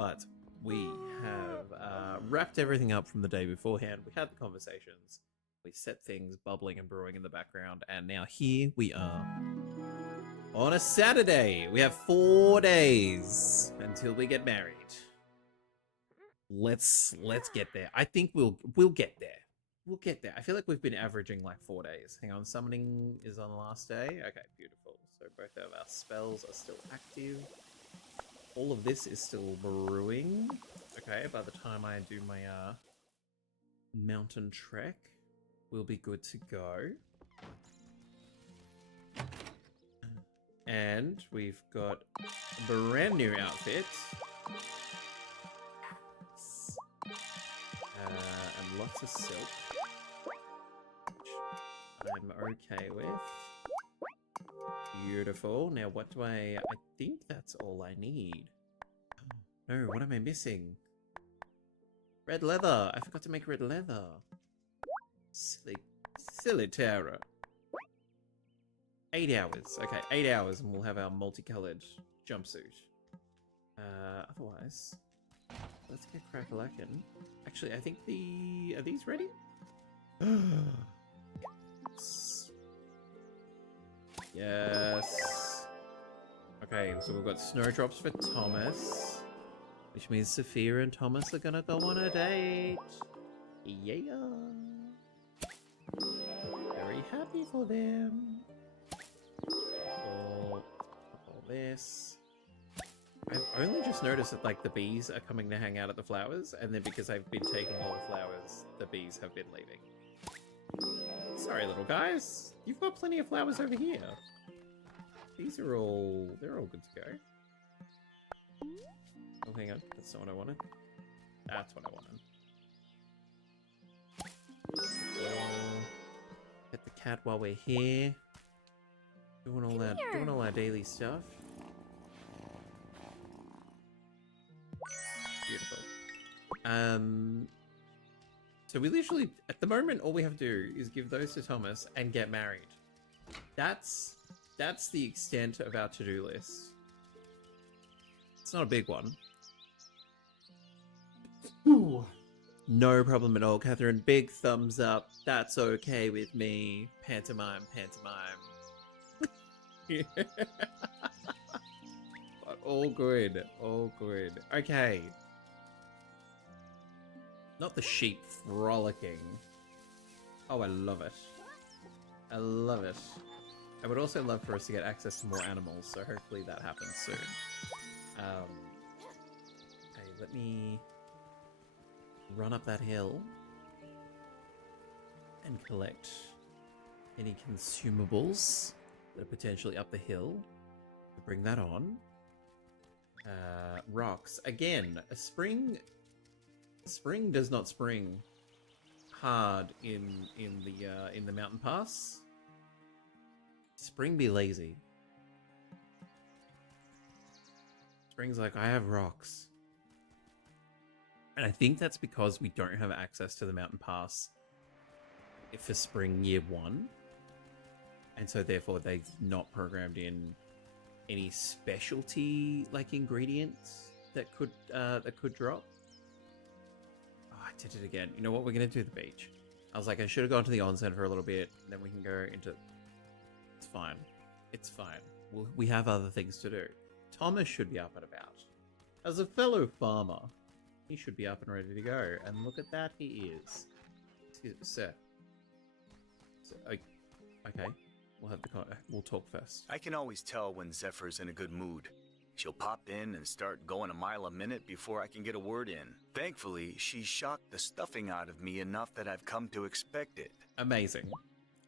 But we have wrapped everything up from the day beforehand. We had the conversations. We set things bubbling and brewing in the background. And now here we are. On a Saturday. We have 4 days until we get married. Let's get there. I think we'll get there. We'll get there. I feel like we've been averaging like 4 days. Hang on, summoning is on the last day. Okay, beautiful. So both of our spells are still active. All of this is still brewing. Okay, by the time I do my mountain trek, we'll be good to go. And we've got a brand new outfit. And lots of silk. Which I'm okay with. Beautiful. Now what do I think that's all I need. Oh, no, what am I missing? Red leather. I forgot to make red leather. Silly Tara. 8 hours. Okay, 8 hours and we'll have our multicolored jumpsuit. Otherwise, let's get crack-a-lackin'. Actually, I think are these ready? Yes. Okay, so we've got snowdrops for Thomas, which means Sophia and Thomas are gonna go on a date. Yeah. Very happy for them. All this. I've only just noticed that like the bees are coming to hang out at the flowers, and then because I've been taking all the flowers, the bees have been leaving. Sorry, little guys. You've got plenty of flowers over here. These are they're all good to go. Oh, hang on. That's not what I wanted. That's what I wanted. Pet the cat while we're here. Doing all our daily stuff. Beautiful. So we literally, at the moment, all we have to do is give those to Thomas and get married. That's the extent of our to-do list. It's not a big one. Ooh. No problem at all, Catherine. Big thumbs up. That's okay with me. Pantomime, pantomime. But all good. All good. Okay. Not the sheep frolicking. Oh, I love it. I love it. I would also love for us to get access to more animals, so hopefully that happens soon. Okay, let me run up that hill and collect any consumables that are potentially up the hill to bring that on. Rocks. Again, a spring does not spring hard in the mountain pass. Spring be lazy. Spring's like, I have rocks. And I think that's because we don't have access to the mountain pass for spring year 1. And so therefore they've not programmed in any specialty like ingredients that could drop. Oh, I did it again. You know what? We're gonna do the beach. I was like, I should have gone to the onsen for a little bit, and then we can go into. It's fine. It's fine. We have other things to do. Thomas should be up and about. As a fellow farmer, he should be up and ready to go. And look at that, he is. Excuse me, sir. Okay. We'll talk first. I can always tell when Zephyr's in a good mood. She'll pop in and start going a mile a minute before I can get a word in. Thankfully, she shocked the stuffing out of me enough that I've come to expect it. Amazing.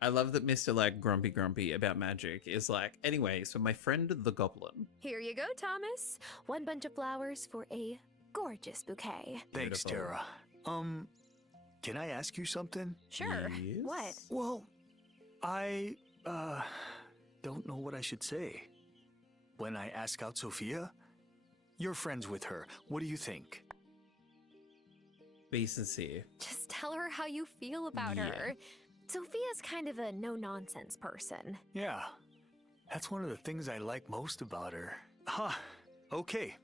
I love that Mr. like grumpy about magic is like, anyway, so my friend the goblin. Here you go, Thomas. 1 bunch of flowers for a gorgeous bouquet. Thanks, Beautiful. Tara. Can I ask you something? Sure. Yes? What? Well, I, don't know what I should say. When I ask out Sophia, you're friends with her. What do you think? Be sincere. Just tell her how you feel about her. Sophia's kind of a no-nonsense person. Yeah, that's one of the things I like most about her. Huh, okay.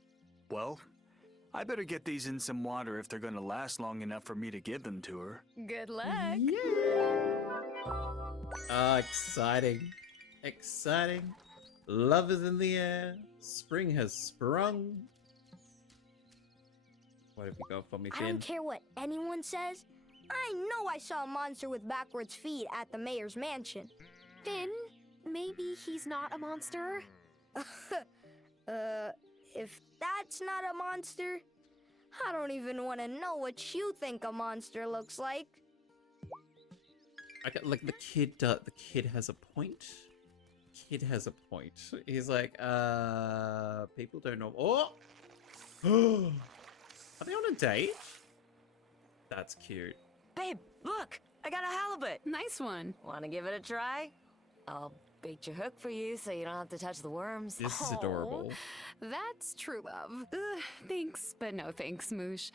Well, I better get these in some water if they're gonna last long enough for me to give them to her. Good luck. Exciting. Exciting. Love is in the air. Spring has sprung. What have you got for me, I Finn? don't care what anyone says. I know I saw a monster with backwards feet at the mayor's mansion. Finn, maybe he's not a monster? If that's not a monster, I don't even want to know what you think a monster looks like. I got, like, the kid has a point. Kid has a point. He's like, people don't know. Oh! Are they on a date? That's cute. Babe, look! I got a halibut! Nice one. Wanna give it a try? I'll bait your hook for you so you don't have to touch the worms. This is adorable. That's true love. Thanks, but no thanks, Moosh.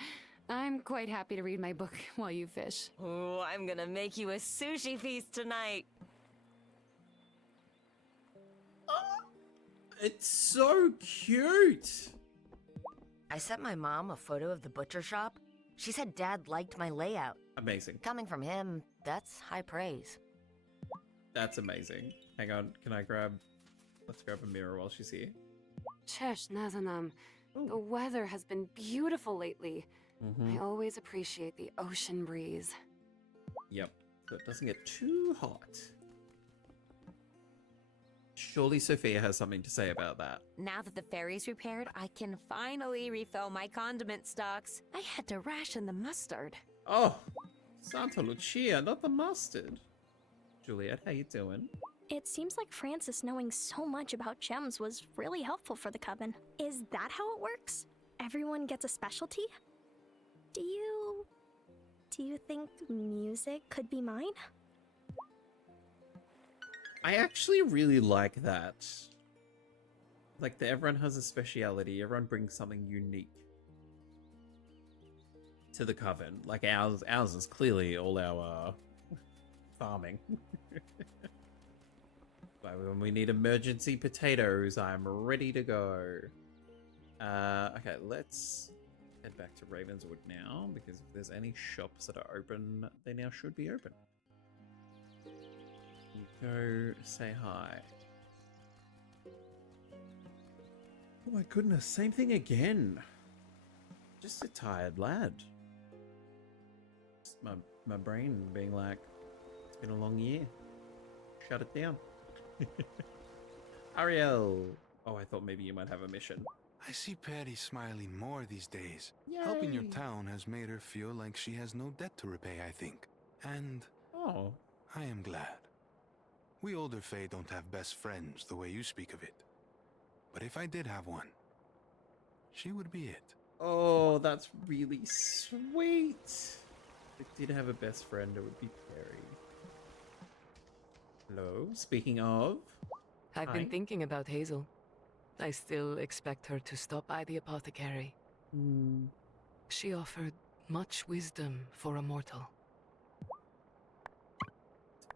I'm quite happy to read my book while you fish. Ooh, I'm gonna make you a sushi feast tonight. It's so cute. I sent my mom a photo of the butcher shop. She said Dad liked my layout. Amazing. Coming from him, that's high praise. That's amazing. Hang on, can I grab... Let's grab a mirror while she's here. Chesh, Nazanam. The weather has been beautiful lately. I always appreciate the ocean breeze. Yep, so it doesn't get too hot. Surely Sophia has something to say about that. Now that the ferry's repaired, I can finally refill my condiment stocks. I had to ration the mustard. Oh, Santa Lucia, not the mustard. Juliet, how you doing? It seems like Francis knowing so much about gems was really helpful for the coven. Is that how it works? Everyone gets a specialty? Do you think music could be mine? I actually really like that. Like, that everyone has a speciality, everyone brings something unique to the coven. Like, ours is clearly all our farming. But when we need emergency potatoes, I'm ready to go. Okay, let's head back to Ravenswood now, because if there's any shops that are open, they now should be open. Go say hi. Oh my goodness, same thing again. Just a tired lad. Just my brain being like, it's been a long year. Shut it down. Ariel. Oh, I thought maybe you might have a mission. I see Patty smiling more these days. Yay. Helping your town has made her feel like she has no debt to repay, I think. And Oh, I am glad. We older Fae don't have best friends the way you speak of it. But if I did have one, she would be it. oh, that's really sweet. If I did have a best friend, it would be Perry. Hello. Speaking of, I've Hi. been thinking about Hazel. I still expect her to stop by the apothecary. She offered much wisdom for a mortal.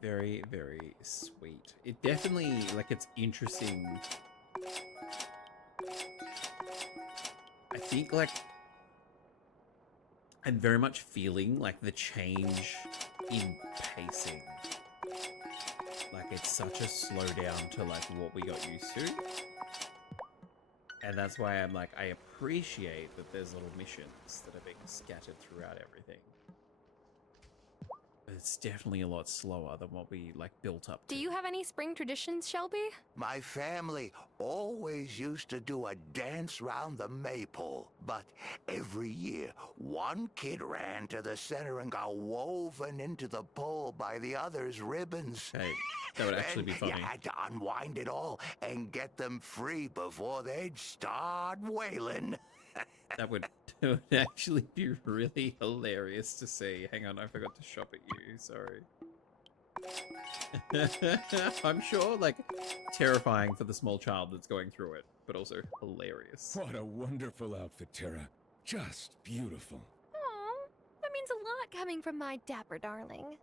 very, very sweet. It definitely, like, it's interesting. I think, like, I'm very much feeling, like, the change in pacing. Like, it's such a slowdown to, like, what we got used to. And that's why I'm like, I appreciate that there's little missions that are being scattered throughout everything. But it's definitely a lot slower than what we, like, built up to. Do you have any spring traditions, Shelby? My family always used to do a dance round the maypole, but every year one kid ran to the center and got woven into the pole by the other's ribbons. Hey, that would actually be And funny. you had to unwind it all and get them free before they'd start wailing. That would actually be really hilarious to see. Hang on, I forgot to shop at you. Sorry. I'm sure, like, terrifying for the small child that's going through it, but also hilarious. What a wonderful outfit, Tara. Just beautiful. Aw, that means a lot coming from my dapper darling.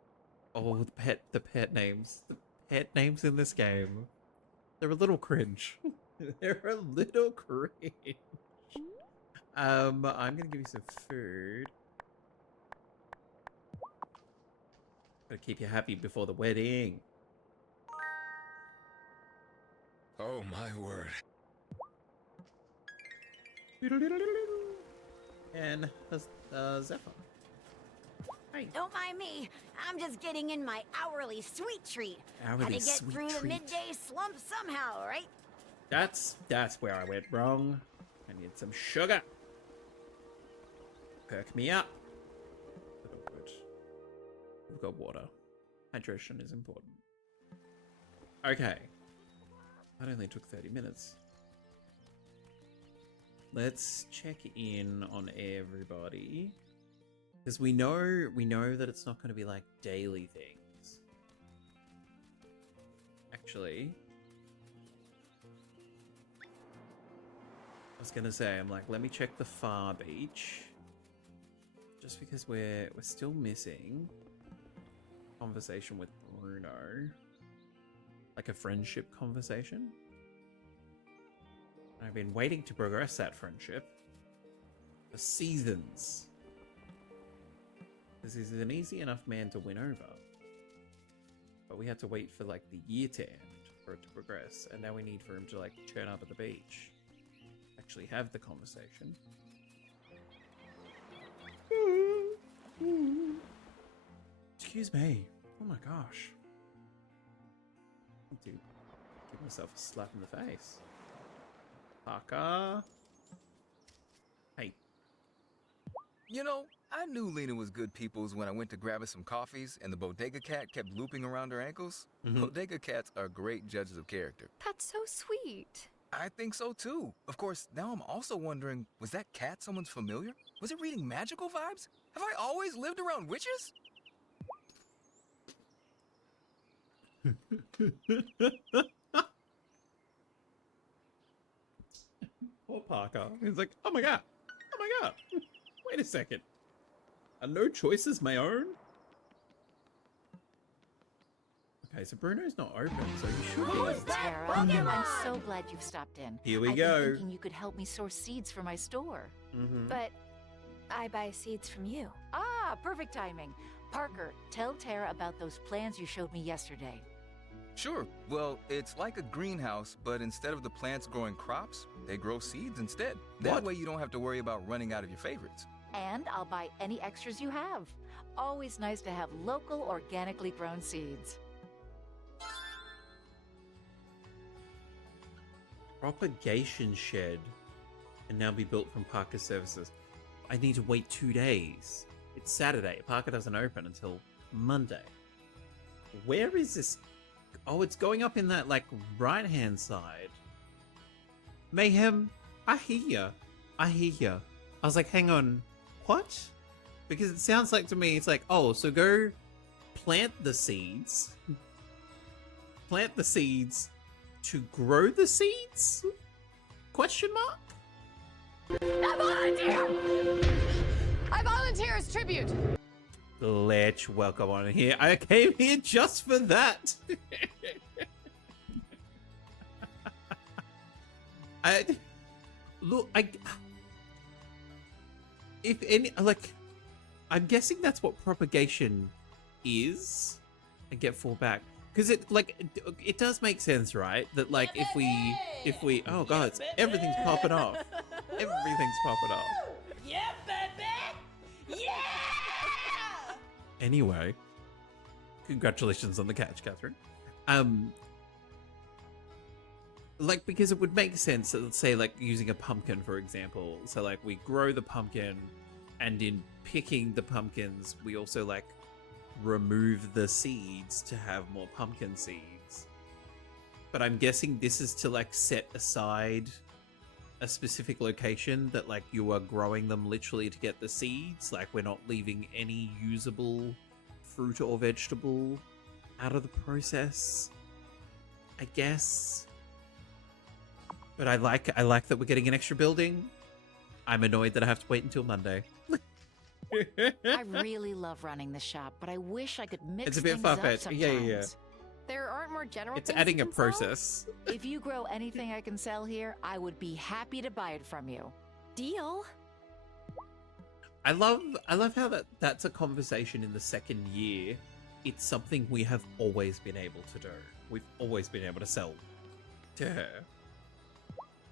Oh, the pet names. The pet names in this game. They're a little cringe. They're a little cringe. I'm gonna give you some food. Gotta keep you happy before the wedding. Oh my word. And Zephyr. Hey. Don't mind me. I'm just getting in my hourly sweet treat. Hourly Had to get sweet through the treat. midday slump somehow, right? That's where I went wrong. I need some sugar. Perk me up. We've got water. Hydration is important. Okay. That only took 30 minutes. Let's check in on everybody. Because we know that it's not going to be like daily things. Actually, I was going to say, I'm like, let me check the far beach. Just because we're still missing conversation with Bruno. Like a friendship conversation. I've been waiting to progress that friendship for seasons. This is an easy enough man to win over. But we had to wait for like the year to end for it to progress. And now we need for him to like turn up at the beach. Actually have the conversation. Excuse me. Oh my gosh. I need to give myself a slap in the face. Parker. Hey. You know, I knew Lena was good people's when I went to grab her some coffees and the bodega cat kept looping around her ankles. Bodega cats are great judges of character. That's so sweet. I think so too. Of course, now I'm also wondering, was that cat someone's familiar? Was it reading magical vibes? Have I always lived around witches? Poor Parker. He's like, oh my god. Oh my god. Wait a second. Are no choices my own? Okay, so Bruno's not open, so you should be able to... Tara, I'm so glad you've stopped in. Here we I've go. been thinking you could help me source seeds for my store. But I buy seeds from you. Ah, perfect timing. Parker, tell Tara about those plans you showed me yesterday. Sure. Well, it's like a greenhouse, but instead of the plants growing crops, they grow seeds instead. That way you don't have to worry about running out of your favorites. And I'll buy any extras you have. Always nice to have local, organically grown seeds. Propagation shed can now be built from Parker's services. I need to wait 2 days. It's Saturday. Parker doesn't open until Monday. Where is this? Oh, it's going up in that, like, right-hand side. Mayhem, I hear ya. I hear ya. I was like, hang on, what? Because it sounds like to me, it's like, oh, so go plant the seeds. Plant the seeds to grow the seeds? Question mark? I volunteer! I volunteer as tribute! Glitch, welcome on here. I came here just for that. If any, like, I'm guessing that's what propagation is. And get full back. Because it does make sense, right? That like if we oh god, everything's popping off. Everything's popping off. Yeah, baby! Yeah! Anyway, congratulations on the catch, Catherine. Like, because it would make sense that, let's say, like, using a pumpkin, for example. So, like, we grow the pumpkin, and in picking the pumpkins, we also, like, remove the seeds to have more pumpkin seeds. But I'm guessing this is to, like, set aside a specific location that, like, you are growing them literally to get the seeds. Like, we're not leaving any usable fruit or vegetable out of the process, I guess. But I like that we're getting an extra building. I'm annoyed that I have to wait until Monday. I really love running the shop, but I wish I could mix It's a bit things up far-fetched. sometimes. Yeah. There aren't more general It's things adding you a can sell? If you grow anything I can sell here, I would be happy to buy it from you. Deal. I love how that's a conversation in the second year. It's something we have always been able to do. We've always been able to sell to her.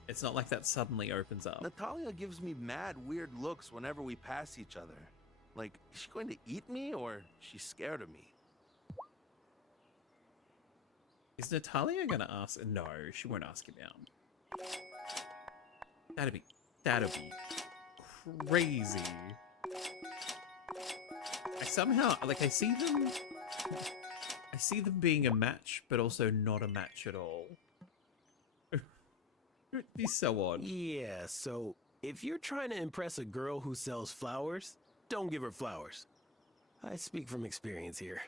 It's not like that suddenly opens up. Natalia gives me mad weird looks whenever we pass each other. Like, is she going to eat me or she's scared of me? Is Natalia gonna ask? No, she won't ask him out. That'd be crazy. I somehow I see them being a match, but also not a match at all. It'd be so odd. Yeah, so if you're trying to impress a girl who sells flowers, don't give her flowers. I speak from experience here.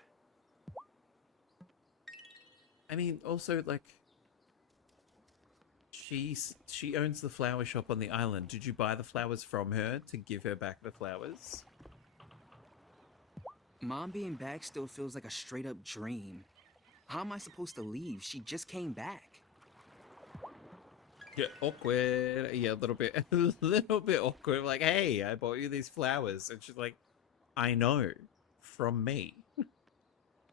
I mean, also, like, she owns the flower shop on the island. Did you buy the flowers from her to give her back the flowers? Mom being back still feels like a straight up dream. How am I supposed to leave? She just came back. Yeah, awkward. Yeah, a little bit awkward. Like, hey, I bought you these flowers. And she's like, I know, from me.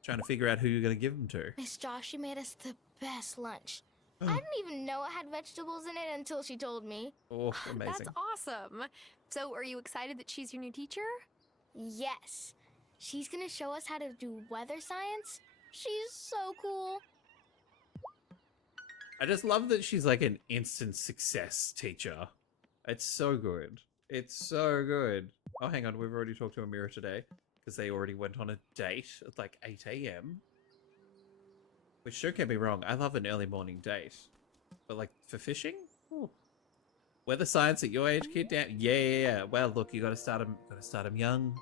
Trying to figure out who you're going to give them to. Miss Josh, made us the best lunch. I didn't even know it had vegetables in it until she told me. Oh, amazing. That's awesome. So are you excited that she's your new teacher? Yes. She's gonna show us how to do weather science. She's so cool. I just love that she's like an instant success teacher. It's so good. It's so good. Oh, hang on. We've already talked to Amira today because they already went on a date at like 8 a.m. Which, don't get me wrong, I love an early morning date. But like for fishing? Ooh. Weather science at your age, kid? Yeah. Well, look, you gotta start them young.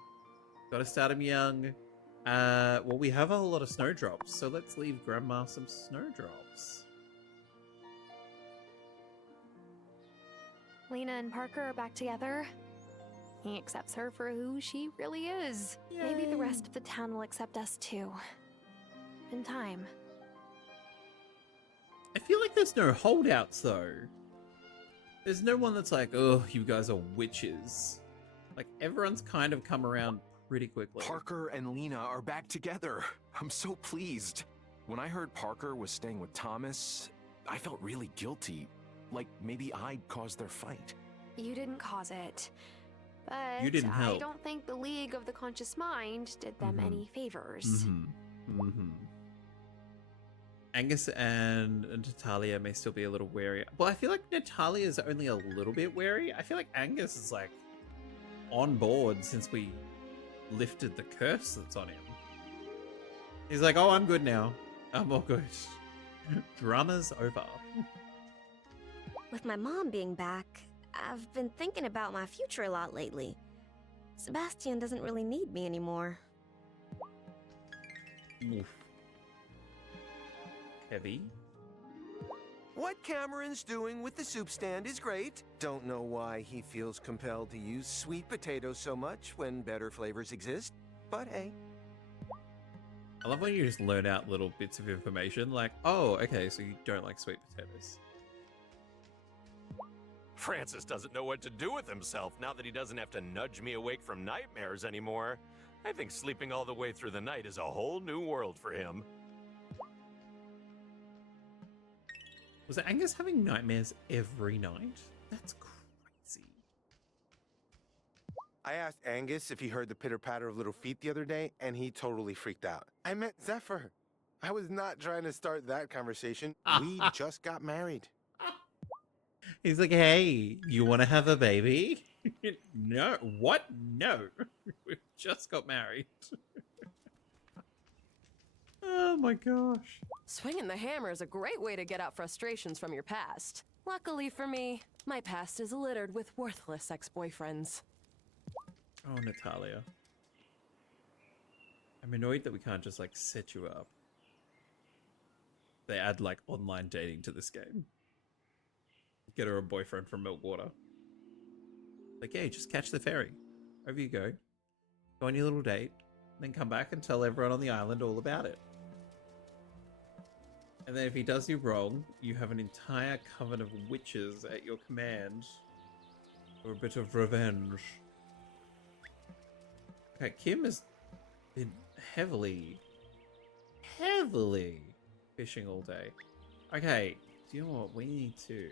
Well, we have a whole lot of snowdrops, so let's leave Grandma some snowdrops. Lena and Parker are back together. He accepts her for who she really is. Yay. Maybe the rest of the town will accept us too. In time. I feel like there's no holdouts, though. There's no one that's like, oh, you guys are witches. Like, everyone's kind of come around pretty quickly. Parker and Lena are back together. I'm so pleased. When I heard Parker was staying with Thomas, I felt really guilty. Like maybe I'd caused their fight. You didn't cause it. But You didn't help. I don't think the League of the Conscious Mind did them any favors. Angus and Natalia may still be a little wary. Well, I feel like Natalia's only a little bit wary. I feel like Angus is like on board since we lifted the curse that's on him. He's like, oh, I'm good now. I'm all good. Drama's over. With my mom being back, I've been thinking about my future a lot lately. Sebastian doesn't really need me anymore. Oof. Heavy. What Cameron's doing with the soup stand is great. Don't know why he feels compelled to use sweet potatoes so much when better flavors exist, but hey. I love when you just learn out little bits of information like, oh, okay, so you don't like sweet potatoes. Francis doesn't know what to do with himself now that he doesn't have to nudge me awake from nightmares anymore. I think sleeping all the way through the night is a whole new world for him. Was Angus having nightmares every night? That's crazy. I asked Angus if he heard the pitter-patter of little feet the other day, and he totally freaked out. I meant Zephyr. I was not trying to start that conversation. We just got married. He's like, hey, you want to have a baby? No. What? No. We just got married. Oh my gosh. Swinging the hammer is a great way to get out frustrations from your past. Luckily for me, my past is littered with worthless ex-boyfriends. Oh, Natalia. I'm annoyed that we can't just, like, set you up. They add, like, online dating to this game. Get her a boyfriend from Milkwater. Like, yeah, just catch the ferry. Over you go. Go on your little date. Then come back and tell everyone on the island all about it. And then if he does you wrong, you have an entire coven of witches at your command for a bit of revenge. Okay, Kim has been heavily fishing all day. Okay, do you know what? We need to...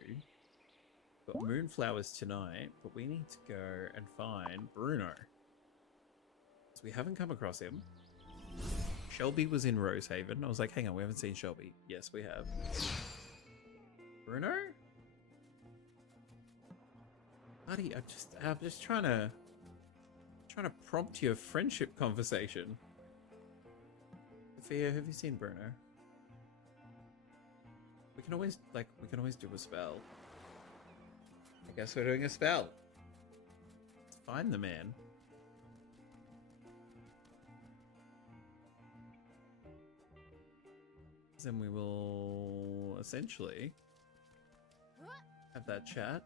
We've got moonflowers tonight, but we need to go and find Bruno. So we haven't come across him. Shelby was in Rosehaven. I was like, hang on, we haven't seen Shelby. Yes, we have. Bruno? Buddy, I'm just trying to prompt your friendship conversation. Sophia, have you seen Bruno? We can always do a spell. I guess we're doing a spell. Let's find the man. Then we will essentially have that chat,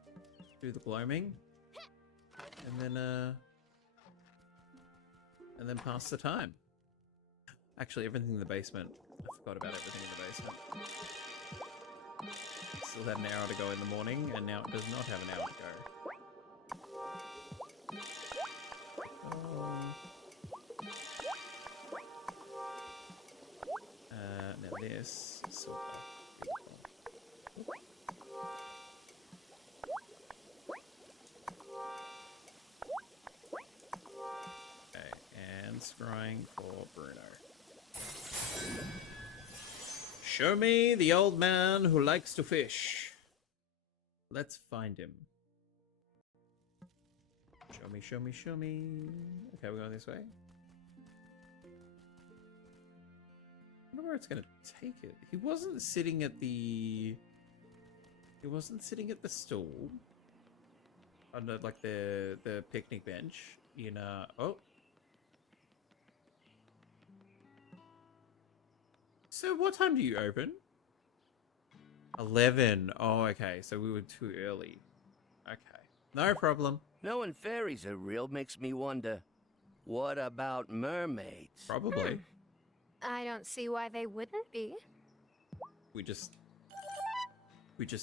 do the gloaming, and then pass the time. Actually, everything in the basement. I forgot about everything in the basement. Still had an hour to go in the morning, and now it does not have an hour to go. Now this silver. Okay, and scrying for Bruno. Show me the old man who likes to fish. Let's find him. Show me, show me, show me. Okay, we're going this way. I wonder where it's gonna take it. He wasn't sitting at the stool. Under like the picnic bench in oh. So what time do you open? 11. Oh, okay. So we were too early. Okay. No problem. Knowing fairies are real makes me wonder, what about mermaids? Probably. I don't see why they wouldn't be. We just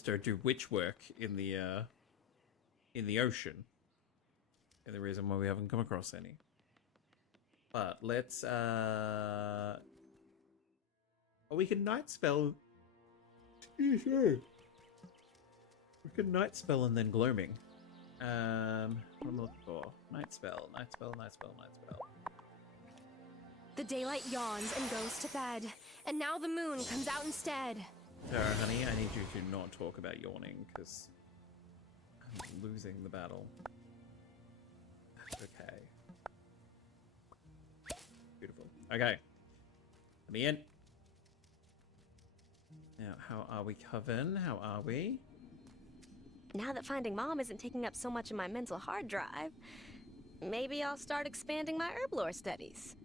don't do witch work in the ocean. And the reason why we haven't come across any. But let's oh, we can night spell. Yeah, sure. We can night spell and then gloaming. What am I looking for? Night spell, night spell, night spell, night spell. The daylight yawns and goes to bed, and now the moon comes out instead. Tara, honey, I need you to not talk about yawning, because I'm losing the battle. Okay. Beautiful. Okay. Let me in. Now, how are we, Coven? How are we? Now that finding Mom isn't taking up so much of my mental hard drive, maybe I'll start expanding my herb lore studies.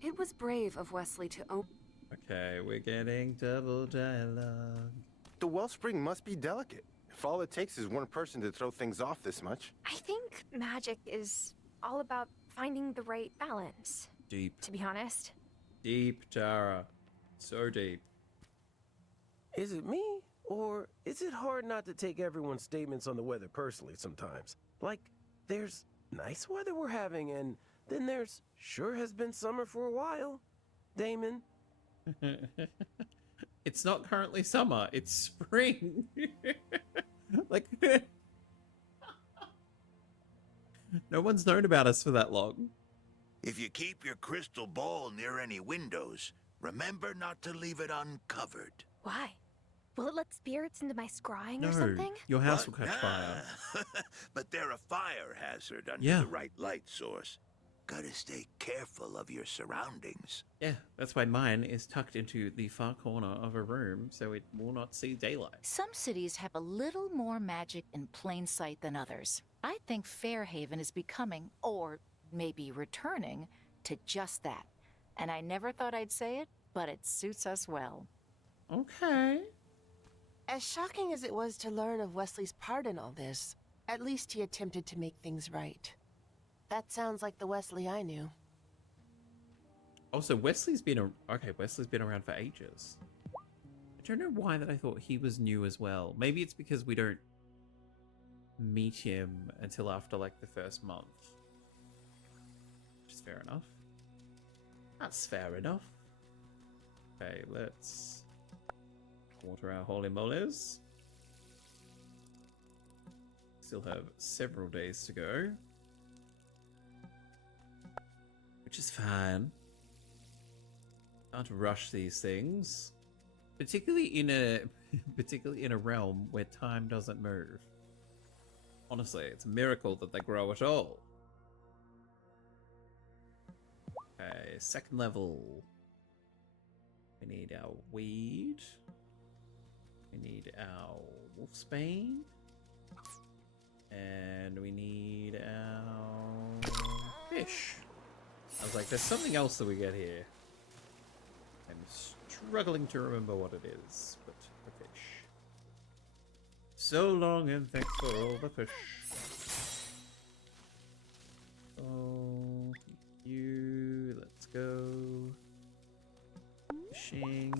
It was brave of Wesley to open. Okay, we're getting double dialogue. The wellspring must be delicate. If all it takes is one person to throw things off this much. I think magic is all about finding the right balance. Deep. To be honest. Deep, Tara. So deep. Is it me? Or is it hard not to take everyone's statements on the weather personally sometimes? Like, there's nice weather we're having, and then there's sure has been summer for a while. Damon? It's not currently summer, it's spring. Like, no one's known about us for that long. If you keep your crystal ball near any windows, remember not to leave it uncovered. Why? Will it let spirits into my scrying No, or something? your house will catch fire. But they're a fire hazard under Yeah. the right light source. Gotta stay careful of your surroundings. Yeah, that's why mine is tucked into the far corner of a room, so it will not see daylight. Some cities have a little more magic in plain sight than others. I think Fairhaven is becoming, or maybe returning, to just that. And I never thought I'd say it, but it suits us well. Okay. As shocking as it was to learn of Wesley's part in all this, at least he attempted to make things right. That sounds like the Wesley I knew. Also, Wesley's been around for ages. I don't know why that I thought he was new as well. Maybe it's because we don't meet him until after like the first month. Which is fair enough. That's fair enough. Okay, let's water our holy moles. Still have several days to go. Which is fine. Can't rush these things. Particularly in a realm where time doesn't move. Honestly, it's a miracle that they grow at all. Okay, second level. We need our weed. We need our wolfsbane. And we need our fish. I was like, there's something else that we get here. I'm struggling to remember what it is, but the fish. So long and thanks for all the fish. Oh, you. Let's go fishing.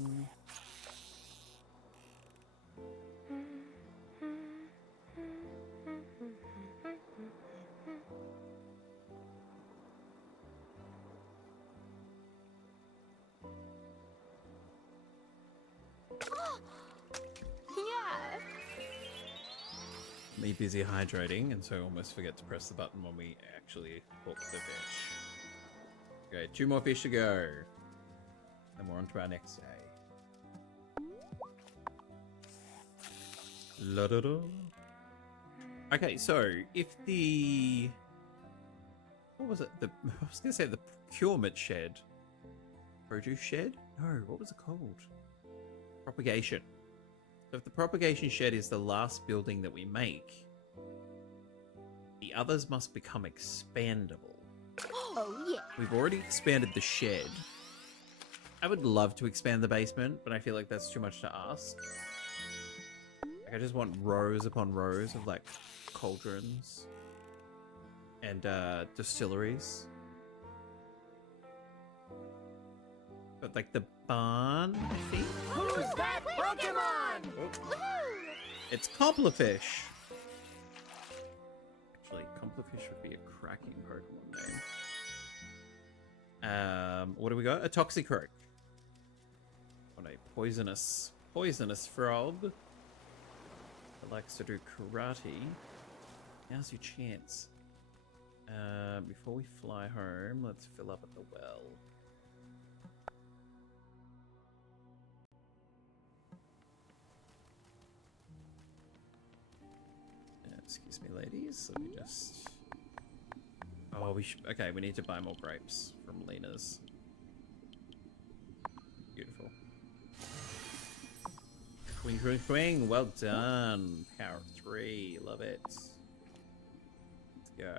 Yeah. Me busy hydrating, and so I almost forget to press the button when we actually hook the fish. Okay, 2 more fish to go. Then we're on to our next day. La da da. Okay, so if the what was it? I was gonna say the procurement shed. Produce shed? No, what was it called? Propagation. So if the propagation shed is the last building that we make, the others must become expandable. Oh, yeah. We've already expanded the shed. I would love to expand the basement, but I feel like that's too much to ask. Like, I just want rows upon rows of like cauldrons and distilleries. But like the barn, I think. Who's that Pokemon? It's Complifish. Actually, Complifish would be a cracking Pokemon name. What do we got? A Toxicroak. What a poisonous frog that likes to do karate. Now's your chance. Before we fly home, let's fill up at the well. Excuse me, ladies. Let me just... Oh, we should... Okay, we need to buy more grapes from Lena's. Beautiful. Swing, swing, swing. Well done. Power 3. Love it. Let's go.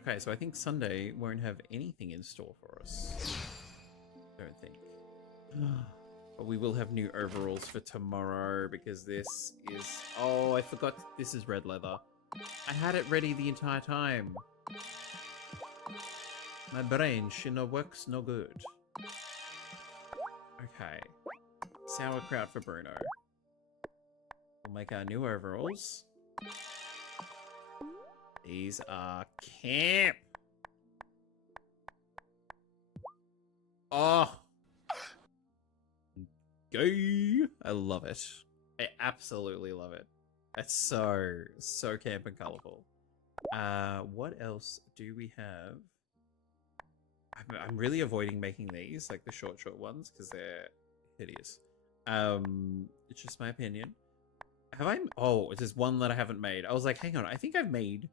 Okay, so I think Sunday won't have anything in store for us. Don't think. But we will have new overalls for tomorrow because this is... Oh, I forgot. This is red leather. I had it ready the entire time. My brain, she no works no good. Okay. Sauerkraut for Bruno. We'll make our new overalls. These are camp. Oh. Gay. I love it. I absolutely love it. It's so camp and colorful. What else do we have? I'm really avoiding making these, like the short ones, because they're hideous. It's just my opinion. Have I? Oh, there's one that I haven't made. I was like, hang on, I think I've made,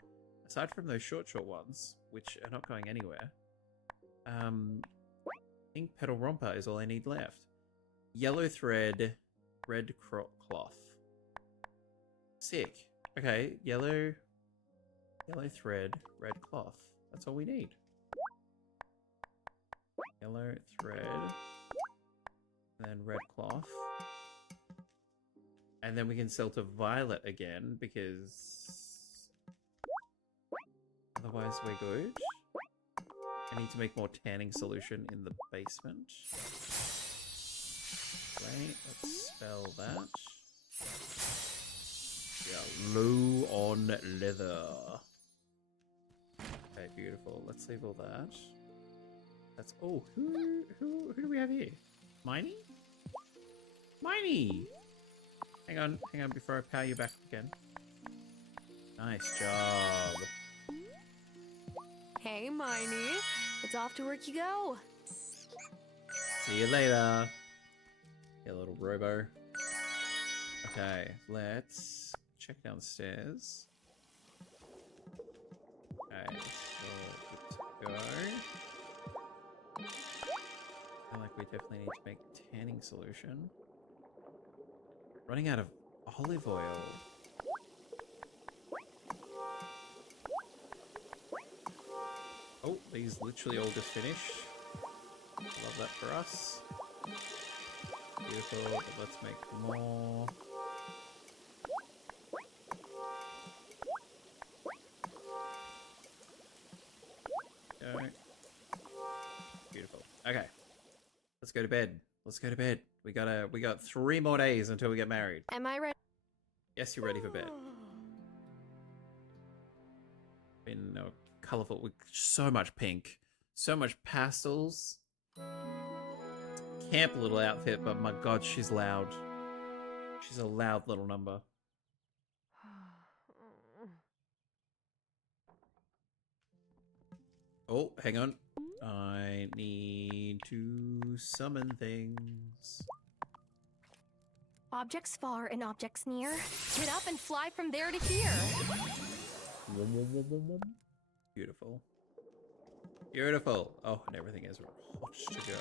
aside from those short ones, which are not going anywhere. I think Petal Romper is all I need left. Yellow thread, red cloth. Sick. Okay, yellow thread, red cloth. That's all we need. Yellow thread, and then red cloth. And then we can sell to Violet again, because otherwise we're good. I need to make more tanning solution in the basement. Right, let's spell that. Low on leather. Okay, beautiful. Let's save all that. That's who do we have here? Miney? Miney! Hang on before I power you back again. Nice job. Hey, Miney. It's off to work you go. See you later. You little robo. Okay, let's check downstairs. Okay, so good to go. I feel like we definitely need to make tanning solution. Running out of olive oil. Oh, these literally all just finished. Love that for us. Beautiful, but let's make more. Go. Beautiful. Okay. Let's go to bed. Let's go to bed. We got 3 more days until we get married. Am I ready? Yes, you're ready for bed. In colorful with so much pink, so much pastels. Camp little outfit, but my god, she's loud. She's a loud little number. Oh, hang on. I need to summon things. Objects far and objects near. Get up and fly from there to here. Beautiful. Beautiful. Oh, and everything is hot to go.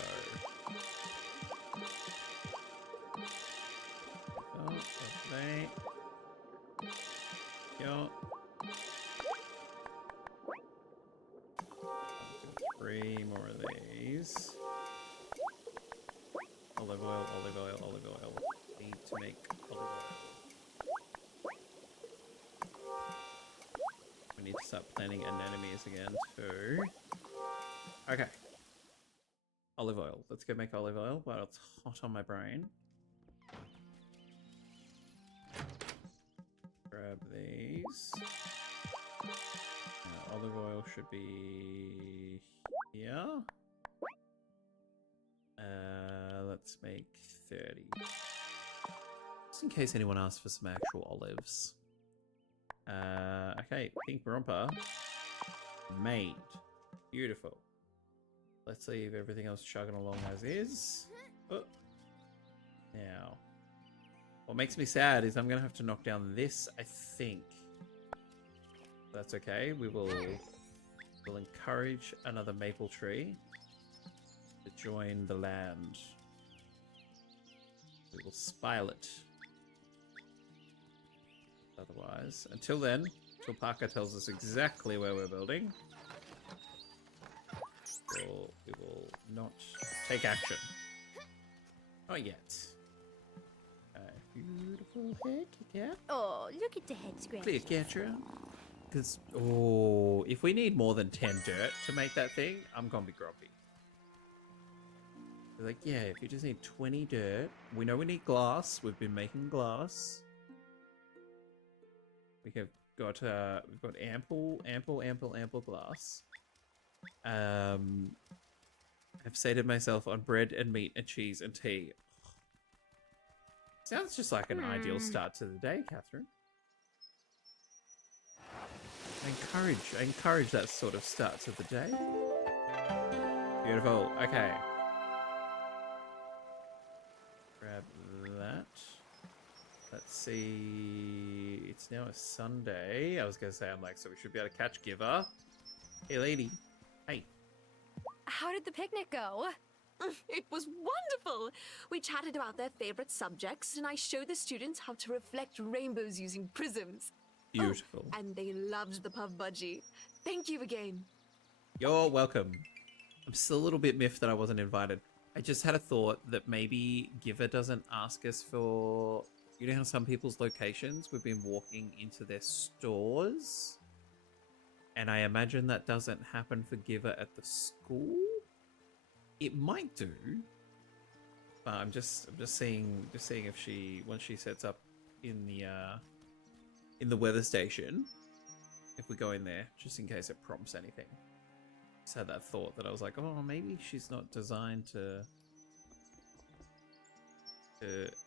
Oh, lovely. Yeah. 3 more of these. Olive oil, olive oil, olive oil. Need to make olive oil. We need to start planning anemones again too. Okay. Olive oil. Let's go make olive oil while it's hot on my brain. Grab these. Now, olive oil should be here. Let's make 30. Just in case anyone asks for some actual olives. Okay, pink romper. Made. Beautiful. Let's leave everything else chugging along as is. Oh. Now, what makes me sad is I'm going to have to knock down this, I think. That's okay. We'll encourage another maple tree to join the land. We will spile it. Otherwise, until then, until Parker tells us exactly where we're building, we will not take action. Not yet. Beautiful head, yeah. Oh, look at the head scratch. Clear catcher. Because, oh, if we need more than 10 dirt to make that thing, I'm gonna be grumpy. They're like, yeah, if you just need 20 dirt, we know we need glass. We've been making glass. We have got we've got ample glass. I've sated myself on bread and meat and cheese and tea. Sounds just like an ideal start to the day, Catherine. I encourage that sort of start to the day. Beautiful. Okay. Grab that. Let's see. It's now a Sunday. I was gonna say, I'm like, so we should be able to catch Giver. Hey, lady. Hey. How did the picnic go? It was wonderful! We chatted about their favorite subjects, and I showed the students how to reflect rainbows using prisms. Beautiful. Oh, and they loved the puff budgie. Thank you again. You're welcome. I'm still a little bit miffed that I wasn't invited. I just had a thought that maybe Giver doesn't ask us for... You know how some people's locations, we've been walking into their stores? And I imagine that doesn't happen for Giver at the school? It might do. But I'm just seeing if she, once she sets up in the in the weather station. If we go in there, just in case it prompts anything. Just had that thought that I was like, oh, maybe she's not designed to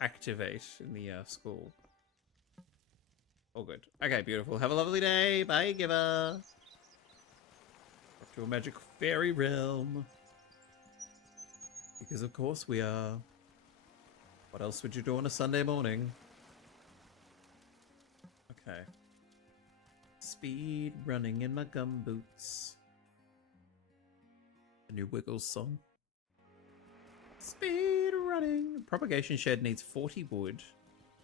activate in the school. All good. Okay, beautiful. Have a lovely day. Bye, Giver. Off to a magic fairy realm. Because of course we are. What else would you do on a Sunday morning? Okay. Speed running in my gum boots. A new Wiggles song. Speed running. Propagation shed needs 40 wood.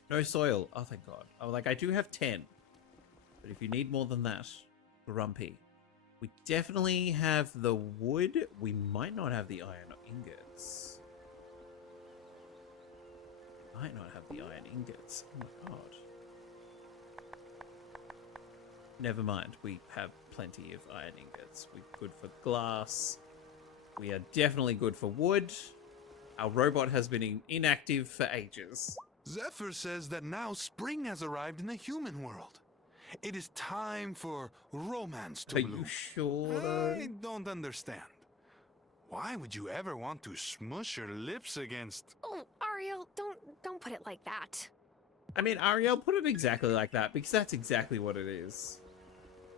No soil. Oh, thank God. Oh, like, I do have 10. But if you need more than that, grumpy. We definitely have the wood. We might not have the iron ingots. Might not have the iron ingots. Oh my God. Never mind. We have plenty of iron ingots. We're good for glass. We are definitely good for wood. Our robot has been inactive for ages. Zephyr says that now spring has arrived in the human world. It is time for romance to bloom. Are you sure? I don't understand. Why would you ever want to smush your lips against... Oh, Ariel, don't put it like that. I mean, Ariel put it exactly like that because that's exactly what it is.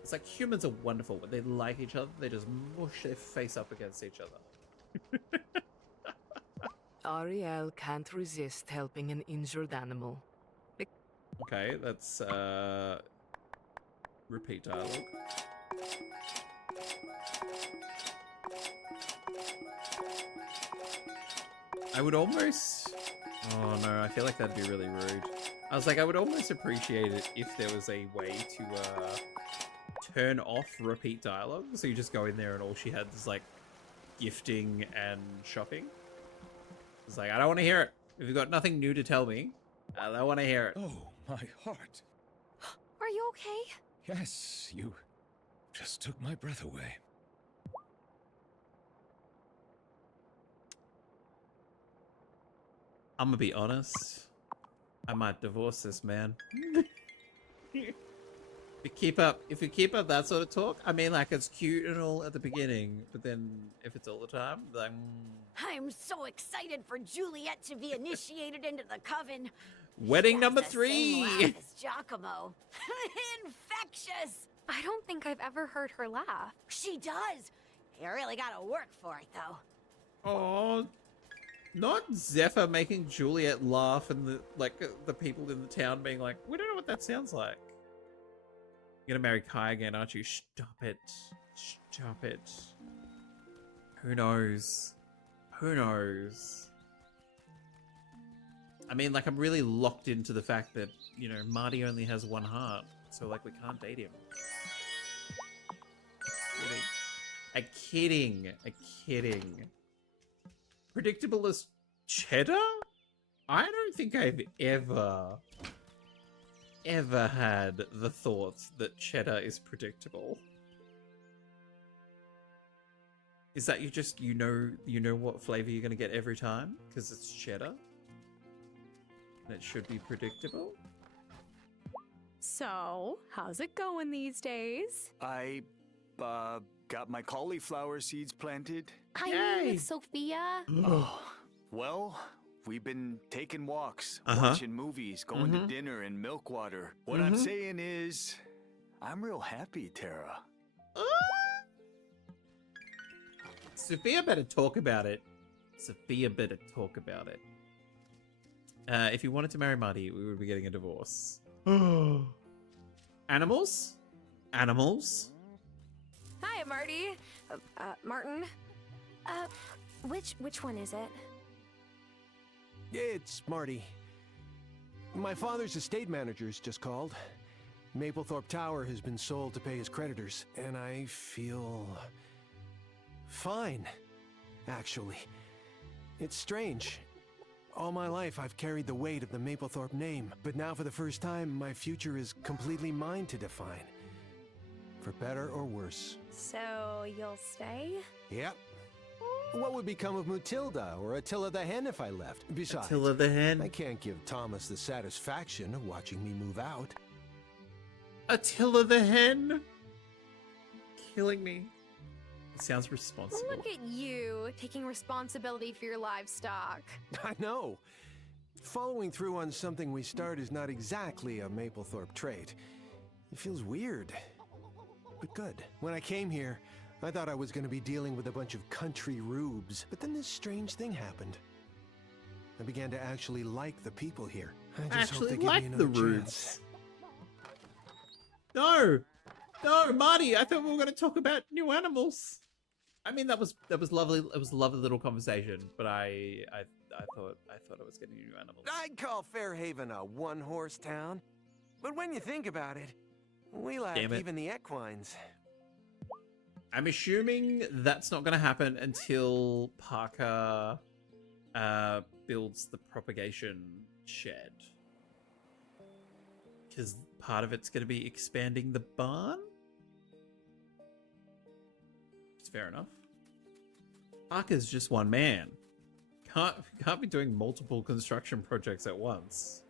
It's like humans are wonderful. When they like each other, they just mush their face up against each other. Ariel can't resist helping an injured animal. Okay, that's repeat dialogue. I would almost... Oh no, I feel like that'd be really rude. I was like, I would almost appreciate it if there was a way to turn off repeat dialogue. So you just go in there and all she had is like gifting and shopping. It's like, I don't want to hear it. If you've got nothing new to tell me, I don't want to hear it. Oh, my heart. Are you okay? Yes, you just took my breath away. I'm gonna be honest. I might divorce this man. If you keep up that sort of talk, I mean, like, it's cute and all at the beginning, but then if it's all the time, like... I'm so excited for Juliet to be initiated into the coven. Wedding She number has the same 3! laugh as Giacomo. Infectious! I don't think I've ever heard her laugh. She does. You really gotta work for it, though. Oh, not Zephyr making Juliet laugh and the people in the town being like, we don't know what that sounds like. You're gonna marry Kai again, aren't you? Stop it. Stop it. Who knows? Who knows? I mean, like, I'm really locked into the fact that, you know, Marty only has one heart, so, like, we can't date him. Kidding. A kidding. Predictable as cheddar? I don't think I've ever had the thought that cheddar is predictable. Is that you know what flavor you're gonna get every time because it's cheddar? And it should be predictable. So, how's it going these days? I got my cauliflower seeds planted. Hi, with Sophia. Oh, well, we've been taking walks, watching movies, going to dinner and Milkwater. What I'm saying is, I'm real happy, Tara. Sophia better talk about it. Sophia better talk about it. If you wanted to marry Marty, we would be getting a divorce. Animals? Animals? Hi, Marty. Martin. Which one is it? It's Marty. My father's estate manager's just called. Maplethorpe Tower has been sold to pay his creditors, and I feel... fine, actually. It's strange. All my life I've carried the weight of the Maplethorpe name, but now for the first time my future is completely mine to define. For better or worse. So, you'll stay? Yep. What would become of Mutilda or Attila the Hen if I left? Besides, Attila the Hen? I can't give Thomas the satisfaction of watching me move out. Attila the hen. Killing me. It sounds responsible. Look at you, taking responsibility for your livestock. I know. Following through on something we start is not exactly a Maplethorpe trait. It feels weird, but good. When I came here, I thought I was going to be dealing with a bunch of country rubes, but then this strange thing happened. I began to actually like the people here. I just hope they give me another chance. No, no, Marty. I thought we were going to talk about new animals. I mean, that was lovely. It was a lovely little conversation, but I thought I was getting new animals. I'd call Fairhaven a one-horse town, but when you think about it, we lack even the equines. I'm assuming that's not going to happen until Parker builds the propagation shed. Because part of it's going to be expanding the barn? It's fair enough. Parker's just one man. Can't be doing multiple construction projects at once.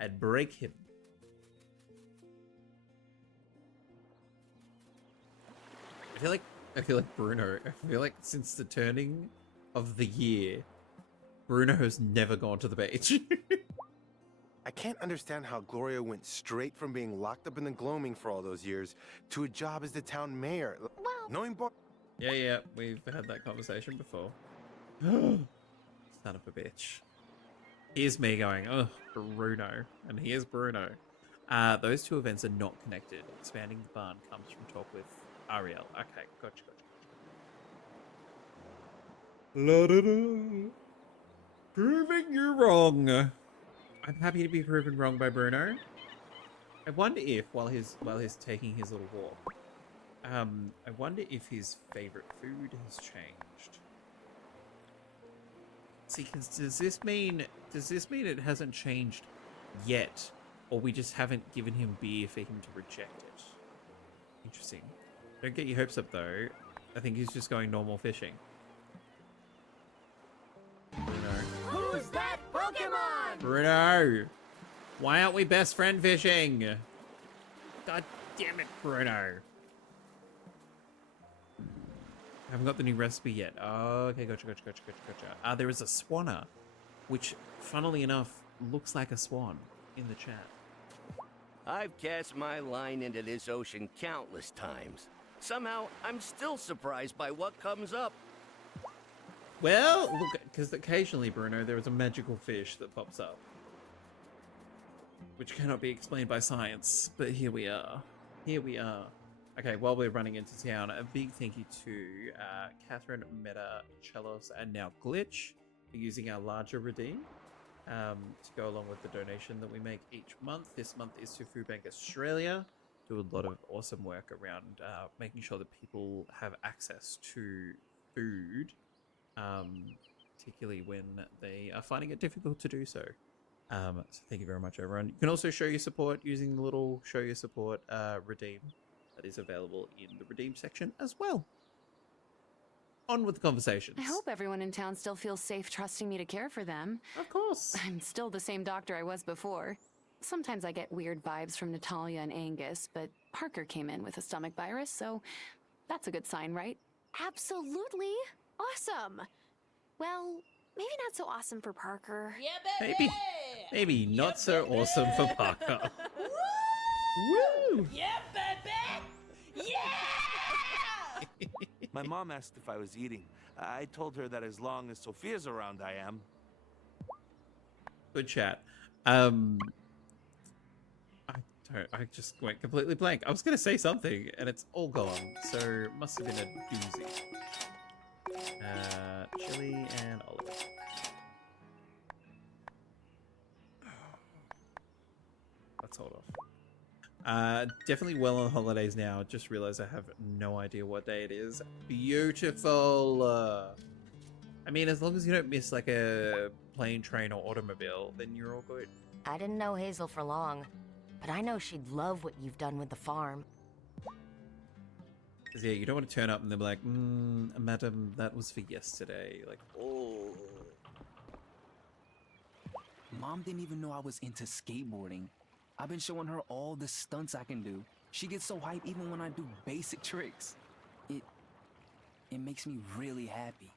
I'd break him. I feel like Bruno. I feel like since the turning of the year, Bruno has never gone to the beach. I can't understand how Gloria went straight from being locked up in the gloaming for all those years to a job as the town mayor. Well, knowing Yeah, we've had that conversation before. Son of a bitch. Here's me going, oh, Bruno. And here's Bruno. Those two events are not connected. Expanding the barn comes from talk with Ariel. Okay, gotcha. La-da-da. Proving you wrong. I'm happy to be proven wrong by Bruno. I wonder if, while he's taking his little walk, I wonder if his favorite food has changed. See, does this mean it hasn't changed yet, or we just haven't given him beer for him to reject it? Interesting. Don't get your hopes up though. I think he's just going normal fishing. Who's that Pokemon? Bruno! Why aren't we best friend fishing? God damn it, Bruno. I haven't got the new recipe yet. Oh, okay, gotcha. There is a swanner, which, funnily enough, looks like a swan in the chat. I've cast my line into this ocean countless times. Somehow, I'm still surprised by what comes up. Well, look, because occasionally, Bruno, there is a magical fish that pops up, which cannot be explained by science, but here we are. Okay, while we're running into town, a big thank you to Catherine, Meta, Chelos, and now Glitch for using our larger redeem to go along with the donation that we make each month. This month is to Food Bank Australia. Do a lot of awesome work around making sure that people have access to food, particularly when they are finding it difficult to do so. So thank you very much, everyone. You can also show your support using the little show your support redeem that is available in the redeem section as well. On with the conversations. I hope everyone in town still feels safe trusting me to care for them. Of course. I'm still the same doctor I was before. Sometimes I get weird vibes from Natalia and Angus, but Parker came in with a stomach virus, so that's a good sign, right? Absolutely. Awesome. Well, maybe not so awesome for Parker. Yeah, baby. Maybe not so awesome for Parker. Woo! Yeah, baby. Yeah! My mom asked if I was eating. I told her that as long as Sophia's around, I am. Good chat. I just went completely blank. I was going to say something, and it's all gone. So, it must have been a doozy. Chili and olive. Let's hold off. Definitely well on holidays now. Just realized I have no idea what day it is. Beautiful. I mean, as long as you don't miss like a plane, train, or automobile, then you're all good. I didn't know Hazel for long, but I know she'd love what you've done with the farm. Because, yeah, you don't want to turn up and they'll be like, madam, that was for yesterday. Like, oh. Mom didn't even know I was into skateboarding. I've been showing her all the stunts I can do. She gets so hyped even when I do basic tricks. It makes me really happy.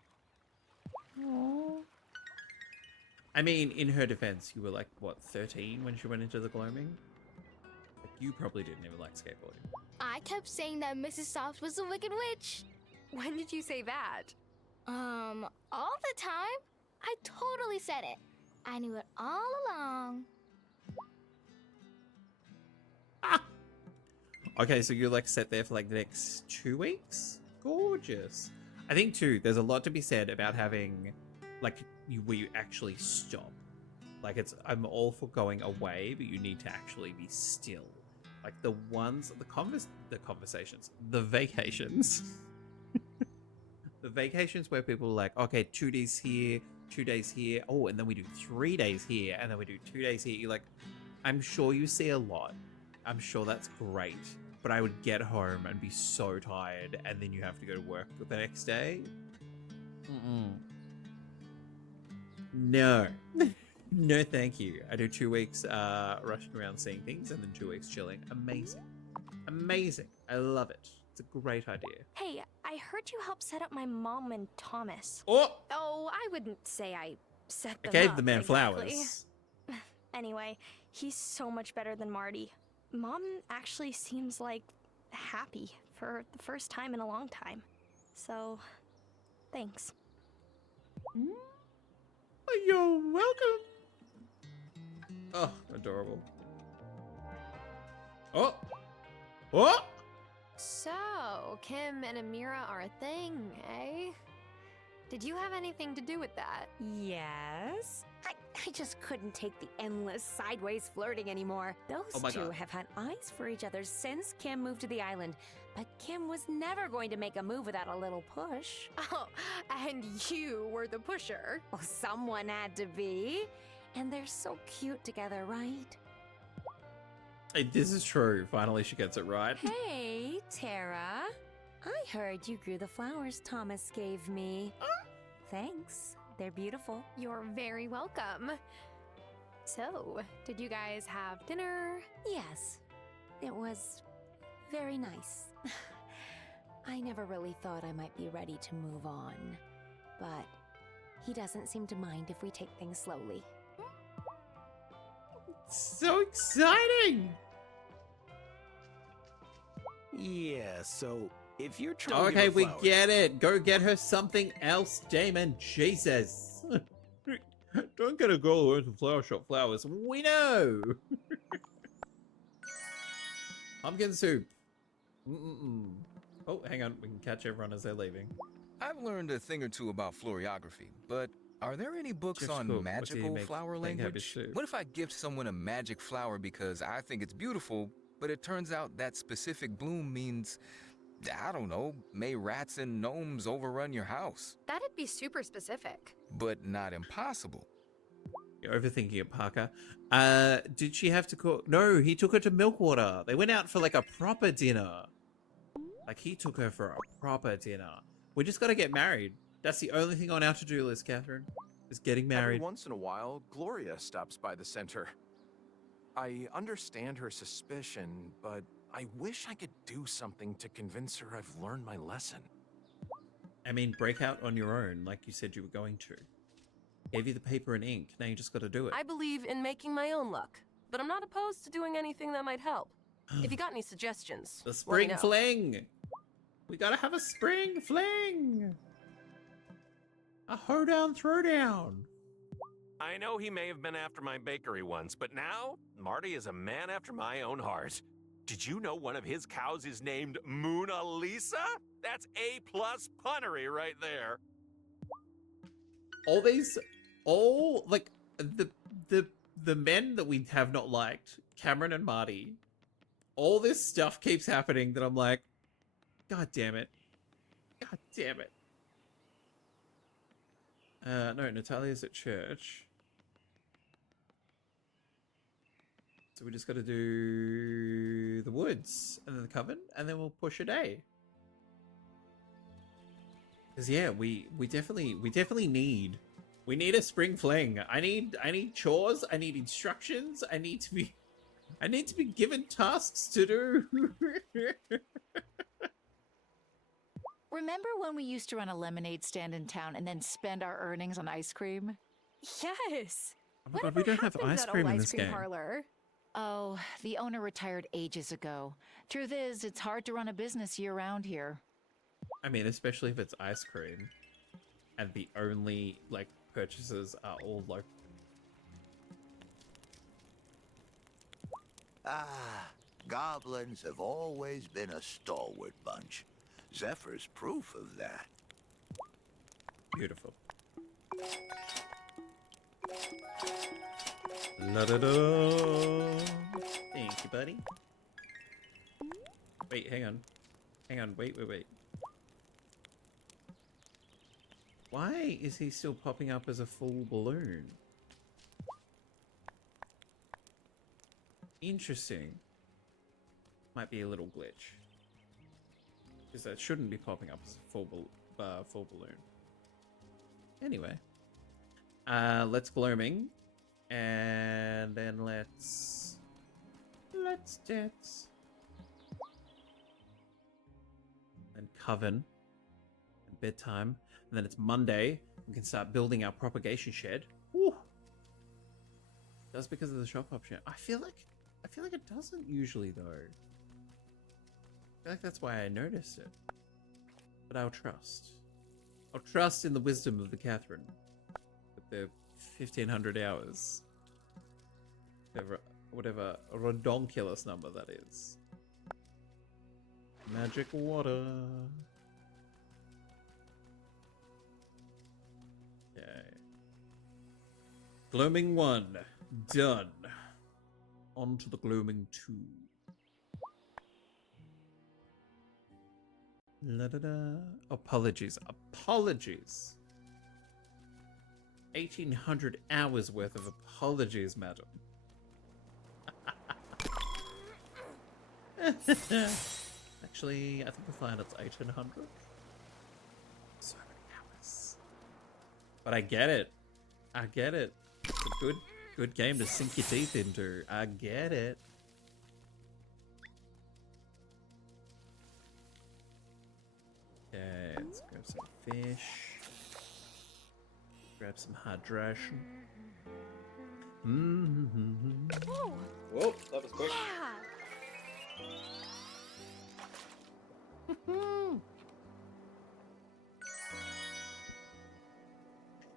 I mean, in her defense, you were like, what, 13 when she went into the gloaming? Like, you probably didn't even like skateboarding. I kept saying that Mrs. Soft was a wicked witch. When did you say that? All the time. I totally said it. I knew it all along. Okay, so you're like set there for like the next 2 weeks? Gorgeous. I think too, there's a lot to be said about having, like, where you actually stop. Like, I'm all for going away, but you need to actually be still. Like the conversations, the vacations. The vacations where people are like, okay, 2 days here, 2 days here. Oh, and then we do 3 days here, and then we do 2 days here. You're like, I'm sure you see a lot. I'm sure that's great. But I would get home and be so tired, and then you have to go to work the next day. No. No, thank you. I do 2 weeks rushing around seeing things, and then 2 weeks chilling. Amazing. Amazing. I love it. It's a great idea. Hey, I heard you helped set up my mom and Thomas. Oh, I wouldn't say I set them I gave up the man exactly. flowers. Anyway, he's so much better than Marty. Mom actually seems like happy for the first time in a long time. So, thanks. You're welcome. Oh, adorable. Oh. Oh. So, Kim and Amira are a thing, eh? Did you have anything to do with that? Yes. I just couldn't take the endless sideways flirting anymore. Oh Those my two God. have had eyes for each other since Kim moved to the island. But Kim was never going to make a move without a little push. Oh, and you were the pusher. Well, someone had to be. And they're so cute together, right? Hey, this is true. Finally, she gets it right. Hey, Tara. I heard you grew the flowers Thomas gave me. Thanks. They're beautiful. You're very welcome. So, did you guys have dinner? Yes. It was very nice. I never really thought I might be ready to move on. But he doesn't seem to mind if we take things slowly. So exciting! Yeah, so if you're trying to Okay, give her we flowers, get it. Go get her something else, Damon. Jesus. Don't get a girl who owns a flower shop flowers. We know. Pumpkin soup. Oh, hang on. We can catch everyone as they're leaving. I've learned a thing or two about floriography, but are there any books Just on cool. What do you magical make flower cabbage language? soup? What if I gift someone a magic flower because I think it's beautiful, but it turns out that specific bloom means, I don't know, may rats and gnomes overrun your house? That'd be super specific. But not impossible. You're overthinking it, Parker. Did she have to cook? No, he took her to Milkwater. They went out for like a proper dinner. Like, he took her for a proper dinner. We just gotta get married. That's the only thing on our to-do list, Catherine. Is getting married. Every once in a while, Gloria stops by the center. I understand her suspicion, but I wish I could do something to convince her I've learned my lesson. I mean, break out on your own, like you said you were going to. Gave you the paper and ink. Now you just gotta do it. I believe in making my own luck, but I'm not opposed to doing anything that might help. If you got any suggestions, The let me spring know. fling! We gotta have a spring fling! A hoedown throwdown! I know he may have been after my bakery once, but now Marty is a man after my own heart. Did you know one of his cows is named Mona Lisa? That's A+ punnery right there. Like the men that we have not liked, Cameron and Marty, all this stuff keeps happening that I'm like, God damn it. God damn it. No, Natalia's at church. So we just got to do the woods and then the coven, and then we'll push a day. Cause yeah, we definitely need a spring fling. I need chores. I need instructions. I need to be I need to be given tasks to do. Remember when we used to run a lemonade stand in town and then spend our earnings on ice cream? Yes. Oh my god, we don't have ice cream in this game. Parlor? Oh, the owner retired ages ago. Truth is, it's hard to run a business year-round here. I mean, especially if it's ice cream, and the only like purchases are all local. Ah, goblins have always been a stalwart bunch. Zephyr's proof of that. Beautiful. La da da. Thank you, buddy. Wait, hang on. Hang on, wait. Why is he still popping up as a full balloon? Interesting. Might be a little glitch. Because that shouldn't be popping up as a full balloon. Anyway. Let's gloaming. And then let's dance. And coven. And bedtime. And then it's Monday. We can start building our propagation shed. Woo! That's because of the shop option. I feel like it doesn't usually though. I feel like that's why I noticed it. But I'll trust. I'll trust in the wisdom of the Catherine. With the 1500 hours. Whatever redonkulous number that is. Magic water. Okay. Gloaming 1. Done. On to the gloaming 2. La da da. Apologies. 1800 hours worth of apologies, madam. Actually, I think we'll find it's 1800. So many hours. But I get it. It's a good game to sink your teeth into. I get it. Okay, let's grab some fish. Grab some hydration. Whoa, that was quick.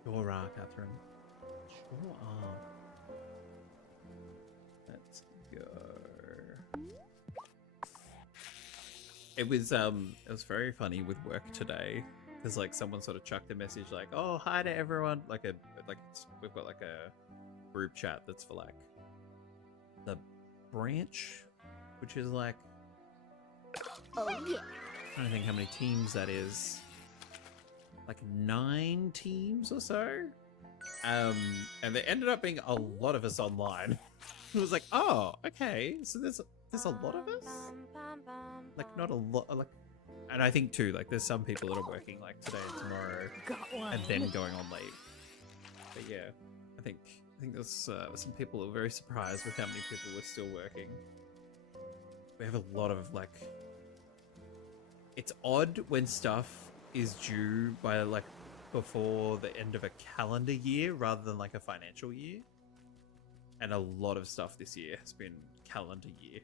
Sure are, Catherine. Sure are. Let's go. It was very funny with work today because like someone sort of chucked a message like, "Oh, hi to everyone!" We've got like a group chat that's for like the branch, which is like, Oh yeah. I don't think how many teams that is. Like 9 teams or so. And there ended up being a lot of us online. It was like, oh, okay, so there's a lot of us. Like not a lot, like, and I think too, like there's some people that are working like today and tomorrow, and then going on late. But yeah, I think there's some people who are very surprised with how many people were still working. We have a lot of like. It's odd when stuff is due by like before the end of a calendar year rather than like a financial year. And a lot of stuff this year has been calendar year.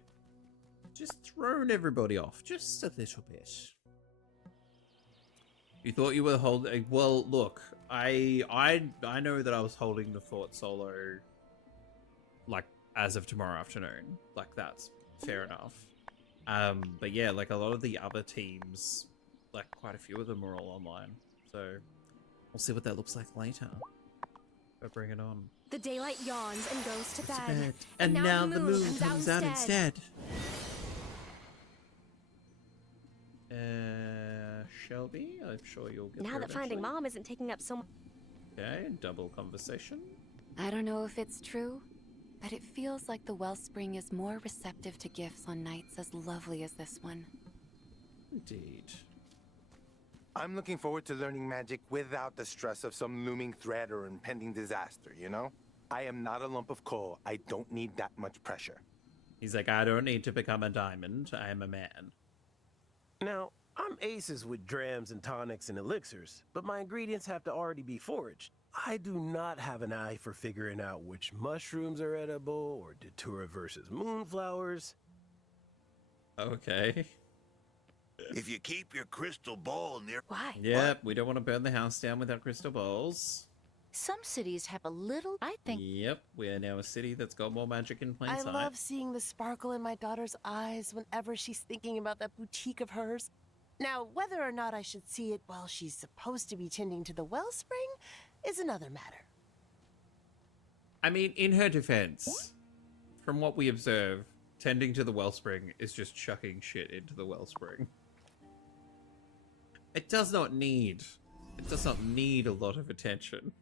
Just thrown everybody off just a little bit. You thought you were holding... Well, look, I know that I was holding the fort solo like as of tomorrow afternoon. Like that's fair enough. But yeah, like a lot of the other teams, like quite a few of them are all online. So we'll see what that looks like later. But bring it on. The daylight yawns and goes to bed. And now the moon comes out instead. Shelby, I'm sure you'll get Now there that finding eventually. Mom isn't taking up so much. Okay, double conversation. I don't know if it's true, but it feels like the wellspring is more receptive to gifts on nights as lovely as this one. Indeed. I'm looking forward to learning magic without the stress of some looming threat or impending disaster, you know? I am not a lump of coal. I don't need that much pressure. He's like, I don't need to become a diamond. I am a man. Now, I'm aces with drams and tonics and elixirs, but my ingredients have to already be foraged. I do not have an eye for figuring out which mushrooms are edible or datura versus moonflowers. Okay. If you keep your crystal ball near... Why? Yep, we don't want to burn the house down with our crystal balls. Some cities have a little, I think. Yep, we are now a city that's got more magic in plain I sight. love seeing the sparkle in my daughter's eyes whenever she's thinking about that boutique of hers. Now, whether or not I should see it while she's supposed to be tending to the wellspring is another matter. I mean, in her defense, from what we observe, tending to the wellspring is just chucking shit into the wellspring. It does not need a lot of attention.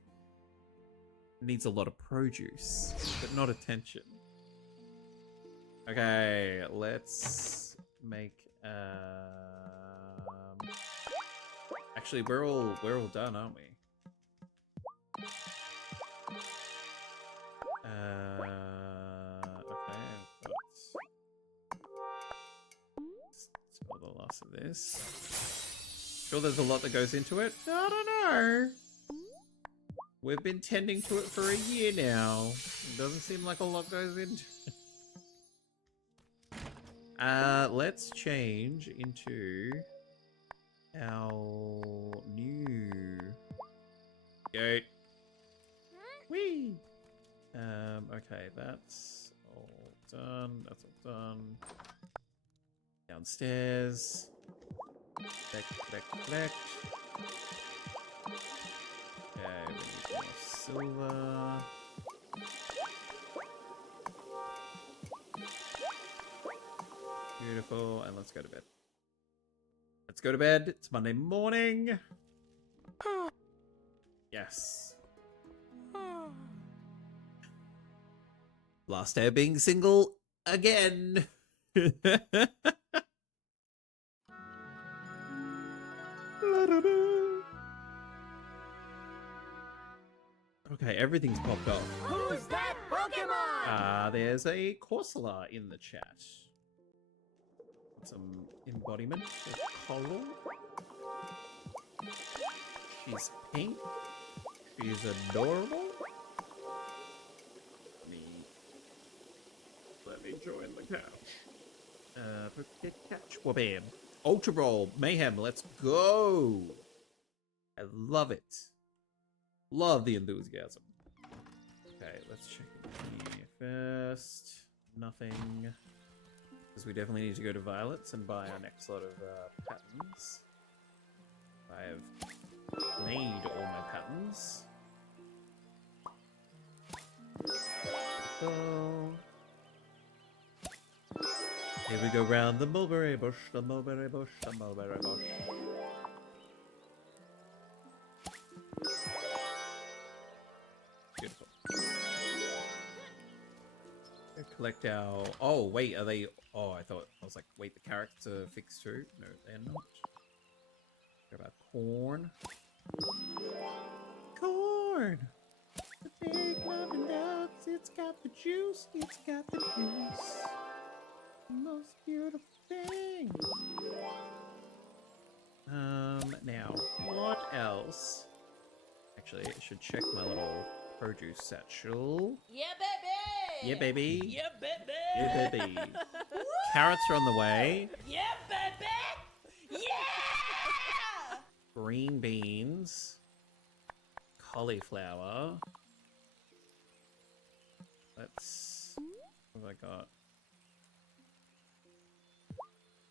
It needs a lot of produce, but not attention. Okay, let's make actually we're all done, aren't we? Okay, spell the last of this. Sure there's a lot that goes into it? I don't know. We've been tending to it for a year now. It doesn't seem like a lot goes into it. Let's change into our new goat. Whee! Okay, that's all done. That's all done. Downstairs. Collect. Okay, we need more silver. Beautiful, and let's go to bed. Let's go to bed. It's Monday morning. Yes. Last day of being single again. Okay, everything's popped off. Who's that Pokemon? There's a Corsola in the chat. Some embodiment of coral. She's pink. She's adorable. Let me join the couch. Catch. Wabam. Ultra Roll. Mayhem. Let's go. I love it. Love the enthusiasm. Okay, let's check in here first. Nothing. Because we definitely need to go to Violet's and buy our next lot of patterns. I have made all my patterns. Cool. Here we go round the mulberry bush, the mulberry bush, the mulberry bush. Beautiful. Collect our... Oh, wait, are they... Oh, I was like, wait, the carrots are fixed too? No, they're not. What about corn? Corn! The big loving nuts, it's got the juice, it's got the juice. The most beautiful thing. Now, what else? Actually, I should check my little produce satchel. Yeah, baby! Yeah, baby. Yeah, baby! Yeah, baby. Carrots are on the way. Yeah, baby! Yeah! Green beans. Cauliflower. Let's... What have I got?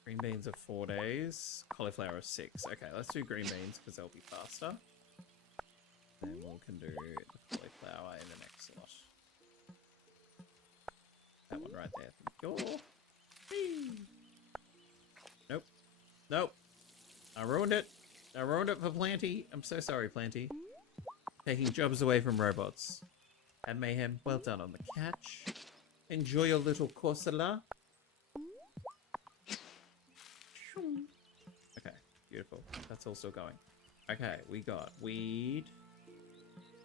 Green beans are 4 days. Cauliflower is 6. Okay, let's do green beans because they'll be faster. Then we can do the cauliflower in the next slot. That one right there. Oh. Nope. Nope. I ruined it. I ruined it for Planty. I'm so sorry, Planty. Taking jobs away from robots. And Mayhem, well done on the catch. Enjoy your little Corsola. Okay, beautiful. That's also going. Okay, we got weed.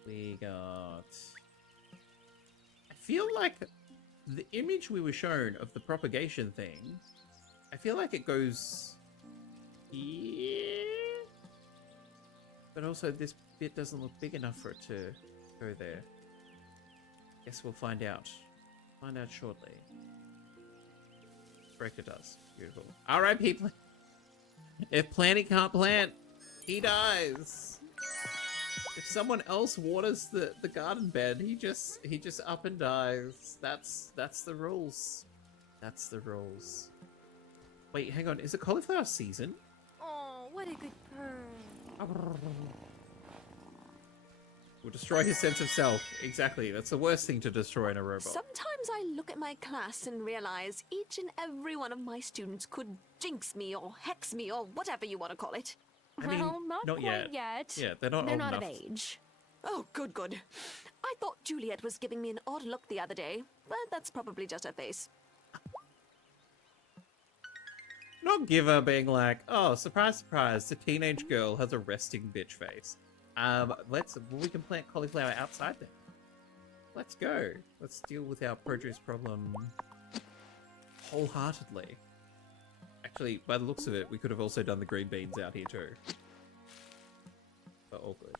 We got... I feel like the image we were shown of the propagation thing, I feel like it goes here, but also this bit doesn't look big enough for it to go there. Guess we'll find out. Find out shortly. Breaker does. Beautiful. R.I.P. If Planty can't plant, he dies. If someone else waters the garden bed, he just up and dies. That's the rules. That's the rules. Wait, hang on. Is it cauliflower season? Oh, what a good purr. Will destroy his sense of self. Exactly. That's the worst thing to destroy in a robot. Sometimes I look at my class and realize each and every one of my students could jinx me or hex me or whatever you want to call it. I mean, Well, not quite yet. Yeah, they're not They're old not enough. of age. Oh, good, good. I thought Juliet was giving me an odd look the other day, but that's probably just her face. Not Giver being like, oh, surprise, surprise, the teenage girl has a resting bitch face. We can plant cauliflower outside then. Let's go. Let's deal with our produce problem wholeheartedly. Actually, by the looks of it, we could have also done the green beans out here too. But all good.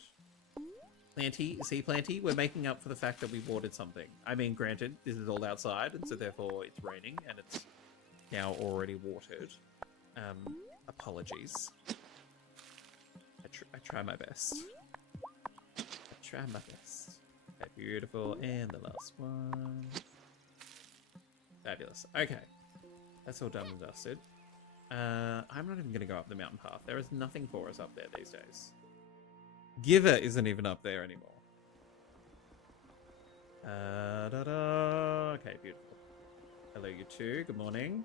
Planty, see Planty, we're making up for the fact that we watered something. I mean, granted, this is all outside, and so therefore it's raining, and it's now already watered. Apologies. I try my best. I try my best. Okay, beautiful. And the last one. Fabulous. Okay. That's all done and dusted. I'm not even going to go up the mountain path. There is nothing for us up there these days. Giver isn't even up there anymore. Okay, beautiful. Hello, you two. Good morning.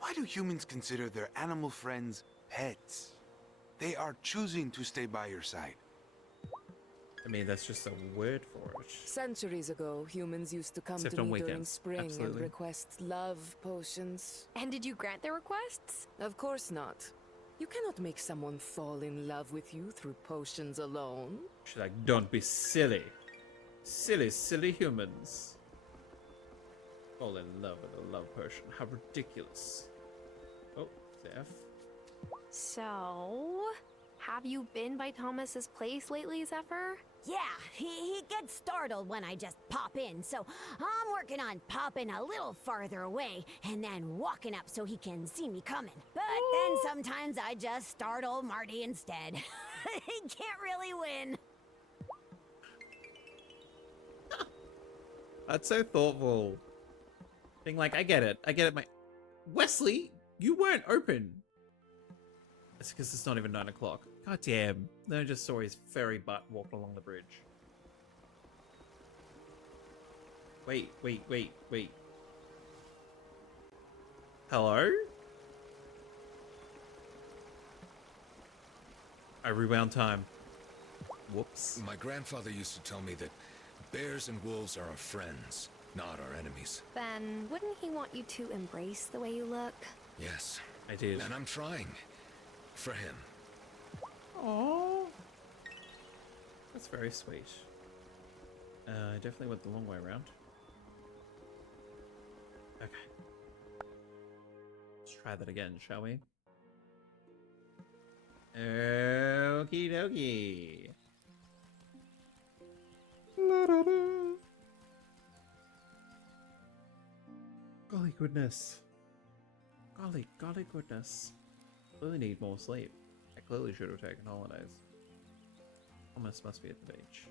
Why do humans consider their animal friends pets? They are choosing to stay by your side. I mean, that's just a word for it. Centuries ago, humans used to come Except to on me during weekends. spring Absolutely. and request love potions. And did you grant their requests? Of course not. You cannot make someone fall in love with you through potions alone. She's like, don't be silly. Silly, silly humans. Fall in love with a love potion. How ridiculous. Oh, Zeph. So, have you been by Thomas's place lately, Zephyr? Yeah, he gets startled when I just pop in, so I'm working on popping a little farther away and then walking up so he can see me coming. But then sometimes I just startle Marty instead. He can't really win. That's so thoughtful. Being like, I get it. My Wesley, you weren't open. It's because it's not even 9 o'clock. God damn. Then I just saw his furry butt walk along the bridge. Wait. Hello? I rewound time. Whoops. My grandfather used to tell me that bears and wolves are our friends, not our enemies. Then wouldn't he want you to embrace the way you look? Yes. I did. And I'm trying. For him. Aww. That's very sweet. I definitely went the long way around. Okay. Let's try that again, shall we? Okie dokie. Golly goodness. Golly goodness. Clearly need more sleep. I clearly should have taken holidays. Thomas must be at the beach.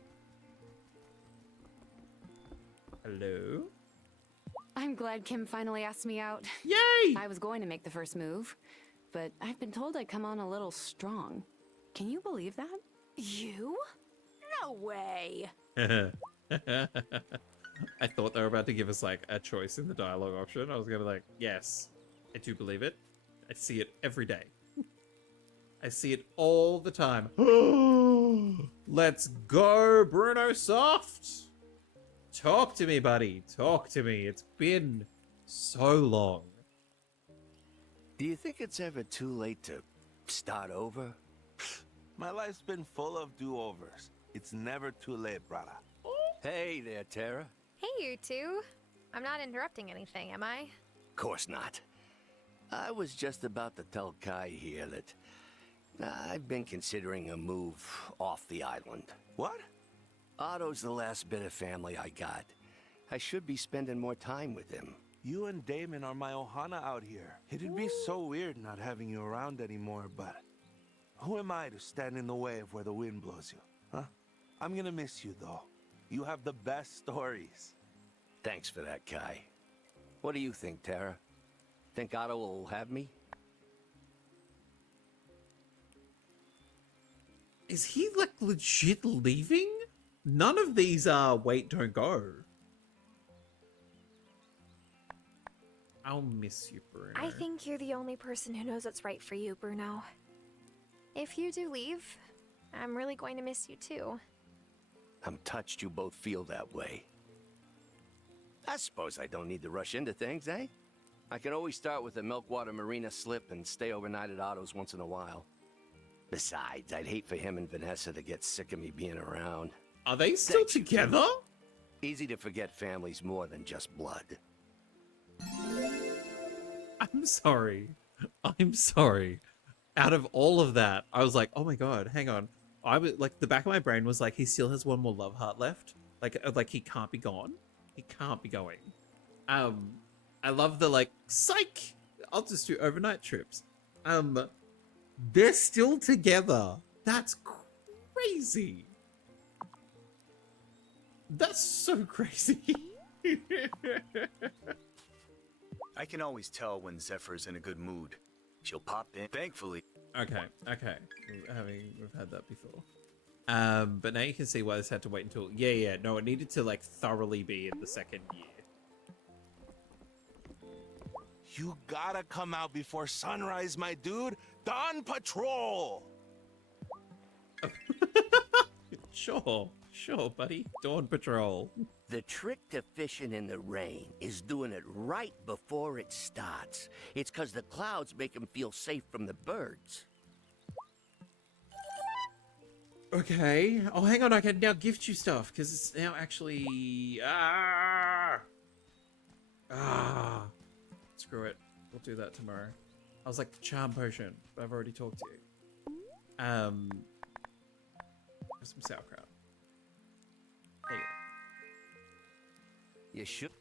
Hello? I'm glad Kim finally asked me out. Yay! I was going to make the first move, but I've been told I come on a little strong. Can you believe that? You? No way. I thought they were about to give us like a choice in the dialogue option. I was gonna be like, yes, I do believe it. I see it every day. I see it all the time. Let's go, Bruno Soft! Talk to me, buddy. Talk to me. It's been so long. Do you think it's ever too late to start over? My life's been full of do-overs. It's never too late, brother. Hey there, Tara. Hey, you two. I'm not interrupting anything, am I? Course not. I was just about to tell Kai here that I've been considering a move off the island. What? Otto's the last bit of family I got. I should be spending more time with him. You and Damon are my ohana out here. It'd be so weird not having you around anymore, but who am I to stand in the way of where the wind blows you, huh? I'm gonna miss you, though. You have the best stories. Thanks for that, Kai. What do you think, Tara? Think Otto will have me? Is he like legit leaving? None of these are wait, don't go. I'll miss you, Bruno. I think you're the only person who knows what's right for you, Bruno. If you do leave, I'm really going to miss you too. I'm touched you both feel that way. I suppose I don't need to rush into things, eh? I can always start with a Milkwater Marina slip and stay overnight at Otto's once in a while. Besides, I'd hate for him and Vanessa to get sick of me being around. Are they still together? Easy to forget family's more than just blood. I'm sorry. I'm sorry. Out of all of that, I was like, oh my god, hang on. I was like, the back of my brain was like, he still has one more love heart left. Like he can't be gone. He can't be going. I love the like, psych! I'll just do overnight trips. They're still together. That's crazy. That's so crazy. I can always tell when Zephyr's in a good mood. She'll pop in, thankfully. Okay. We've had that before. But now you can see why this had to wait until... Yeah, no, it needed to, like, thoroughly be in the second year. You gotta come out before sunrise, my dude. Dawn patrol! Sure, buddy. Dawn patrol. The trick to fishing in the rain is doing it right before it starts. It's 'cause the clouds make them feel safe from the birds. Okay. Oh, hang on. I can now gift you stuff because it's now actually... Screw it. We'll do that tomorrow. I was like, charm potion, but I've already talked to you. Some sauerkraut. There you go. You should.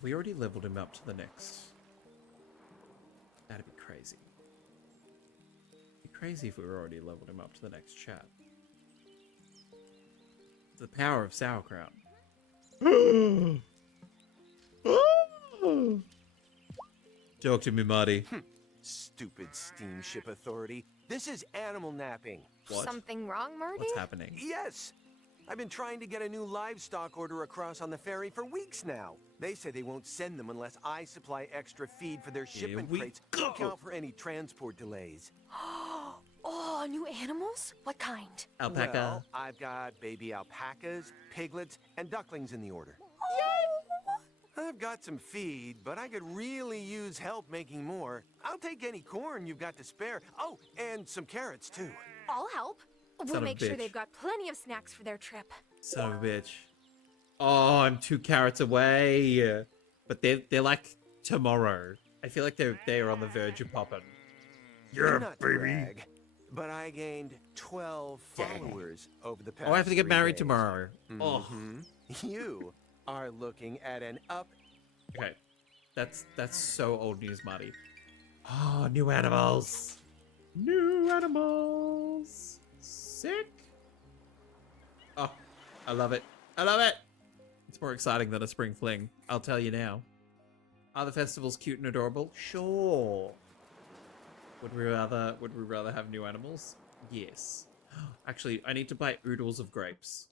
We already leveled him up to the next. That'd be crazy. It'd be crazy if we were already leveled him up to the next chat. The power of sauerkraut. Talk to me, Marty. Stupid steamship authority. This is animal napping. What? Something wrong, Marty? What's happening? Yes. I've been trying to get a new livestock order across on the ferry for weeks now. They say they won't send them unless I supply extra feed for their shipment crates to account for any transport delays. Oh, new animals? What kind? Alpaca. Well, I've got baby alpacas, piglets, and ducklings in the order. I've got some feed, but I could really use help making more. I'll take any corn you've got to spare. Oh, and some carrots, too. I'll help. We'll make sure they've got plenty of snacks for their trip. Son of a bitch. Oh, I'm 2 carrots away. But they're like tomorrow. I feel like they're on the verge of popping. Yeah, baby. Brag, but I gained 12 followers over the past. Oh, I have to get 3 married days. tomorrow. Oh. You are looking at an up. Okay. That's so old news, Marty. Oh, new animals. New animals. Sick. Oh, I love it. I love it. It's more exciting than a spring fling. I'll tell you now. Are the festivals cute and adorable? Sure. Would we rather have new animals? Yes. Actually, I need to buy oodles of grapes.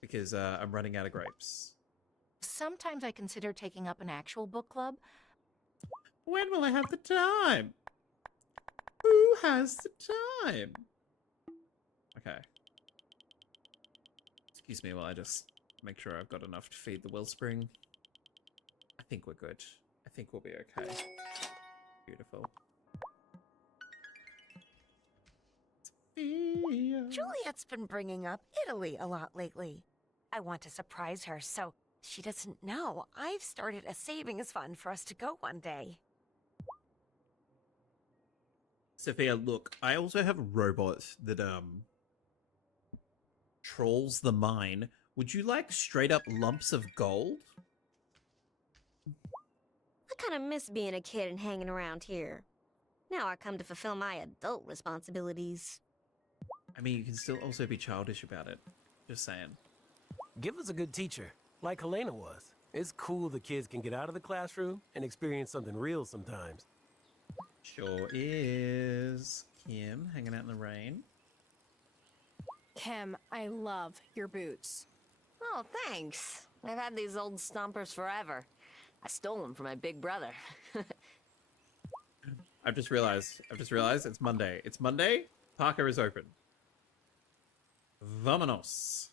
Because I'm running out of grapes. Sometimes I consider taking up an actual book club. When will I have the time? Who has the time? Okay. Excuse me while I just make sure I've got enough to feed the wellspring. I think we're good. I think we'll be okay. Beautiful. Juliet's been bringing up Italy a lot lately. I want to surprise her, so she doesn't know. I've started a savings fund for us to go one day. Sophia, look, I also have a robot that trolls the mine. Would you like straight up lumps of gold? I kind of miss being a kid and hanging around here. Now I come to fulfill my adult responsibilities. I mean, you can still also be childish about it. Just saying. Give us a good teacher, like Helena was. It's cool the kids can get out of the classroom and experience something real sometimes. Sure is. Kim, hanging out in the rain. Kim, I love your boots. Oh, thanks. I've had these old stompers forever. I stole them from my big brother. I've just realized it's Monday. It's Monday. Parker is open. Vamonos.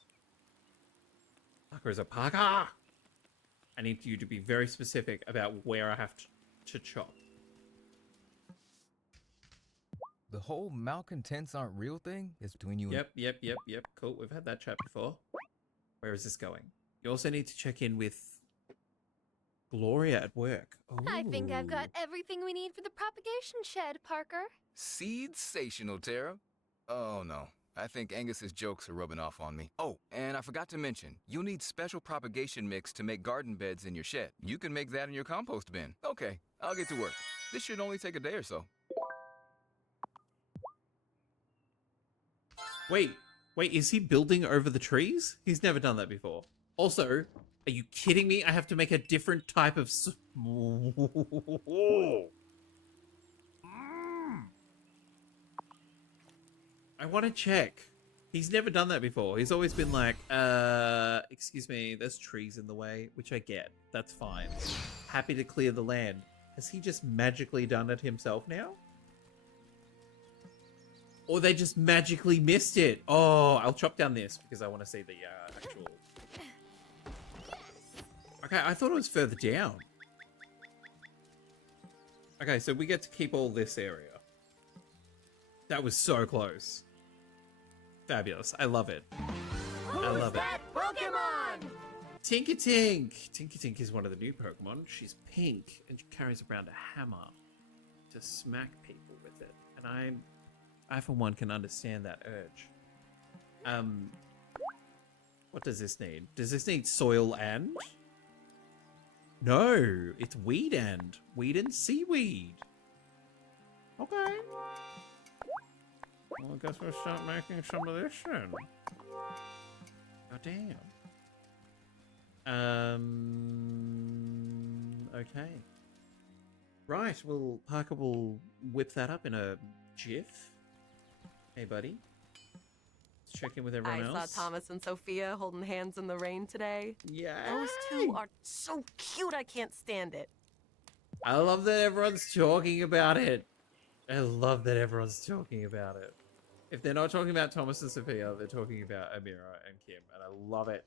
Parker is a Parker. I need you to be very specific about where I have to chop. The whole malcontents aren't real thing is between you and... Yep. Cool. We've had that chat before. Where is this going? You also need to check in with Gloria at work. I think I've got Ooh. everything we need for the propagation shed, Parker. Sensational, Tara. Oh, no. I think Angus's jokes are rubbing off on me. Oh, and I forgot to mention, you'll need special propagation mix to make garden beds in your shed. You can make that in your compost bin. Okay, I'll get to work. This should only take a day or so. Wait, is he building over the trees? He's never done that before. Also, are you kidding me? I have to make a different type of... I want to check. He's never done that before. He's always been like, excuse me, there's trees in the way, which I get. That's fine. Happy to clear the land. Has he just magically done it himself now? Or they just magically missed it. Oh, I'll chop down this because I want to see the actual... Okay, I thought it was further down. Okay, so we get to keep all this area. That was so close. Fabulous. I love it. I love it. Pokemon! Tinkatink! Tinkatink is one of the new Pokemon. She's pink and she carries around a hammer to smack people with it. And I for one can understand that urge. What does this need? Does this need soil and? No, it's weed and seaweed. Okay. Well, I guess we'll start making some of this then. Oh damn. Okay. Right, well, Parker will whip that up in a jiff. Hey, buddy. Let's check in with everyone else. I saw Thomas and Sophia holding hands in the rain today. Yeah. Those two are so cute, I can't stand it. I love that everyone's talking about it. I love that everyone's talking about it. If they're not talking about Thomas and Sophia, they're talking about Amira and Kim, and I love it.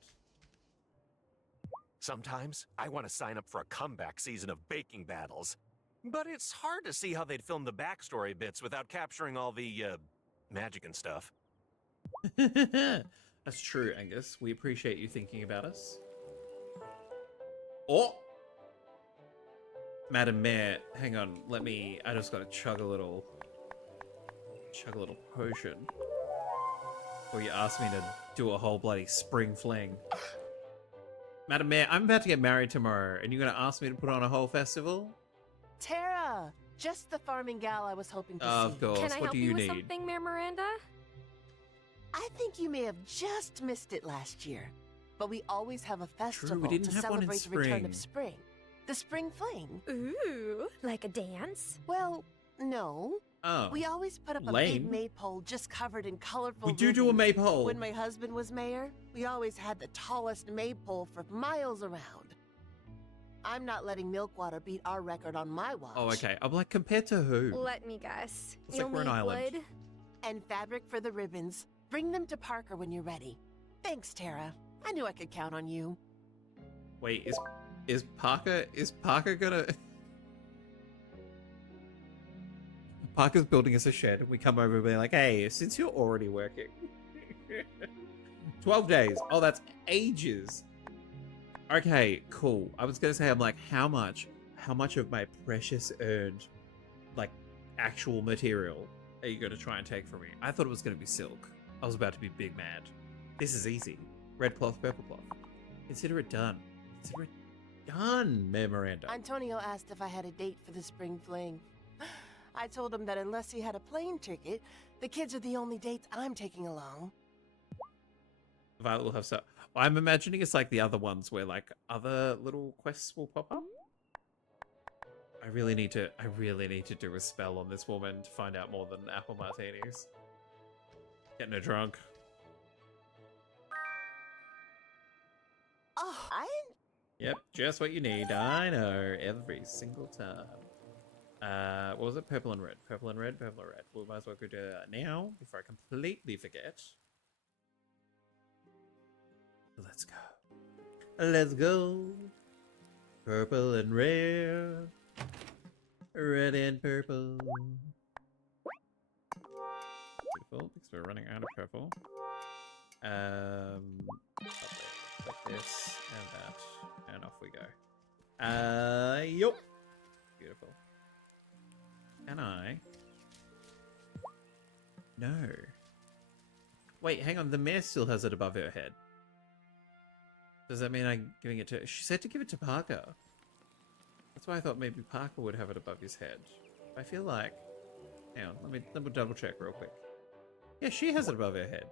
Sometimes I want to sign up for a comeback season of baking battles, but it's hard to see how they'd film the backstory bits without capturing all the, magic and stuff. That's true, Angus. We appreciate you thinking about us. Oh! Madam Mayor, hang on, I just gotta chug a little potion before you ask me to do a whole bloody spring fling. Madam Mayor, I'm about to get married tomorrow, and you're gonna ask me to put on a whole festival? Tara, just the farming gal I was hoping to see. Of course. Can I What help do you you with need? something, Mayor Miranda? I think you may have just missed it last year, but we always have a festival we didn't to have one in celebrate the return spring. of spring. The spring fling. Ooh, like a dance? Well, no. Oh. We always put up a Lame. big maypole just covered in colorful We do a ribbons. maypole. When my husband was mayor, we always had the tallest maypole for miles around. I'm not letting Milkwater beat our record on my watch. Oh, okay. I'm like, compared to who? Let me guess. It's like we're an need island. wood? And fabric for the ribbons. Bring them to Parker when you're ready. Thanks, Tara. I knew I could count on you. Wait, is Parker gonna... Parker's building us a shed. We come over and be like, hey, since you're already working, 12 days. Oh, that's ages. Okay, cool. I was gonna say, I'm like, how much of my precious earned, like, actual material are you gonna try and take from me? I thought it was gonna be silk. I was about to be big mad. This is easy. Red cloth, purple cloth. Consider it done. Consider it done, Miranda. Antonio asked if I had a date for the spring fling. I told him that unless he had a plane ticket, the kids are the only dates I'm taking along. Violet will have so. Well, I'm imagining it's like the other ones where like other little quests will pop up. I really need to do a spell on this woman to find out more than apple martinis. Getting her drunk. Oh, Yep, just what you need. I know, every single time. What was it? Purple and red. Purple and red, purple and red. We might as well go do that now before I completely forget. Let's go. Let's go. Purple and red. Red and purple. Beautiful, because we're running out of purple. Like this and that. And off we go. Yup. Beautiful. Can I? No. Wait, hang on. The mayor still has it above her head. Does that mean I'm giving it to... She said to give it to Parker. That's why I thought maybe Parker would have it above his head. I feel like... Hang on, let me double check real quick. Yeah, she has it above her head.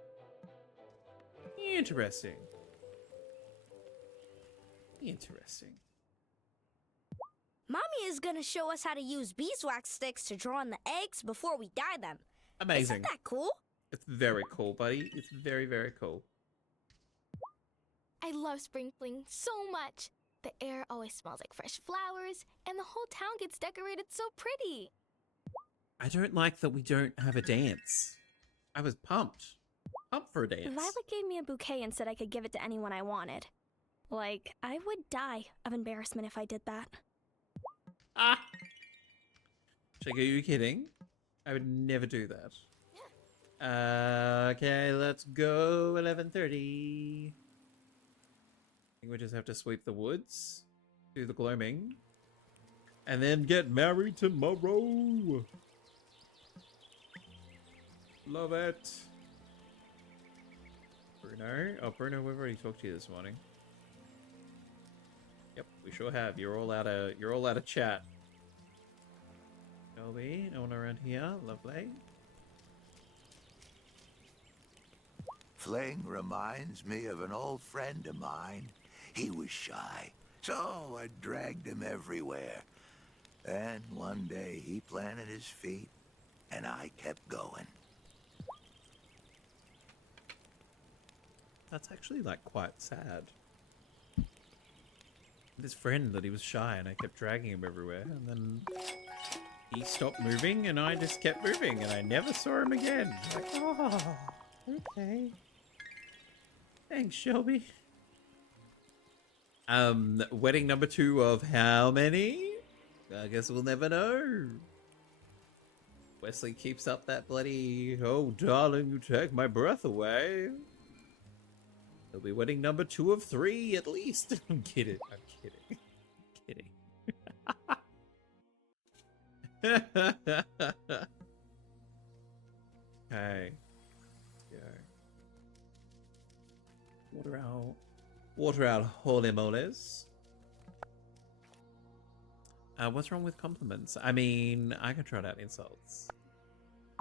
Interesting. Interesting. Mommy is gonna show us how to use beeswax sticks to draw on the eggs before we dye them. Amazing. Isn't that cool? It's very cool, buddy. It's very, very cool. I love spring fling so much. The air always smells like fresh flowers, and the whole town gets decorated so pretty. I don't like that we don't have a dance. I was pumped. Pumped for a dance. Violet gave me a bouquet and said I could give it to anyone I wanted. Like, I would die of embarrassment if I did that. Ah! Chick, are you kidding? I would never do that. Okay, let's go 11:30. I think we just have to sweep the woods, do the gloaming, and then get married tomorrow. Love it. Bruno? Oh, Bruno, we've already talked to you this morning. Yep, we sure have. You're all out of chat. Shelby, no one around here. Lovely. Fling reminds me of an old friend of mine. He was shy, so I dragged him everywhere. Then one day he planted his feet, and I kept going. That's actually like quite sad. This friend that he was shy and I kept dragging him everywhere, and then he stopped moving and I just kept moving and I never saw him again. Like, oh, okay. Thanks, Shelby. Wedding number 2 of how many? I guess we'll never know. Wesley keeps up that bloody, oh darling, you take my breath away. It'll be wedding number 2 of 3 at least. I'm kidding. I'm kidding. Kidding. Okay. Let's go. Water out, holy moles. What's wrong with compliments? I mean, I can trot out insults.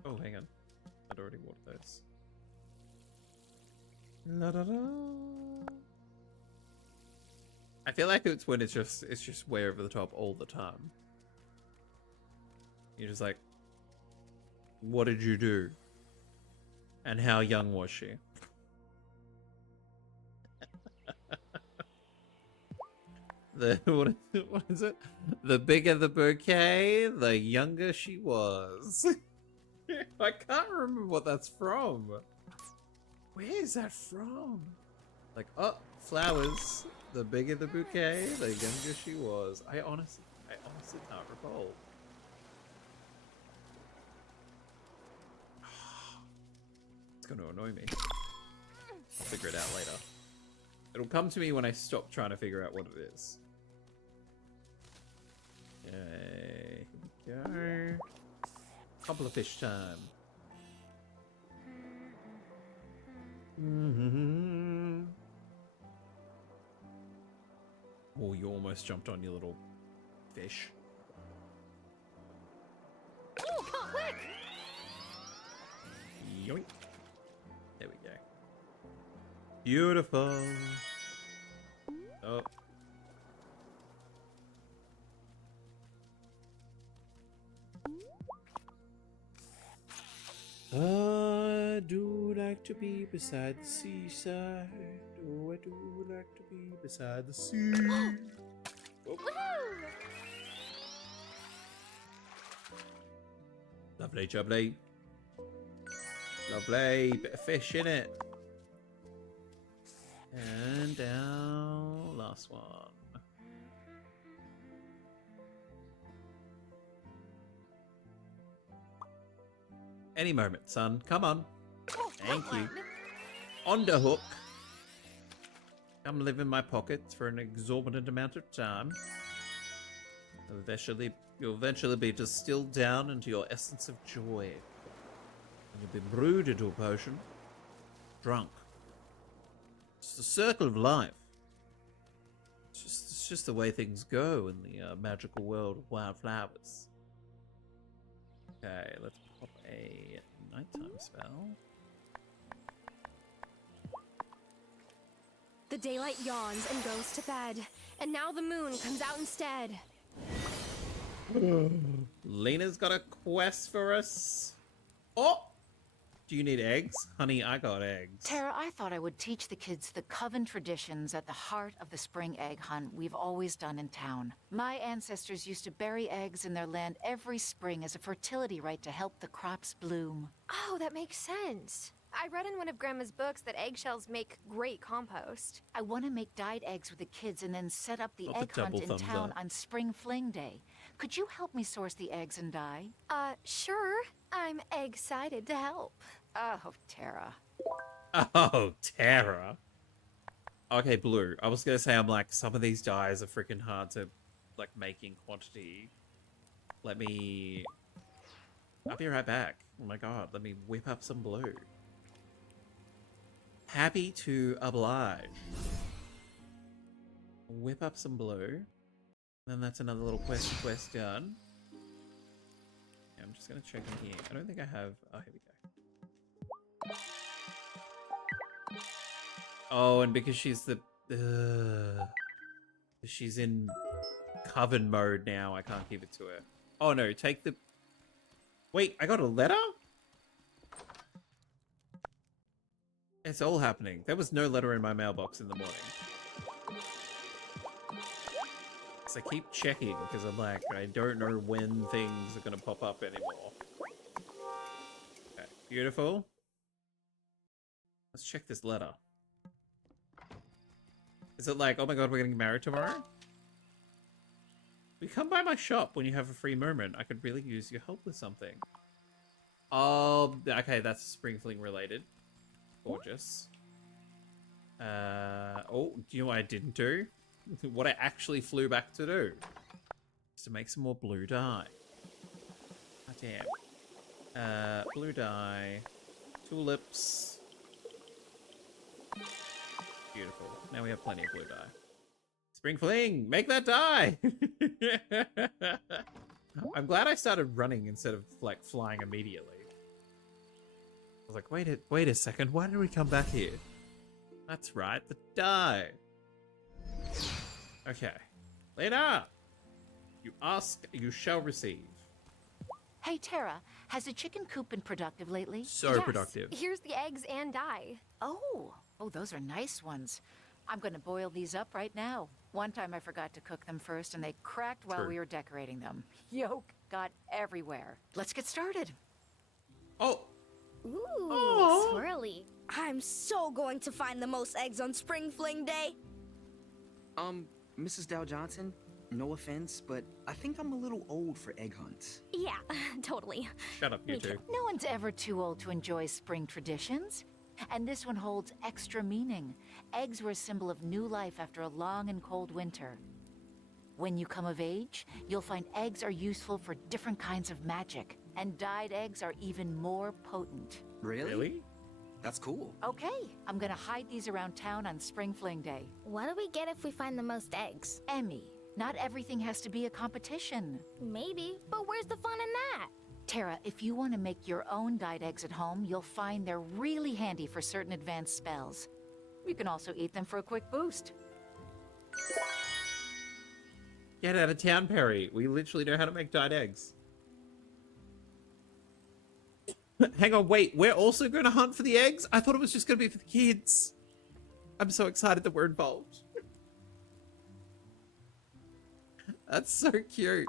Oh, hang on. I'd already watered those. La da da. I feel like it's when it's just way over the top all the time. You're just like, what did you do? And how young was she? What is it? The bigger the bouquet, the younger she was. I can't remember what that's from. Where is that from? Like, oh, flowers. The bigger the bouquet, the younger she was. I honestly can't recall. It's going to annoy me. I'll figure it out later. It'll come to me when I stop trying to figure out what it is. Okay, here we go. Couple of fish time. Oh, you almost jumped on your little fish. Oh, quick! Yoink. There we go. Beautiful. Oh. I do like to be beside the seaside. Oh, I do like to be beside the sea. Oh. Lovely jubbly. Lovely. Bit of fish in it. And down. Last one. Any moment, son. Come on. Thank you. On the hook. Come live in my pockets for an exorbitant amount of time. You'll eventually be distilled down into your essence of joy. And you'll be brewed into a potion. Drunk. It's the circle of life. It's just the way things go in the magical world of Wylde Flowers. Okay, let's pop a nighttime spell. The daylight yawns and goes to bed, and now the moon comes out instead. Lena's got a quest for us. Oh! Do you need eggs? Honey, I got eggs. Tara, I thought I would teach the kids the coven traditions at the heart of the spring egg hunt we've always done in town. My ancestors used to bury eggs in their land every spring as a fertility rite to help the crops bloom. Oh, that makes sense. I read in one of Grandma's books that eggshells make great compost. I want to make dyed eggs with the kids and then set up the Not the egg hunt double in thumbs town up. on Spring Fling Day. Could you help me source the eggs and dye? Sure. I'm excited to help. Oh, Tara. Oh, Tara. Okay, Blue. I was gonna say, I'm like, some of these dyes are freaking hard to, like, make in quantity. I'll be right back. Oh my god, let me whip up some blue. Happy to oblige. Whip up some blue. Then that's another little quest done. Yeah, I'm just gonna check in here. I don't think I have... Oh, here we go. Oh, and because she's the... she's in coven mode now, I can't give it to her. Oh no, take the... Wait, I got a letter? It's all happening. There was no letter in my mailbox in the morning. So I keep checking because I'm like, I don't know when things are going to pop up anymore. Okay, beautiful. Let's check this letter. Is it like, oh my god, we're getting married tomorrow? We come by my shop when you have a free moment. I could really use your help with something. Oh, okay, that's Spring Fling related. Gorgeous. Oh, do you know what I didn't do? What I actually flew back to do? Is to make some more blue dye. God damn. Blue dye. Tulips. Beautiful. Now we have plenty of blue dye. Spring Fling! Make that dye! I'm glad I started running instead of, like, flying immediately. I was like, wait a second, why did we come back here? That's right, the dye. Okay. Lena! You ask, you shall receive. Hey, Tara, has the chicken coop been productive lately? So productive. Here's the eggs and dye. Oh, those are nice ones. I'm gonna boil these up right now. One time I forgot to cook them first and they cracked while we were decorating them. Yolk got everywhere. Let's get started. Oh! Ooh, swirly. I'm so going to find the most eggs on Spring Fling Day. Mrs. Dow Johnson, no offense, but I think I'm a little old for egg hunts. Yeah, totally. Shut up, you two. No one's ever too old to enjoy spring traditions. And this one holds extra meaning. Eggs were a symbol of new life after a long and cold winter. When you come of age, you'll find eggs are useful for different kinds of magic, and dyed eggs are even more potent. Really? That's cool. Okay, I'm gonna hide these around town on Spring Fling Day. What do we get if we find the most eggs? Emmy, not everything has to be a competition. Maybe, but where's the fun in that? Tara, if you want to make your own dyed eggs at home, you'll find they're really handy for certain advanced spells. You can also eat them for a quick boost. Get out of town, Perry. We literally know how to make dyed eggs. Hang on, wait. We're also going to hunt for the eggs? I thought it was just going to be for the kids. I'm so excited that we're involved. That's so cute.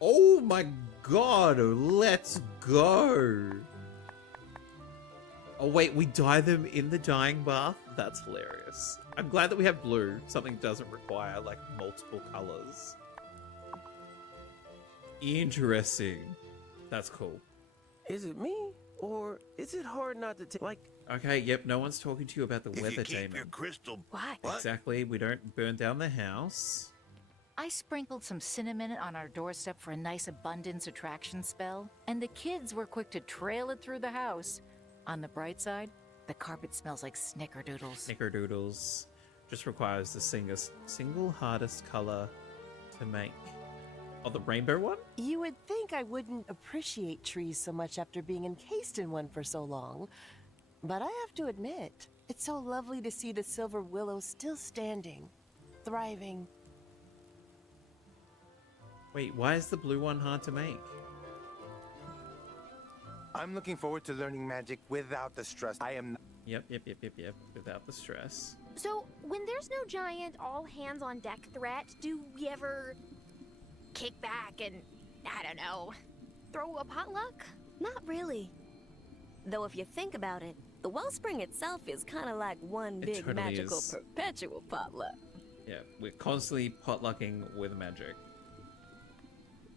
Oh my god, let's go. Oh wait, we dye them in the dyeing bath? That's hilarious. I'm glad that we have blue. Something doesn't require like multiple colors. Interesting. That's cool. Is it me? Or is it hard not to take, like... Okay, yep, no one's talking to you about the weather, Damon. Your crystal... Why? Exactly, we don't burn down the house. I sprinkled some cinnamon on our doorstep for a nice abundance attraction spell, and the kids were quick to trail it through the house. On the bright side, the carpet smells like snickerdoodles. Snickerdoodles. Just requires the single hardest color to make. Oh, the rainbow one? You would think I wouldn't appreciate trees so much after being encased in one for so long. But I have to admit, it's so lovely to see the silver willow still standing, thriving. Wait, why is the blue one hard to make? I'm looking forward to learning magic without the stress. I am... Yep. Without the stress. So, when there's no giant all-hands-on-deck threat, do we ever kick back and, I don't know, throw a potluck? Not really. Though if you think about it, the wellspring itself is kind of like one big totally magical is. perpetual potluck. Yeah, we're constantly potlucking with magic.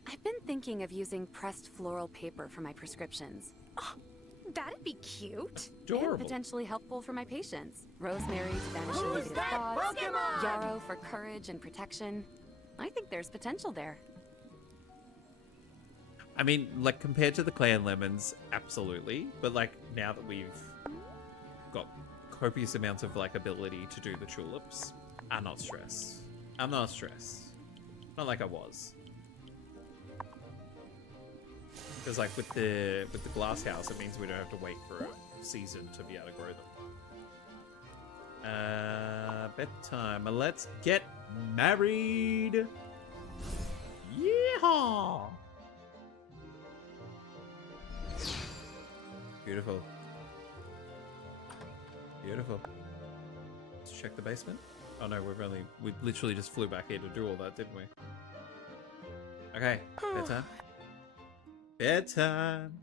I've been thinking of using pressed floral paper for my prescriptions. Oh, that'd be cute. Adorable. And potentially helpful for my patients. Rosemary to banish negative thoughts. Yarrow for courage and protection. I think there's potential there. I mean, like, compared to the clan lemons, absolutely. But, like, now that we've got copious amounts of, like, ability to do the tulips, I'm not stressed. I'm not stressed. Not like I was. Because, like, with the glass house, it means we don't have to wait for a season to be able to grow them. Bedtime. Let's get married. Yeehaw! Beautiful. Beautiful. Let's check the basement. Oh no, we literally just flew back here to do all that, didn't we? Okay, bedtime. Bedtime.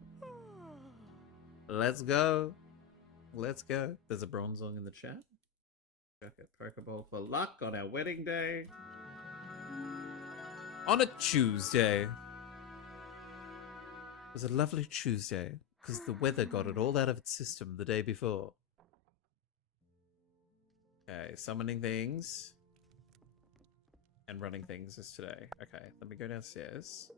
Let's go. Let's go. There's a bronzong in the chat. Check a Pokeball for luck on our wedding day. On a Tuesday. It was a lovely Tuesday because the weather got it all out of its system the day before. Okay, summoning things and running things is today. Okay, let me go downstairs.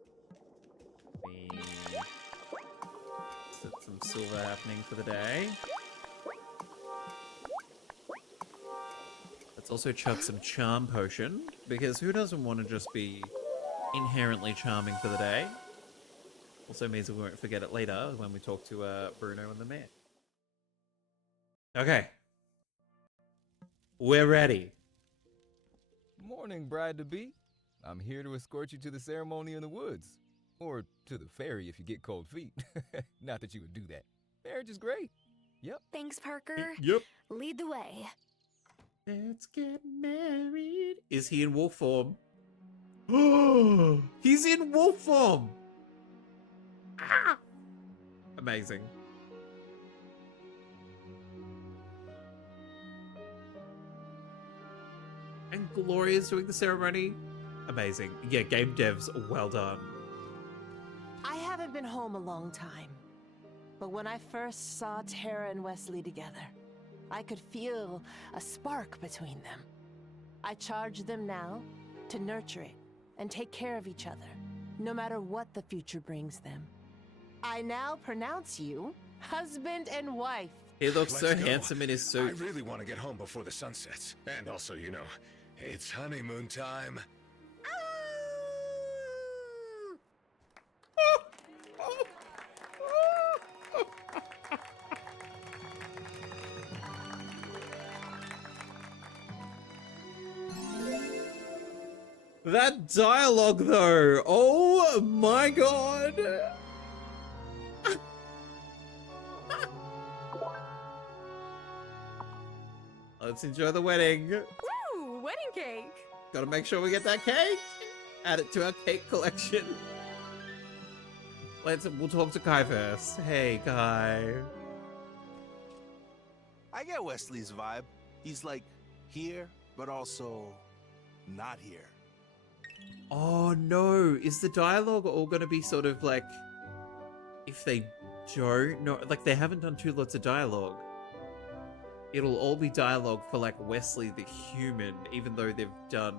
Set some silver happening for the day. Let's also chug some charm potion, because who doesn't want to just be inherently charming for the day? Also means that we won't forget it later when we talk to Bruno and the mayor. Okay. We're ready. Morning, bride-to-be. I'm here to escort you to the ceremony in the woods. Or to the ferry if you get cold feet. Not that you would do that. Marriage is great. Yep. Thanks, Parker. Yep. Lead the way. Let's get married. Is he in wolf form? He's in wolf form. Ah! Amazing. And Gloria's doing the ceremony. Amazing. Yeah, game devs, well done. I haven't been home a long time. But when I first saw Tara and Wesley together, I could feel a spark between them. I charge them now to nurture it and take care of each other, no matter what the future brings them. I now pronounce you husband and wife. He looks so Let's go. handsome in his I suit. really want to get home before the sun sets. And also, you know, it's honeymoon time. That dialogue, though. Oh my god. Let's enjoy the wedding. Ooh, wedding cake. Gotta make sure we get that cake. Add it to our cake collection. We'll talk to Kai first. Hey, Kai. I get Wesley's vibe. He's like here, but also not here. Oh no, is the dialogue all gonna be sort of like, if they don't know, like they haven't done two lots of dialogue. It'll all be dialogue for like Wesley the human, even though they've done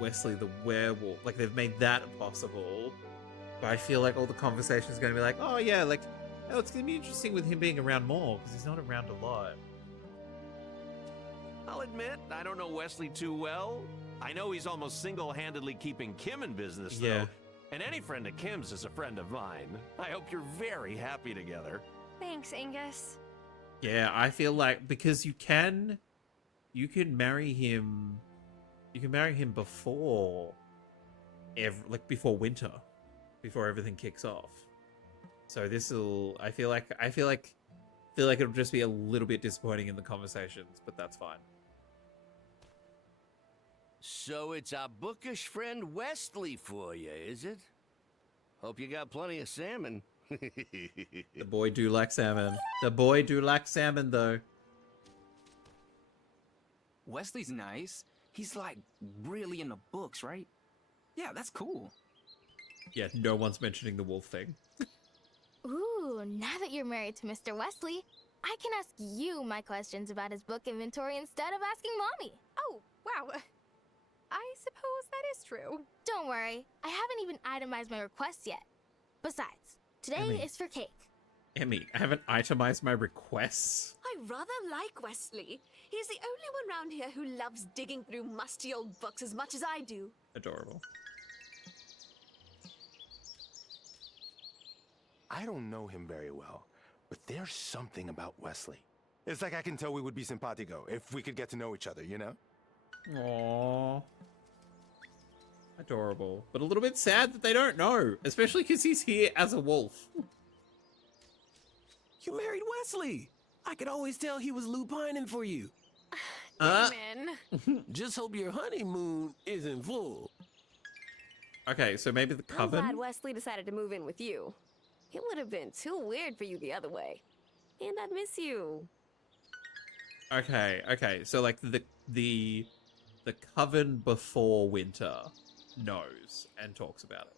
Wesley the werewolf. Like they've made that possible. But I feel like all the conversations are gonna be like, oh yeah, like, oh, it's gonna be interesting with him being around more, because he's not around a lot. I'll admit, I don't know Wesley too well. I know he's almost single-handedly keeping Kim in business, though. Yeah. And any friend of Kim's is a friend of mine. I hope you're very happy together. Thanks, Angus. Yeah, I feel like because you can marry him, before, before winter, before everything kicks off. So I feel like it'll just be a little bit disappointing in the conversations, but that's fine. So it's our bookish friend Wesley for you, is it? Hope you got plenty of salmon. The boy do like salmon. The boy do like salmon, though. Wesley's nice. He's like really into books, right? Yeah, that's cool. Yeah, no one's mentioning the wolf thing. Ooh, now that you're married to Mr. Wesley, I can ask you my questions about his book inventory instead of asking Mommy. Oh, wow. I suppose that is true. Don't worry, I haven't even itemized my requests yet. Besides, today Emmy. is for cake. Emmy, I haven't itemized my requests. I rather like Wesley. He's the only one round here who loves digging through musty old books as much as I do. Adorable. I don't know him very well, but there's something about Wesley. It's like I can tell we would be simpatico if we could get to know each other, you know? Aww. Adorable. But a little bit sad that they don't know, especially because he's here as a wolf. You married Wesley. I could always tell he was lupining for you. Damon. Just hope your honeymoon isn't full. Okay, so maybe the I'm coven. glad Wesley decided to move in with you. It would have been too weird for you the other way. And I'd miss you. Okay. So like the coven before winter knows and talks about it.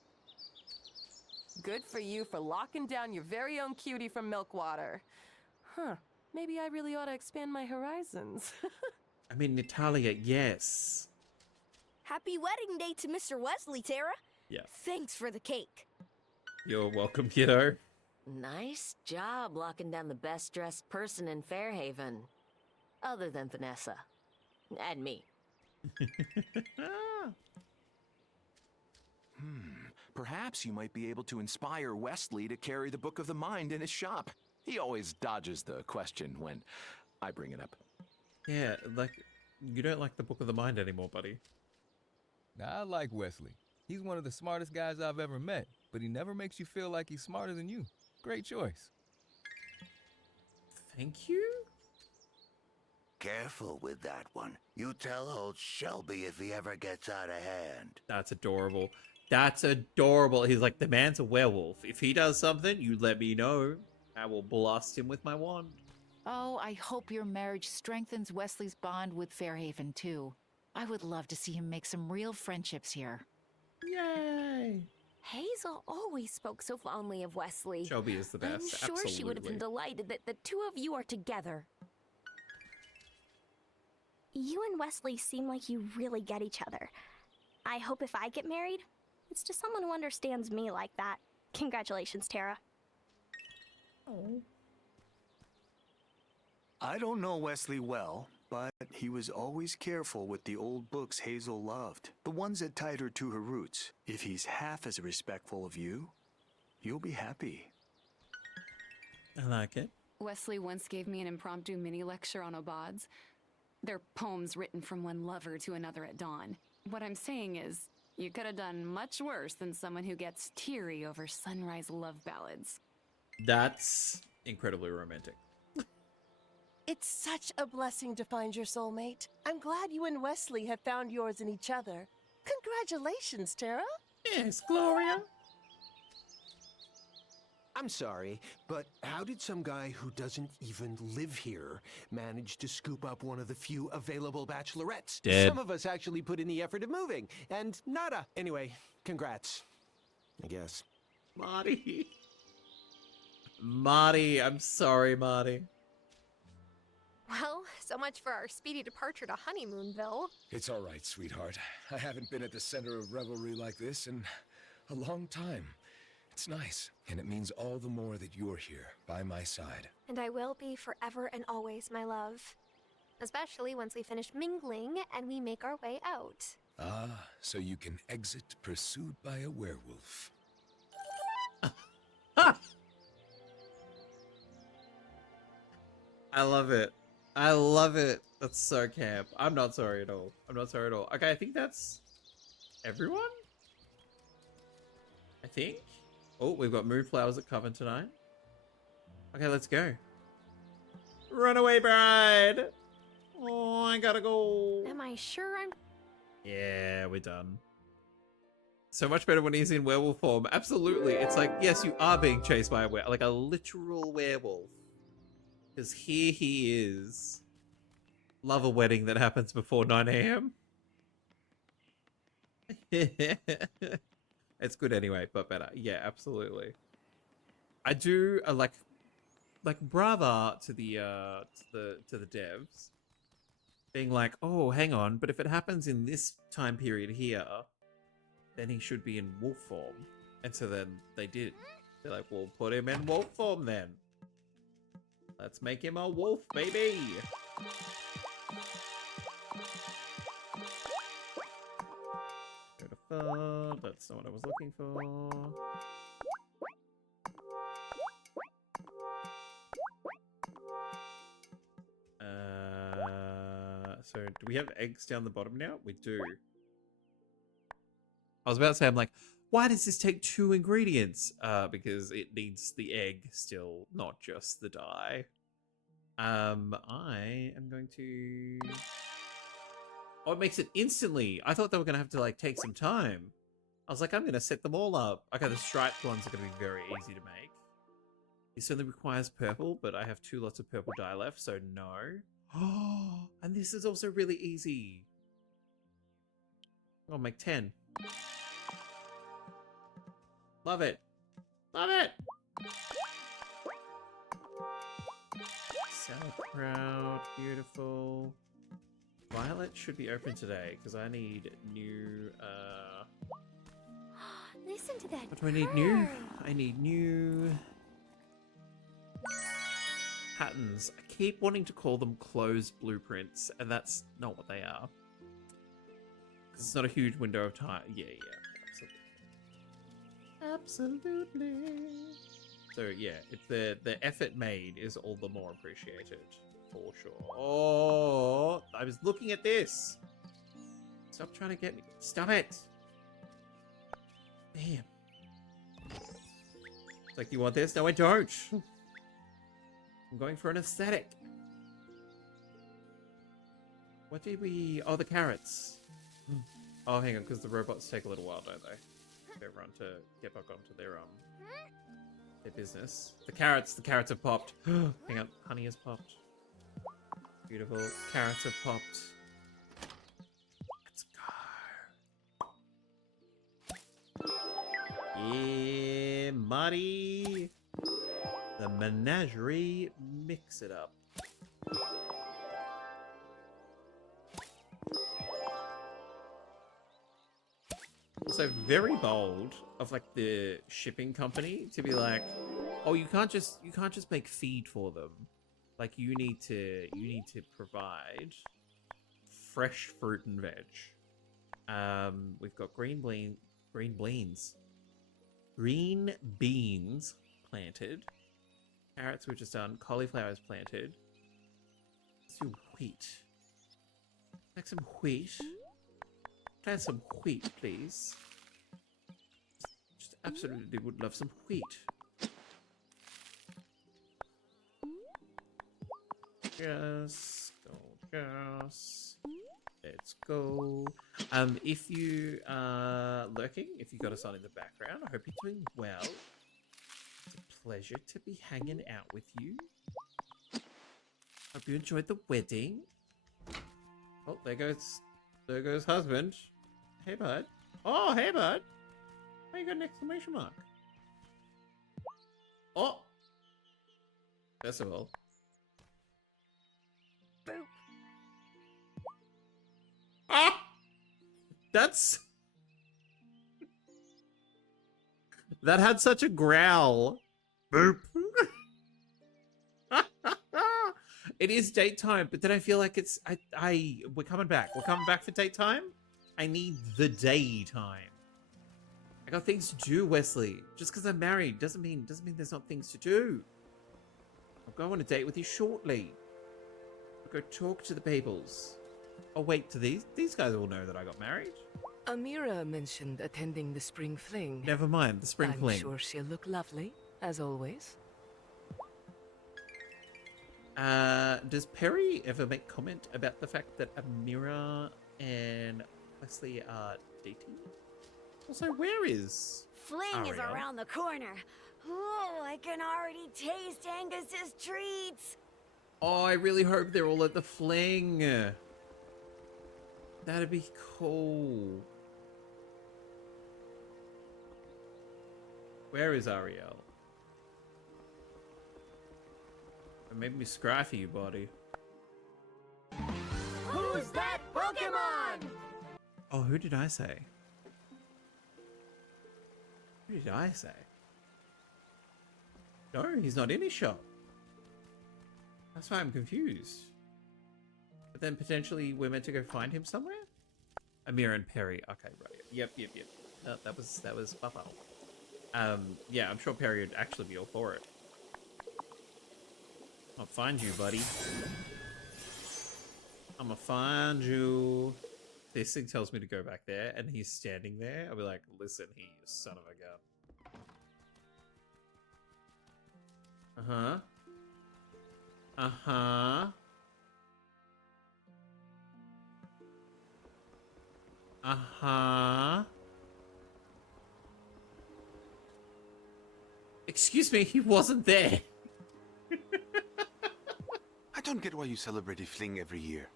Good for you for locking down your very own cutie from Milkwater. Huh. Maybe I really ought to expand my horizons. I mean, Natalia, yes. Happy wedding day to Mr. Wesley, Tara. Yeah. Thanks for the cake. You're welcome, kiddo. Nice job locking down the best dressed person in Fairhaven. Other than Vanessa. And me. Perhaps you might be able to inspire Wesley to carry the Book of the Mind in his shop. He always dodges the question when I bring it up. Yeah, like, you don't like the Book of the Mind anymore, buddy. I like Wesley. He's one of the smartest guys I've ever met, but he never makes you feel like he's smarter than you. Great choice. Thank you? Careful with that one. You tell old Shelby if he ever gets out of hand. That's adorable. That's adorable. He's like, the man's a werewolf. If he does something, you let me know. I will blast him with my wand. Oh, I hope your marriage strengthens Wesley's bond with Fairhaven, too. I would love to see him make some real friendships here. Yay! Hazel always spoke so fondly of Wesley. Shelby is the best. I'm sure she would have been delighted that the two of you are together. You and Wesley seem like you really get each other. I hope if I get married, it's to someone who understands me like that. Congratulations, Tara. Oh. I don't know Wesley well, but he was always careful with the old books Hazel loved, the ones that tied her to her roots. If he's half as respectful of you, you'll be happy. I like it. Wesley once gave me an impromptu mini lecture on obods. They're poems written from one lover to another at dawn. What I'm saying is, you could have done much worse than someone who gets teary over sunrise love ballads. That's incredibly romantic. It's such a blessing to find your soulmate. I'm glad you and Wesley have found yours in each other. Congratulations, Tara. Yes, Gloria. I'm sorry, but how did some guy who doesn't even live here manage to scoop up one of the few available bachelorettes? Dead. Some of us actually put in the effort of moving, and nada. Anyway, congrats, I guess. Marty. Marty, I'm sorry, Marty. Well, so much for our speedy departure to Honeymoonville. It's all right, sweetheart. I haven't been at the center of revelry like this in a long time. It's nice, and it means all the more that you're here, by my side. And I will be forever and always, my love. Especially once we finish mingling and we make our way out. Ah, so you can exit pursued by a werewolf. I love it. I love it. That's so camp. I'm not sorry at all. I'm not sorry at all. Okay, I think that's everyone? I think? Oh, we've got Moon Flowers at Coven tonight. Okay, let's go. Runaway bride! Oh, I gotta go. Am I sure I'm... Yeah, we're done. So much better when he's in werewolf form. Absolutely. It's like, yes, you are being chased by a werewolf. Like a literal werewolf. Because here he is. Love a wedding that happens before 9 a.m. It's good anyway, but better. Yeah, absolutely. I do like brava to the devs, being like, oh, hang on, but if it happens in this time period here, then he should be in wolf form. And so then they did. They're like, we'll put him in wolf form then. Let's make him a wolf, baby. Beautiful. That's not what I was looking for. So do we have eggs down the bottom now? We do. I was about to say, I'm like, why does this take 2 ingredients? Because it needs the egg still, not just the dye. I am going to... Oh, it makes it instantly. I thought they were going to have to, like, take some time. I was like, I'm going to set them all up. Okay, the striped ones are going to be very easy to make. This only requires purple, but I have 2 lots of purple dye left, so no. Oh, and this is also really easy. I'll make 10. Love it. Love it. Sauerkraut, beautiful. Violet should be open today because I need new. Listen to that. What do I need new? I need new patterns. I keep wanting to call them closed blueprints, and that's not what they are. Because it's not a huge window of time. Yeah, absolutely. So yeah, it's the effort made is all the more appreciated, for sure. Oh, I was looking at this. Stop trying to get me. Stop it. Damn. It's like, you want this? No, I don't. I'm going for an aesthetic. What did we... Oh, the carrots. Oh, hang on, because the robots take a little while, don't they? For everyone to get back onto their business. The carrots have popped. Hang on, honey has popped. Beautiful. Carrots have popped. Let's go. Yeah, Marty. The menagerie, mix it up. Also, very bold of like the shipping company to be like, oh, you can't just make feed for them. Like you need to provide fresh fruit and veg. We've got green beans planted. Carrots we've just done. Cauliflowers planted. Let's do wheat. Like some wheat. Plant some wheat, please. Just absolutely would love some wheat. Yes. Yes. Let's go. If you are lurking, if you got us on in the background, I hope you're doing well. It's a pleasure to be hanging out with you. Hope you enjoyed the wedding. Oh, there goes husband. Hey, bud. Oh, hey, bud. Why you got an exclamation mark? Oh! First of all. Boop. Ah! That's... That had such a growl. Boop. It is date time, but then I feel like it's... We're coming back. We're coming back for date time? I need the daytime. I got things to do, Wesley. Just because I'm married doesn't mean there's not things to do. I'll go on a date with you shortly. I'll go talk to the peoples. Oh wait, do these guys all know that I got married? Amira mentioned attending the spring fling. Never mind, the spring fling. I'm sure she'll look lovely, as always. Does Perry ever make comment about the fact that Amira and Wesley are dating? Also, where is Fling is Ariel? around the corner. Oh, I can already taste Angus's treats. Oh, I really hope they're all at the fling. That'd be cool. Where is Ariel? It made me scry for you, buddy. Who's that Pokemon? Oh, who did I say? Who did I say? No, he's not in his shop. That's why I'm confused. But then potentially we're meant to go find him somewhere? Amira and Perry. Okay, right. Yep. No, that was Buffalo. Yeah, I'm sure Perry would actually be all for it. I'll find you, buddy. I'm gonna find you. This thing tells me to go back there, and he's standing there. I'll be like, listen here, you son of a gun. Excuse me, he wasn't there. I don't get why you celebrate a fling every year.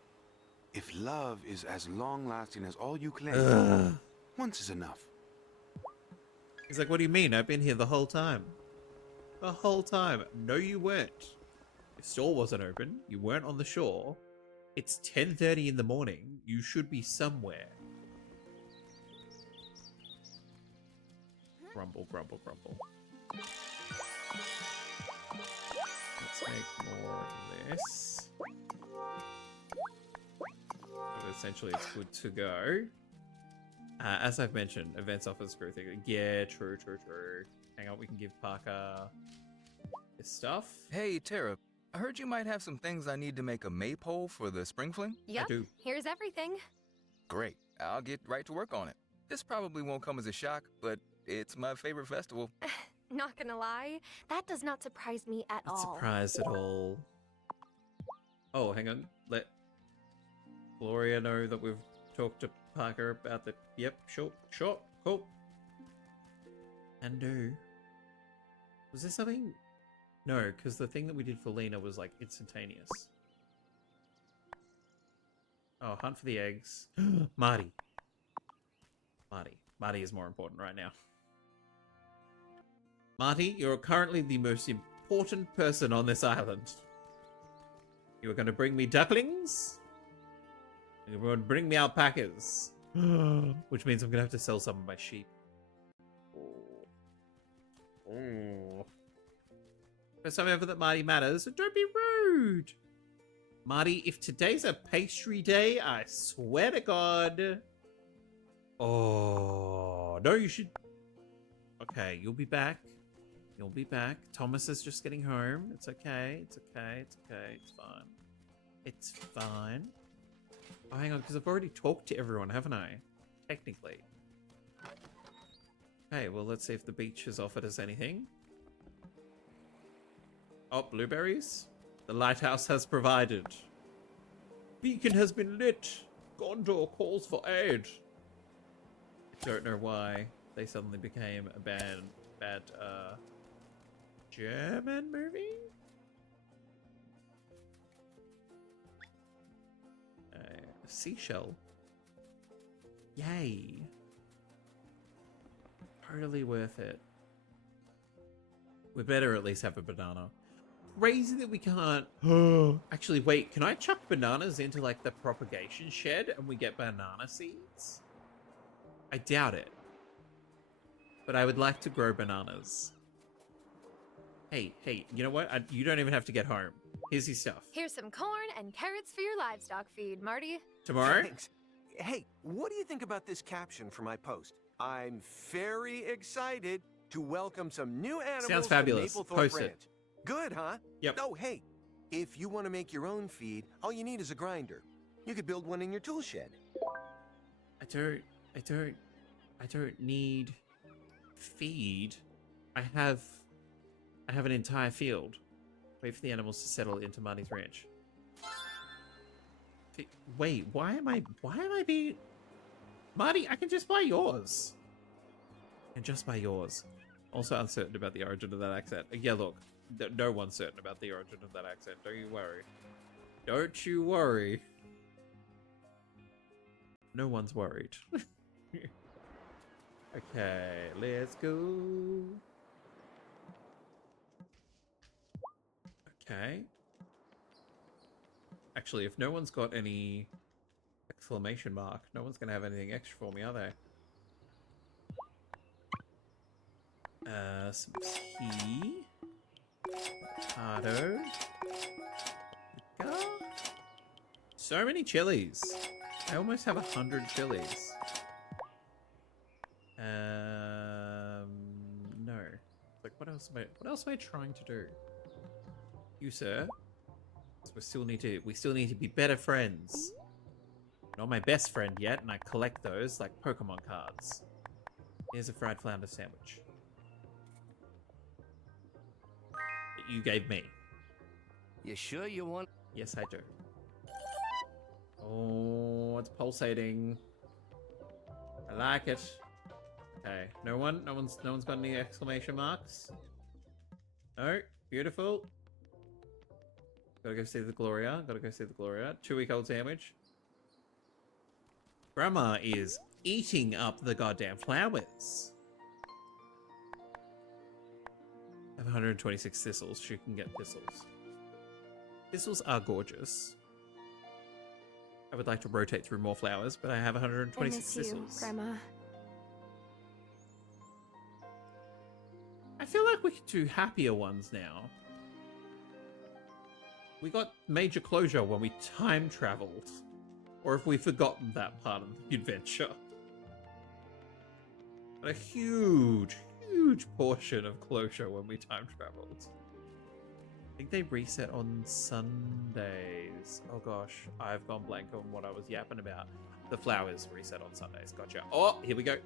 If love is as long-lasting as all you claim, once is enough. He's like, what do you mean? I've been here the whole time. The whole time. No, you weren't. Your store wasn't open. You weren't on the shore. It's 10:30 in the morning. You should be somewhere. Grumble, grumble, grumble. Let's make more of this. So essentially, it's good to go. As I've mentioned, events offers growth. Yeah, true. Hang on, we can give Parker his stuff. Hey, Tara, I heard you might have some things I need to make a maypole for the spring fling. Yep, I do. Here's everything. Great, I'll get right to work on it. This probably won't come as a shock, but it's my favorite festival. Not gonna lie, that does not surprise me at Not all. surprised at all. Oh, hang on. Let Gloria know that we've talked to Parker about the... Yep, sure, cool. And do... Was there something... No, because the thing that we did for Lena was, like, instantaneous. Oh, hunt for the eggs. Marty. Marty is more important right now. Marty, you're currently the most important person on this island. You are going to bring me ducklings. You're going to bring me alpacas. Which means I'm going to have to sell some of my sheep. First time ever that Marty matters, so don't be rude. Marty, if today's a pastry day, I swear to God. Oh, no, you should. Okay, you'll be back. You'll be back. Thomas is just getting home. It's okay. It's okay. It's okay. It's fine. It's fine. Oh, hang on, because I've already talked to everyone, haven't I? Technically. Okay, well, let's see if the beach has offered us anything. Oh, blueberries? The lighthouse has provided. Beacon has been lit. Gondor calls for aid. I don't know why they suddenly became a bad German movie? A seashell. Yay. Totally worth it. We better at least have a banana. Crazy that we can't... Actually, wait, can I chuck bananas into, like, the propagation shed and we get banana seeds? I doubt it. But I would like to grow bananas. Hey, you know what? You don't even have to get home. Here's your stuff. Here's some corn and carrots for your livestock feed, Marty. Tomorrow? Thanks. Hey, what do you think about this caption for my post? I'm very excited to welcome some new animals Sounds fabulous. to Maplethorpe Post it. Ranch. Good, huh? Yep. Oh, hey, if you want to make your own feed, all you need is a grinder. You could build one in your tool shed. I don't need feed. I have an entire field. Wait for the animals to settle into Marty's ranch. Wait, why am I being... Marty, I can just buy yours. And just buy yours. Also uncertain about the origin of that accent. Yeah, look, no one's certain about the origin of that accent. Don't you worry. Don't you worry. No one's worried. Okay, let's go. Okay. Actually, if no one's got any exclamation mark, no one's gonna have anything extra for me, are they? Some tea. Avocado. So many chilies. I almost have 100 chilies. No. Like, what else am I trying to do? You, sir? We still need to be better friends. Not my best friend yet, and I collect those like Pokemon cards. Here's a fried flounder sandwich. That you gave me. You sure you want? Yes, I do. Oh, it's pulsating. I like it. Okay, no one's got any exclamation marks. No, beautiful. Gotta go see the Gloria. 2-week-old sandwich. Grandma is eating up the goddamn flowers. I have 126 thistles. She can get thistles. Thistles are gorgeous. I would like to rotate through more flowers, but I have 126 thistles. Grandma. I feel like we could do happier ones now. We got major closure when we time traveled. Or if we've forgotten that part of the adventure. But a huge portion of closure when we time traveled. I think they reset on Sundays. Oh gosh, I've gone blank on what I was yapping about. The flowers reset on Sundays. Gotcha. Oh, here we go.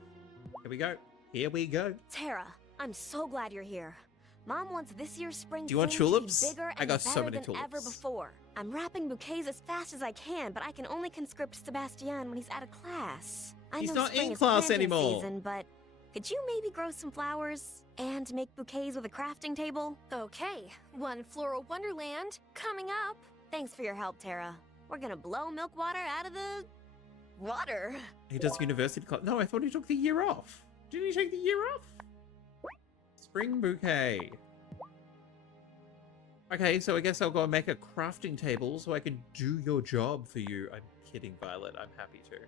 Here we go. Tara, I'm so glad you're here. Mom wants this year's spring Do you want fling to be tulips? bigger I and got so better many than tulips. ever before. I'm wrapping bouquets as fast as I can, but I can only conscript Sebastian when he's out of class. I He's know not spring in is class planting anymore. Season, but could you maybe grow some flowers and make bouquets with a crafting table? Okay, one floral wonderland coming up. Thanks for your help, Tara. We're gonna blow milk water out of the water. He does university class. No, I thought he took the year off. Didn't he take the year off? Spring bouquet. Okay, so I guess I'll go and make a crafting table so I can do your job for you. I'm kidding, Violet. I'm happy to.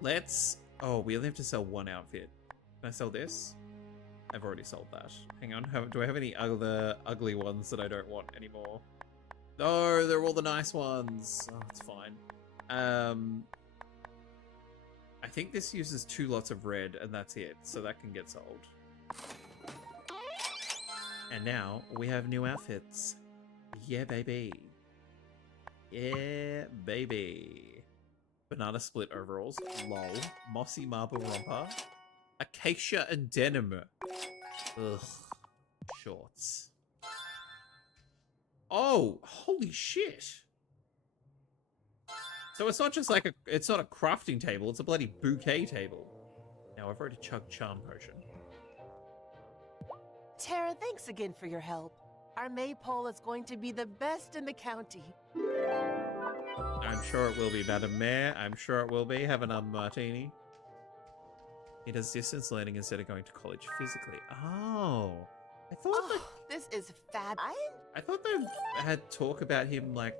Let's... Oh, we only have to sell one outfit. Can I sell this? I've already sold that. Hang on. Do I have any other ugly ones that I don't want anymore? No, they're all the nice ones. Oh, it's fine. I think this uses 2 lots of red, and that's it. So that can get sold. And now we have new outfits. Yeah, baby. Yeah, baby. Banana split overalls. Lol. Mossy marble romper. Acacia and denim. Ugh. Shorts. Oh, holy shit. So it's not just like it's not a crafting table, it's a bloody bouquet table. Now I've already chugged charm potion. Tara, thanks again for your help. Our maypole is going to be the best in the county. I'm sure it will be, Madam Mayor. I'm sure it will be. Have an martini. He does distance learning instead of going to college physically. Oh. I thought this is fab. I thought they had talk about him, like,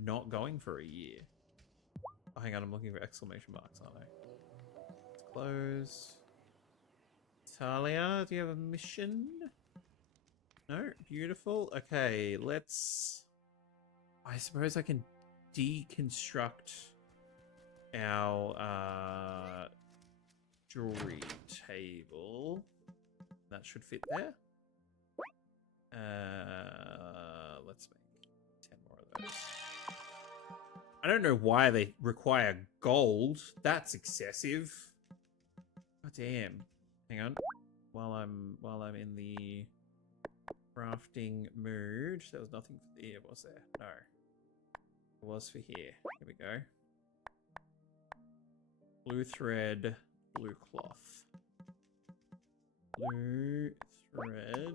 not going for a year. Oh, hang on, I'm looking for exclamation marks, aren't I? Let's close. Talia, do you have a mission? No? Beautiful. Okay, let's... I suppose I can deconstruct our jewelry table. That should fit there. Let's make 10 more of those. I don't know why they require gold. That's excessive. God damn. Hang on. While I'm in the crafting mood. There was nothing for here, was there? No. It was for here. Here we go. Blue thread, blue cloth. Blue thread and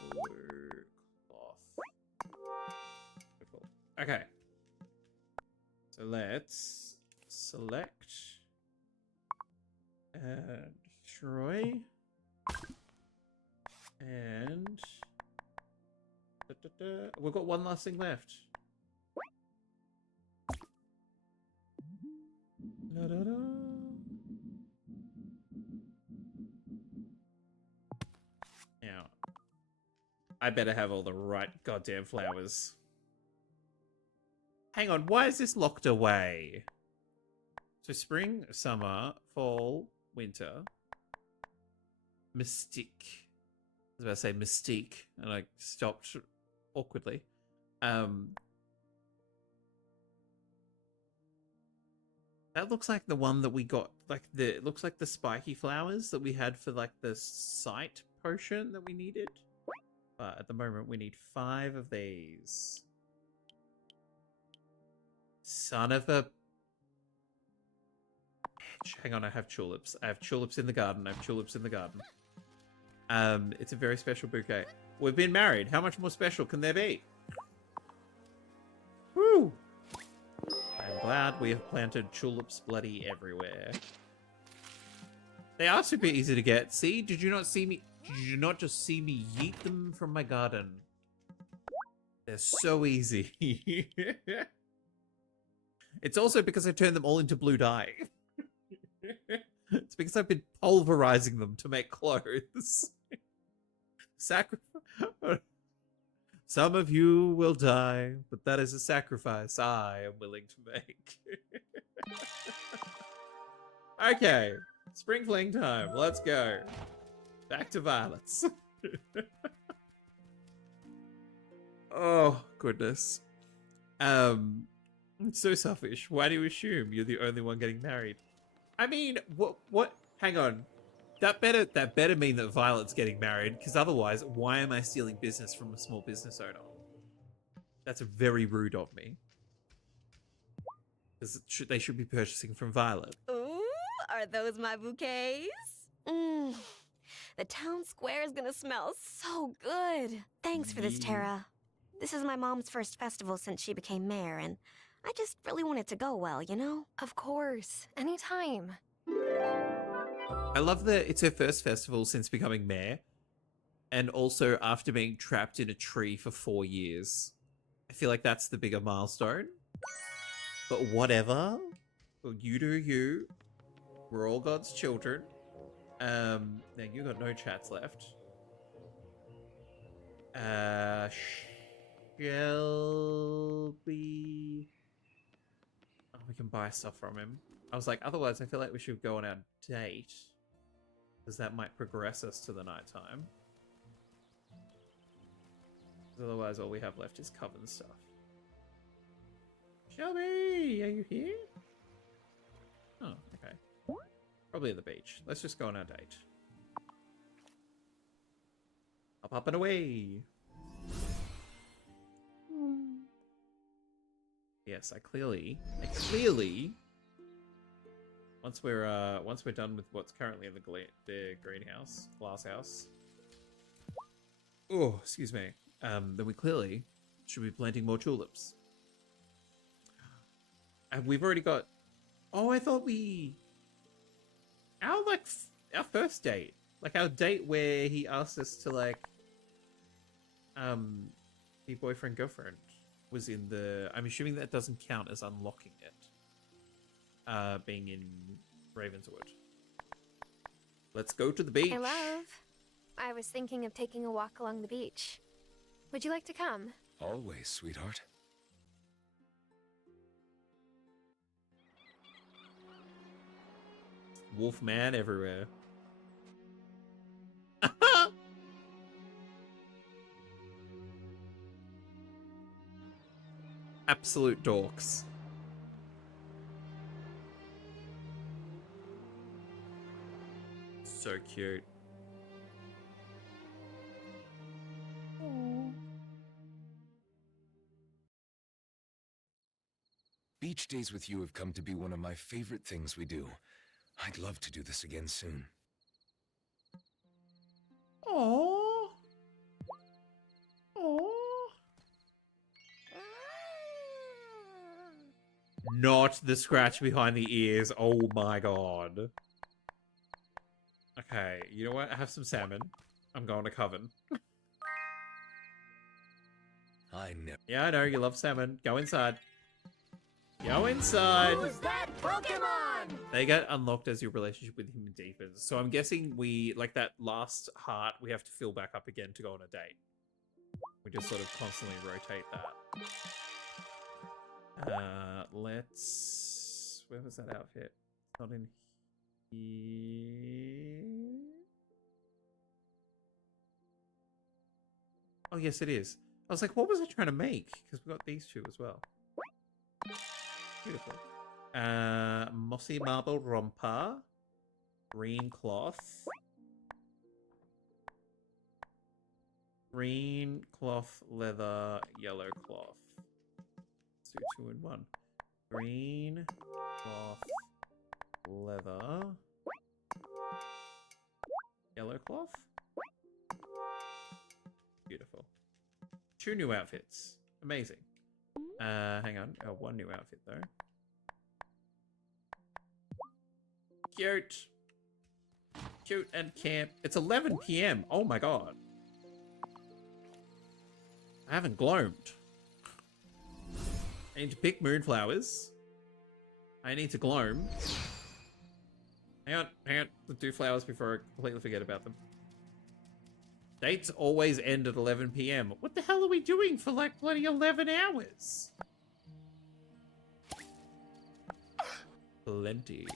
blue cloth. Beautiful. Okay. So let's select and destroy and we've got one last thing left. Da-da-da. Now, I better have all the right goddamn flowers. Hang on, why is this locked away? So spring, summer, fall, winter. Mystique. I was about to say mystique, and I stopped awkwardly. That looks like the one that we got, like it looks like the spiky flowers that we had for like the sight potion that we needed. But at the moment we need 5 of these. Son of a... Hang on, I have tulips. I have tulips in the garden. I have tulips in the garden. It's a very special bouquet. We've been married. How much more special can there be? Woo! I'm glad we have planted tulips bloody everywhere. They are super easy to get. See? Did you not see me? Did you not just see me yeet them from my garden? They're so easy. It's also because I turned them all into blue dye. It's because I've been pulverizing them to make clothes. Sacrifice. Some of you will die, but that is a sacrifice I am willing to make. Okay, spring fling time. Let's go. Back to violets. Oh, goodness. It's so selfish. Why do you assume you're the only one getting married? I mean, what? Hang on. That better mean that Violet's getting married, because otherwise, why am I stealing business from a small business owner? That's very rude of me. Because they should be purchasing from Violet. Ooh, are those my bouquets? The town square is gonna smell so good. Thanks for this, Tara. This is my mom's first festival since she became mayor, and I just really want it to go well, you know? Of course. Anytime. I love that it's her first festival since becoming mayor, and also after being trapped in a tree for 4 years. I feel like that's the bigger milestone. But whatever. Well, you do you. We're all God's children. Now you got no chats left. Shelby. Oh, we can buy stuff from him. I was like, otherwise I feel like we should go on our date. Because that might progress us to the nighttime. Otherwise all we have left is coven stuff. Shelby, are you here? Oh, okay. Probably at the beach. Let's just go on our date. Up and away. Yes, I clearly, once we're done with what's currently in the greenhouse, glass house. Oh, excuse me. Then we clearly should be planting more tulips. And we've already got. Oh, I thought our first date, like our date where he asked us to be boyfriend girlfriend, was in the. I'm assuming that doesn't count as unlocking it. Being in Ravenswood. Let's go to the beach. Hey, love. I was thinking of taking a walk along the beach. Would you like to come? Always, sweetheart. Wolfman everywhere. Absolute dorks. So cute. Beach days with you have come to be one of my favorite things we do. I'd love to do this again soon. Aww. Aww. Not the scratch behind the ears. Oh my god. Okay, you know what? I have some salmon. I'm going to Coven. I never. Yeah, I know you love salmon. Go inside. Go inside. Who's that Pokemon? They get unlocked as your relationship with him deepens. So I'm guessing we, like that last heart, we have to fill back up again to go on a date. We just sort of constantly rotate that. Let's... Where was that outfit? Not in here. Oh, yes, it is. I was like, what was I trying to make? Because we got these two as well. Beautiful. Mossy marble romper. Green cloth. Green cloth, leather, yellow cloth. Let's do 2 in 1. Green cloth, leather, yellow cloth. Beautiful. 2 new outfits. Amazing. Hang on. Oh, 1 new outfit though. Cute. Cute and camp. It's 11 PM. Oh my god. I haven't glowed. I need to pick moonflowers. I need to gloam. Hang on. Let's do flowers before I completely forget about them. Dates always end at 11 PM. What the hell are we doing for like bloody 11 hours? Plenty.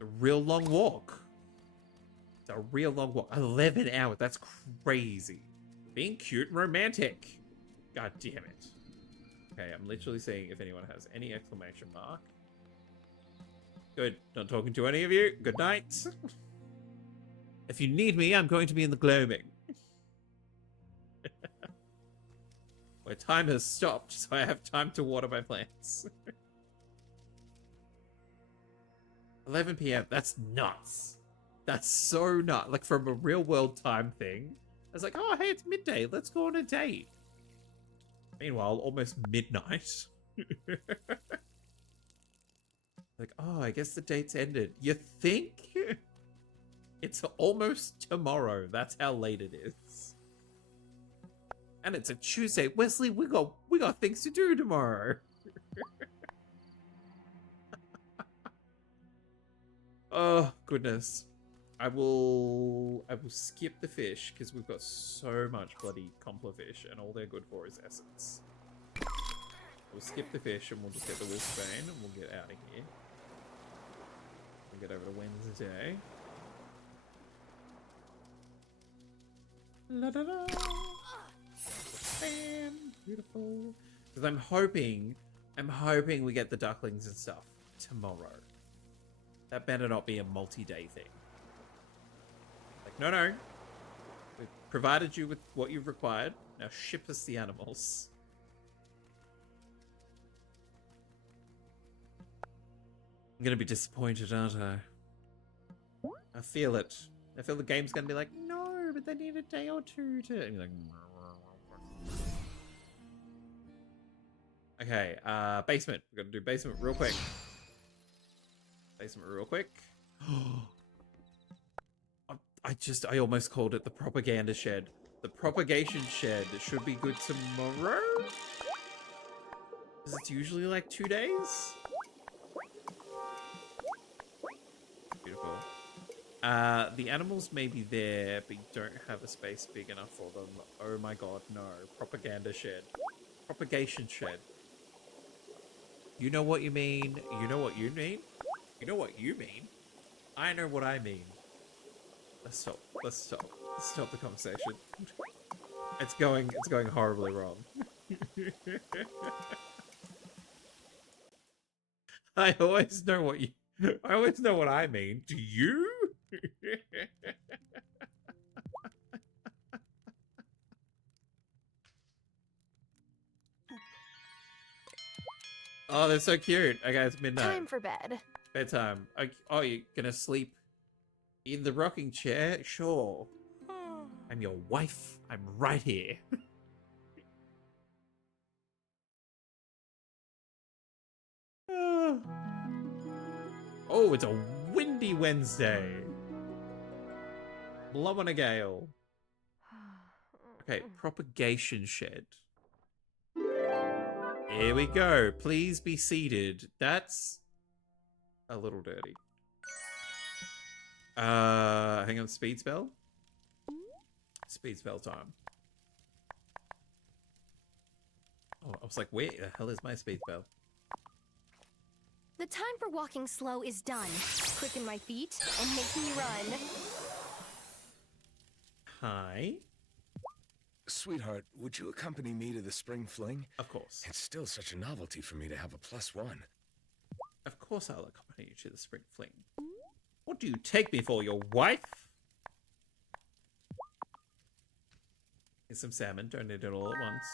A real long walk. It's a real long walk. 11 hours. That's crazy. Being cute and romantic. God damn it. Okay, I'm literally seeing if anyone has any exclamation mark. Good. Not talking to any of you. Good night. If you need me, I'm going to be in the gloaming. My time has stopped, so I have time to water my plants. 11 PM. That's nuts. That's so nuts. Like from a real world time thing. I was like, oh, hey, it's midday. Let's go on a date. Meanwhile, almost midnight. Like, oh, I guess the date's ended. You think? It's almost tomorrow. That's how late it is. And it's a Tuesday. Wesley, we got things to do tomorrow. Oh, goodness. I will skip the fish because we've got so much bloody compler-fish and all they're good for is essence. We'll skip the fish and we'll just get the wolfbane and we'll get out of here. We'll get over to Wednesday. La da da. Bam. Beautiful. Because I'm hoping we get the ducklings and stuff tomorrow. That better not be a multi-day thing. Like, no. We've provided you with what you've required. Now ship us the animals. I'm gonna be disappointed, aren't I? I feel it. I feel the game's gonna be like, no, but they need a day or two to... And you're like... Okay, basement. We're gonna do basement real quick. Basement real quick. I almost called it the propaganda shed. The propagation shed should be good tomorrow? Because it's usually like 2 days? Beautiful. The animals may be there, but you don't have a space big enough for them. Oh my god, no. Propaganda shed. Propagation shed. You know what you mean. You know what you mean. You know what you mean. I know what I mean. Let's stop. Let's stop. Let's stop the conversation. It's going horribly wrong. I always know what you... I always know what I mean. Do you? Oh, they're so cute. Okay, it's midnight. Time for bed. Bedtime. Oh, you're gonna sleep in the rocking chair? Sure. I'm your wife. I'm right here. Oh, it's a windy Wednesday. Blowing a gale. Okay, propagation shed. Here we go. Please be seated. That's a little dirty. Hang on, speed spell? Speed spell time. Oh, I was like, where the hell is my speed spell? The time for walking slow is done. Quicken my feet and make me run. Hi. Sweetheart, would you accompany me to the spring fling? Of course. It's still such a novelty for me to have a +1. Of course I'll accompany you to the spring fling. What do you take me for, your wife? Here's some salmon. Don't eat it all at once.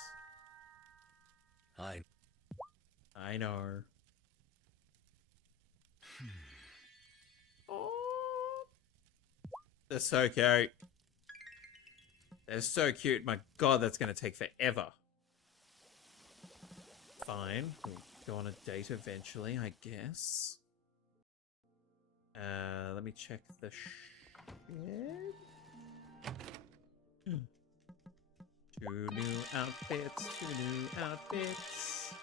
I know. Oh. They're so cute. They're so cute. My god, that's going to take forever. Fine. We'll go on a date eventually, I guess. Let me check the shed. 2 new outfits. 2 new outfits.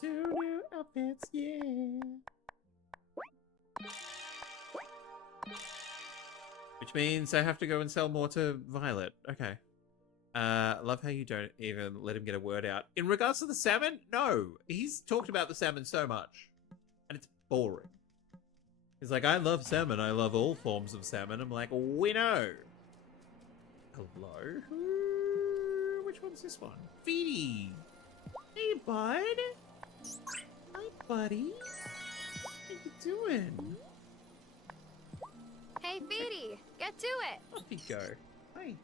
2 new outfits, yeah. Which means I have to go and sell more to Violet. Okay. Love how you don't even let him get a word out. In regards to the salmon, no. He's talked about the salmon so much. And it's boring. He's like, I love salmon. I love all forms of salmon. I'm like, we know. Hello? Which one's this one? Feedy. Hey, bud. Hi, buddy. How you doing? Hey, Feedy, get to it. Off you go. Hey, you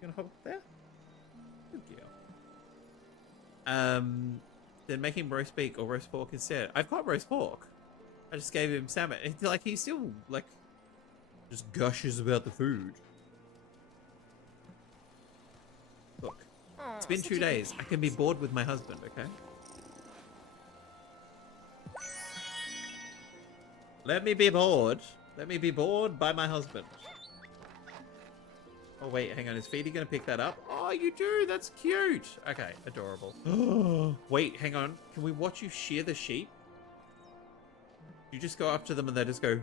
gonna hop up there? Good girl. Then make him roast beef or roast pork instead. I've got roast pork. I just gave him salmon. He still, just gushes about the food. Look, it's been 2 days. I can be bored with my husband, okay? Let me be bored. Let me be bored by my husband. Oh, wait, hang on. Is Feedy going to pick that up? Oh, you do. That's cute. Okay, adorable. Wait, hang on. Can we watch you shear the sheep? You just go up to them and they just go...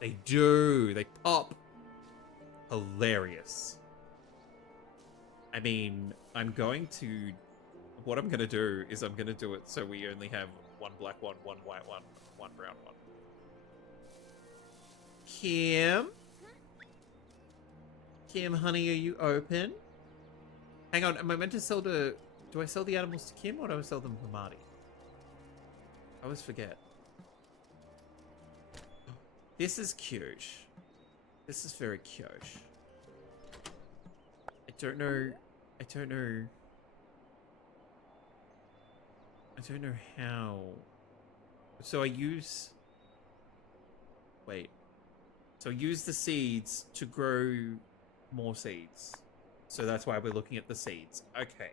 They do. They pop. Hilarious. I mean, I'm going to... What I'm going to do is I'm going to do it so we only have one black one, one white one, one brown one. Kim? Kim, honey, are you open? Hang on, am I meant to sell the... Do I sell the animals to Kim or do I sell them to Marty? I always forget. This is cute. This is very cute. I don't know how. So I use... Wait. So I use the seeds to grow more seeds. So that's why we're looking at the seeds. Okay.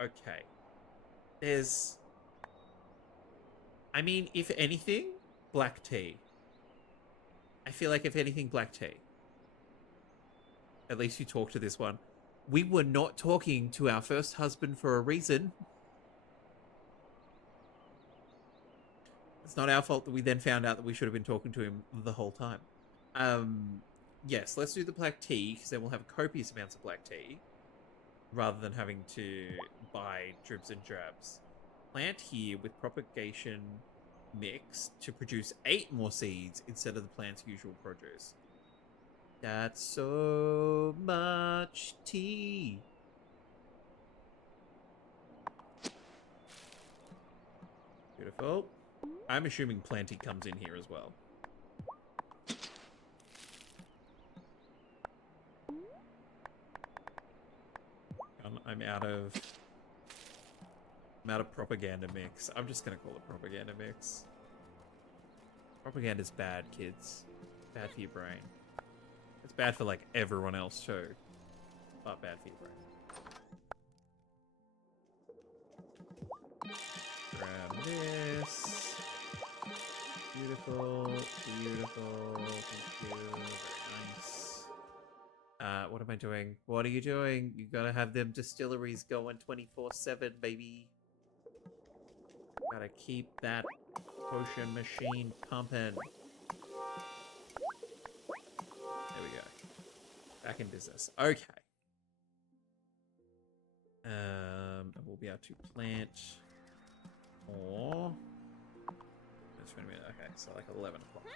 Okay. There's... I mean, if anything, black tea. I feel like if anything, black tea. At least you talk to this one. We were not talking to our first husband for a reason. It's not our fault that we then found out that we should have been talking to him the whole time. Yes, let's do the black tea, because then we'll have copious amounts of black tea, rather than having to buy dribs and drabs. Plant here with propagation mix to produce 8 more seeds instead of the plant's usual produce. That's so much tea. Beautiful. I'm assuming Planty comes in here as well. I'm out of propaganda mix. I'm just gonna call it propaganda mix. Propaganda's bad, kids. Bad for your brain. It's bad for like everyone else too, but bad for your brain. Grab this. Beautiful, beautiful. Thank you. Very nice. What am I doing? What are you doing? You gotta have them distilleries going 24/7, baby. Gotta keep that potion machine pumping. There we go. Back in business. Okay. We'll be able to plant more. That's 20 minutes. Okay, so like 11 o'clock.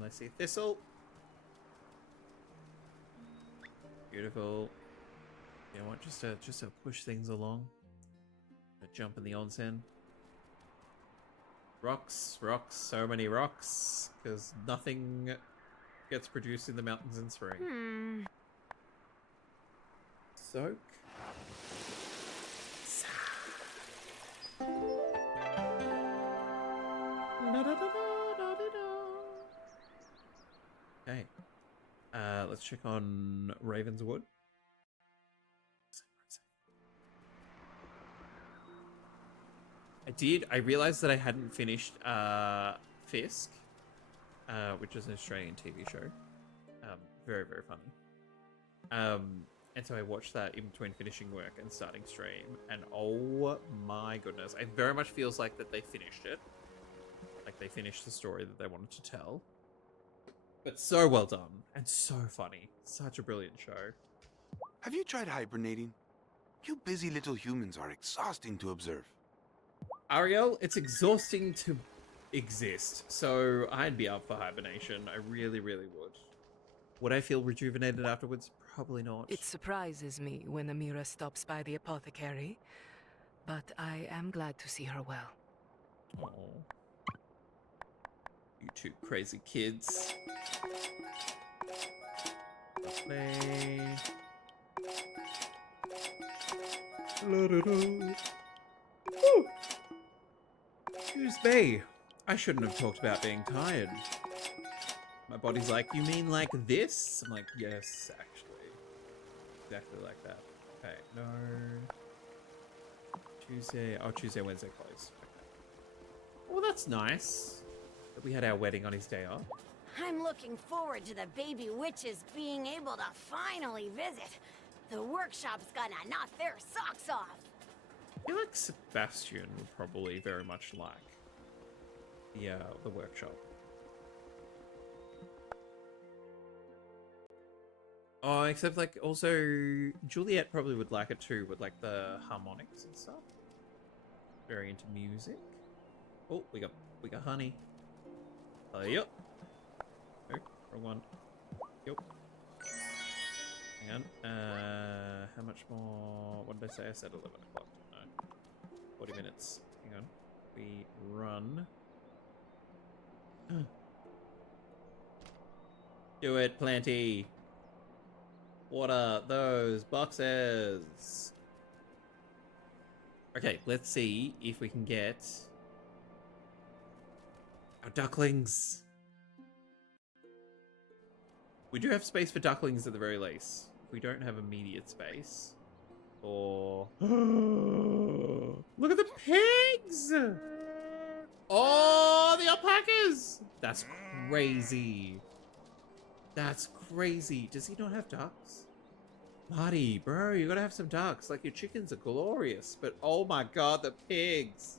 Let's see, thistle. Beautiful. You know what? Just to push things along. Jump in the onsen. Rocks, rocks, so many rocks, because nothing gets produced in the mountains in spring. Soak. Okay. Let's check on Ravenswood. I realized that I hadn't finished Fisk, which is an Australian TV show. Very, very funny. And so I watched that in between finishing work and starting stream, and oh my goodness, it very much feels like that they finished it. Like they finished the story that they wanted to tell. But so well done, and so funny. Such a brilliant show. Have you tried hibernating? You busy little humans are exhausting to observe. Ariel, it's exhausting to exist, so I'd be up for hibernation. I really, really would. Would I feel rejuvenated afterwards? Probably not. It surprises me when Amira stops by the apothecary, but I am glad to see her well. Oh. You two crazy kids. Play. Woo! Excuse me. I shouldn't have talked about being tired. My body's like, you mean like this? I'm like, yes, actually. Exactly like that. Okay, no. Tuesday, Wednesday closed. Okay. Well, that's nice that we had our wedding on his day off. I'm looking forward to the baby witches being able to finally visit. The workshop's gonna knock their socks off. I feel like Sebastian would probably very much like the workshop. Oh, except like also Juliet probably would like it too, with like the harmonics and stuff. Very into music. Oh, we got honey. Yep. Oh, wrong one. Yep. Hang on. How much more? What did I say? I said 11 o'clock. No. 40 minutes. Hang on. We run. Do it, Planty. What are those boxes? Okay, let's see if we can get our ducklings. We do have space for ducklings at the very least. We don't have immediate space. Or look at the pigs! Oh, the alpacas! That's crazy. That's crazy. Does he not have ducks? Marty, bro, you gotta have some ducks. Like, your chickens are glorious, but oh my god, the pigs.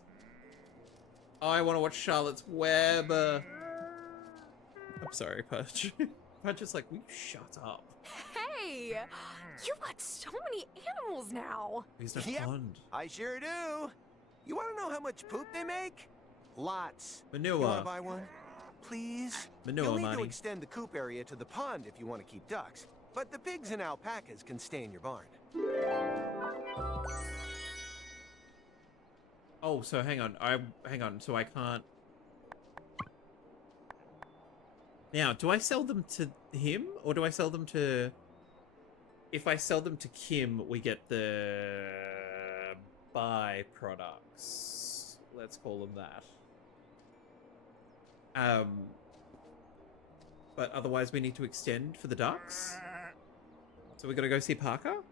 Oh, I want to watch Charlotte's Web. I'm sorry, Pudge. Pudge is like, will you shut up? Hey! You've got so many animals now! He's not Yep, fond. I sure do. You want to know how much poop they make? Lots. Manure. You want to buy one? Please? Manure, You'll need Marty. to extend the coop area to the pond if you want to keep ducks. But the pigs and alpacas can stay in your barn. Oh, so hang on. So I can't. Now, do I sell them to him or do I sell them to? If I sell them to Kim, we get the byproducts. Let's call them that. But otherwise we need to extend for the ducks. So we're gonna go see Parker?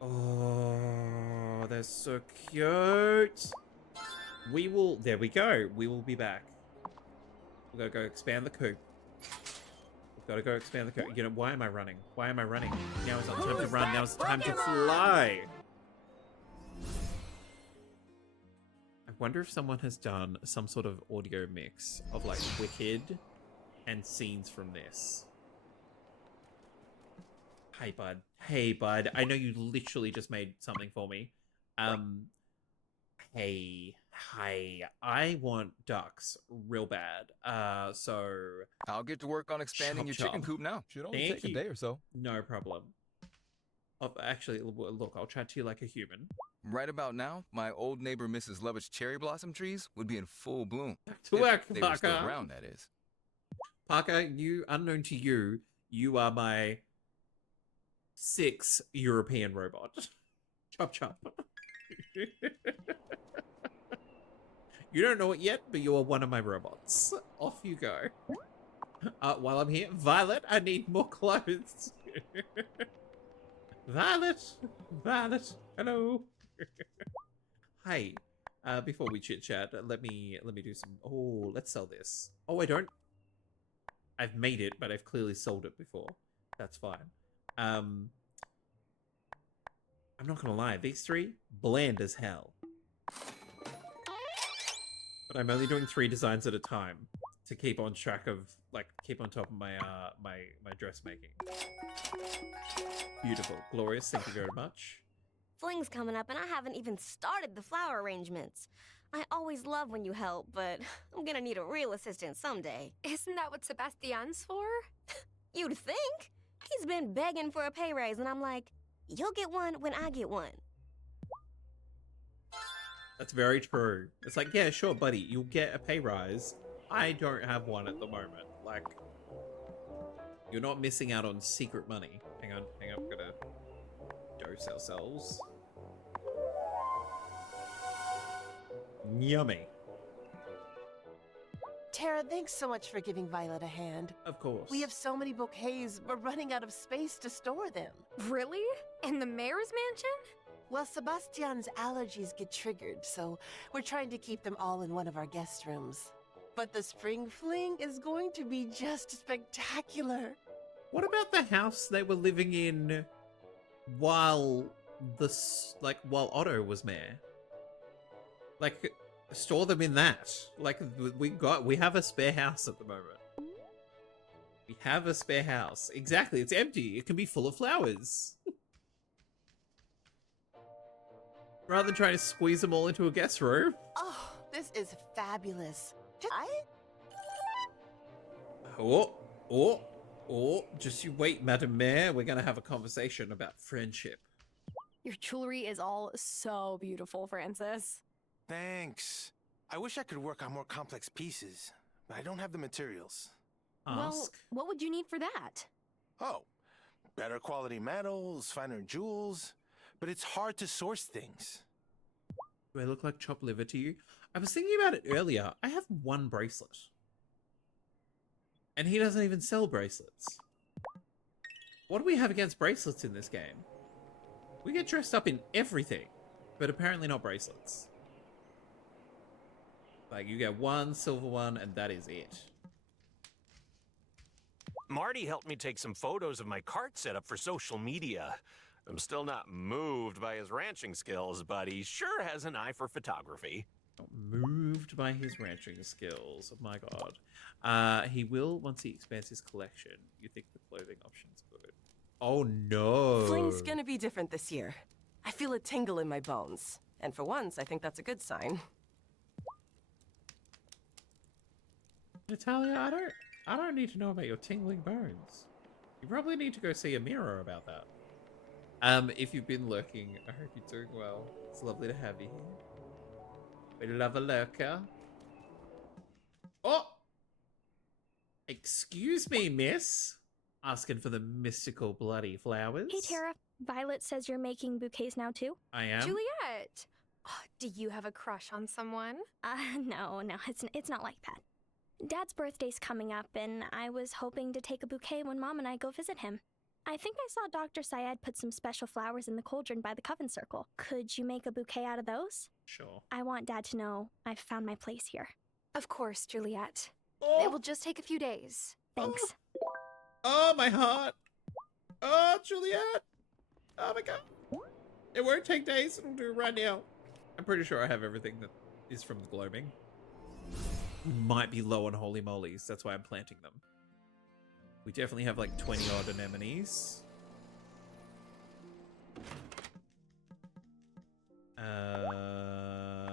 Oh, they're so cute. There we go. We will be back. We've got to go expand the coop. We've got to go expand the coop. You know, why am I running? Why am I running? Now is not the time to run. Now is the time to fly. I wonder if someone has done some sort of audio mix of like Wicked and scenes from this. Hey, bud. Hey, bud. I know you literally just made something for me. Hey, I want ducks real bad. So I'll get to work on expanding your chicken coop now. Should only take a day or so. No problem. Oh, actually, look, I'll chat to you like a human. Right about now, my old neighbor Mrs. Lovett's cherry blossom trees would be in full bloom. To work, If they were still Parker. around, that is. Parker, unknown to you, you are my 6th European robot. Chop chop. You don't know it yet, but you are one of my robots. Off you go. While I'm here, Violet, I need more clothes. Violet, hello. Hi. Before we chit chat, let me do some. Oh, let's sell this. Oh, I don't. I've made it, but I've clearly sold it before. That's fine. I'm not gonna lie, these three bland as hell. But I'm only doing 3 designs at a time to keep on track of, like, keep on top of my my dressmaking. Beautiful, glorious. Thank you very much. Fling's coming up and I haven't even started the flower arrangements. I always love when you help, but I'm gonna need a real assistant someday. Isn't that what Sebastian's for? You'd think. He's been begging for a pay raise and I'm like, you'll get one when I get one. That's very true. It's like, yeah, sure, buddy, you'll get a pay rise. I don't have one at the moment. Like, you're not missing out on secret money. Hang on, we're gonna dose ourselves. Yummy. Tara, thanks so much for giving Violet a hand. Of course. We have so many bouquets, we're running out of space to store them. Really? In the mayor's mansion? Well, Sebastian's allergies get triggered, so we're trying to keep them all in one of our guest rooms. But the spring fling is going to be just spectacular. What about the house they were living in while while Otto was mayor? Like, store them in that. Like, we have a spare house at the moment. We have a spare house. Exactly, it's empty. It can be full of flowers. Rather than trying to squeeze them all into a guest room. Oh, this is fabulous. Just you wait, Madam Mayor. We're gonna have a conversation about friendship. Your jewelry is all so beautiful, Francis. Thanks. I wish I could work on more complex pieces, but I don't have the materials. Well, what would you need for that? Oh, better quality metals, finer jewels, but it's hard to source things. Do I look like chopped liver to you? I was thinking about it earlier. I have one bracelet. And he doesn't even sell bracelets. What do we have against bracelets in this game? We get dressed up in everything, but apparently not bracelets. Like, you get one silver one, and that is it. Marty helped me take some photos of my cart setup for social media. I'm still not moved by his ranching skills, but he sure has an eye for photography. Moved by his ranching skills. Oh my god. He will once he expands his collection. You think the clothing option's good? Oh no. Fling's gonna be different this year. I feel a tingle in my bones. And for once, I think that's a good sign. Natalia, I don't need to know about your tingling bones. You probably need to go see a mirror about that. If you've been lurking, I hope you're doing well. It's lovely to have you here. We love a lurker. Oh! Excuse me, miss. Asking for the mystical bloody flowers. Hey, Tara. Violet says you're making bouquets now, too? I am. Juliet! Oh, do you have a crush on someone? No, it's not like that. Dad's birthday's coming up, and I was hoping to take a bouquet when Mom and I go visit him. I think I saw Dr. Syed put some special flowers in the cauldron by the Coven Circle. Could you make a bouquet out of those? Sure. I want Dad to know I've found my place here. Of course, Juliet. Oh. It will just take a few days. Thanks. Oh, my heart. Oh, Juliet. Oh my god. It won't take days. It'll do it right now. I'm pretty sure I have everything that is from the gloaming. Might be low on holy mollies. That's why I'm planting them. We definitely have like 20 odd anemones.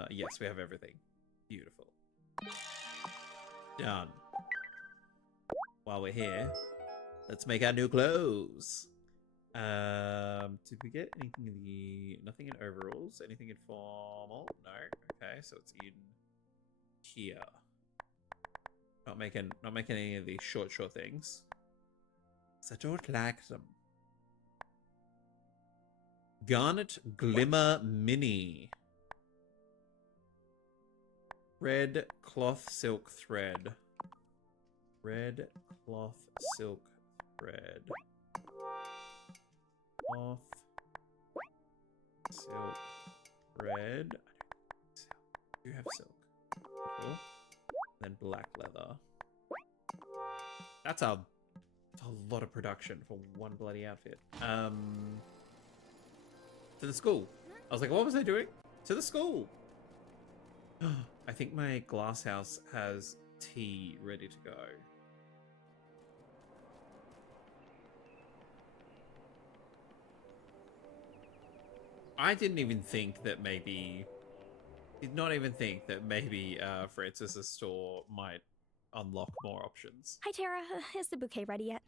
Yes, we have everything. Beautiful. Done. While we're here, let's make our new clothes. Did we get anything in the... Nothing in overalls? Anything in formal? No. Okay, so it's in here. Not making any of these short things. I don't like them. Garnet Glimmer Mini. Red cloth silk thread. Red cloth silk thread. Cloth silk thread. I do have silk. Cool. Then black leather. That's a lot of production for one bloody outfit. To the school. I was like, what was I doing? To the school. I think my glass house has tea ready to go. I didn't even think that maybe... Did not even think that maybe Francis's store might unlock more options. Hi, Tara. Is the bouquet ready yet?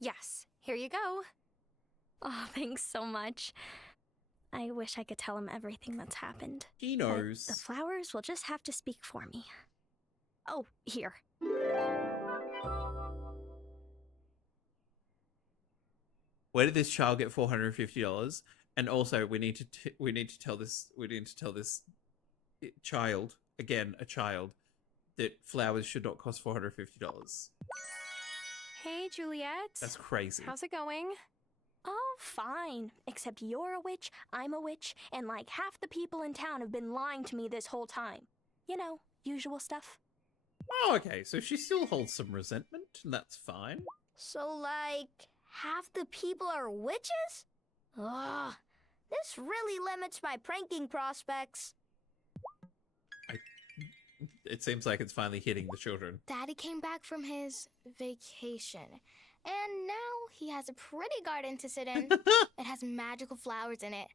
Yes. Here you go. Oh, thanks so much. I wish I could tell him everything that's happened. He knows. But the flowers will just have to speak for me. Oh, here. Where did this child get $450? And also, we need to tell this child, again, a child, that flowers should not cost $450. Hey, Juliet. That's crazy. How's it going? Oh, fine. Except you're a witch, I'm a witch, and like half the people in town have been lying to me this whole time. You know, usual stuff. Oh, okay, so she still holds some resentment, and that's fine. So, like, half the people are witches? Ugh, this really limits my pranking prospects. It seems like it's finally hitting the children. Daddy came back from his vacation, and now he has a pretty garden to sit in. It has magical flowers in it.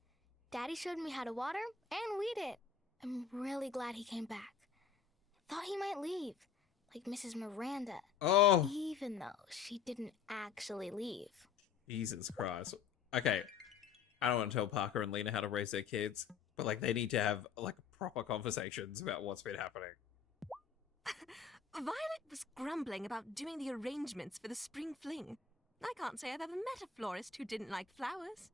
Daddy showed me how to water and weed it. I'm really glad he came back. Thought he might leave, like Mrs. Miranda. Oh. Even though she didn't actually leave. Jesus Christ. Okay, I don't want to tell Parker and Lena how to raise their kids, but like they need to have like proper conversations about what's been happening. Violet was grumbling about doing the arrangements for the spring fling. I can't say I've ever met a florist who didn't like flowers.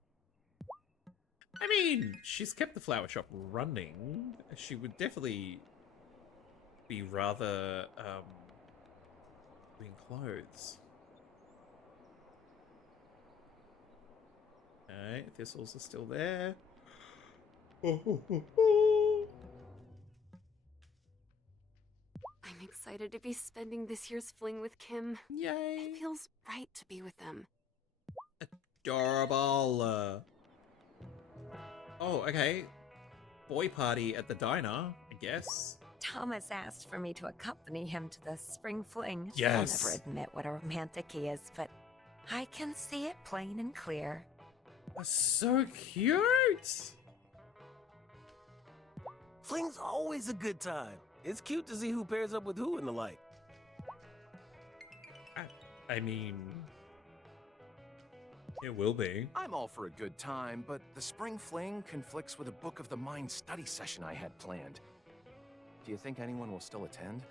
I mean, she's kept the flower shop running. She would definitely be rather doing clothes. Okay, thistles are still there. I'm excited to be spending this year's fling with Kim. Yay! It feels right to be with them. Adorable. Oh, okay. Boy party at the diner, I guess. Thomas asked for me to accompany him to the spring fling. Yes. He'll never admit what a romantic he is, but I can see it plain and clear. So cute! Fling's always a good time. It's cute to see who pairs up with who and the like. I mean, it will be. I'm all for a good time, but the spring fling conflicts with a Book of the Mind study session I had planned. Do you think anyone will still attend?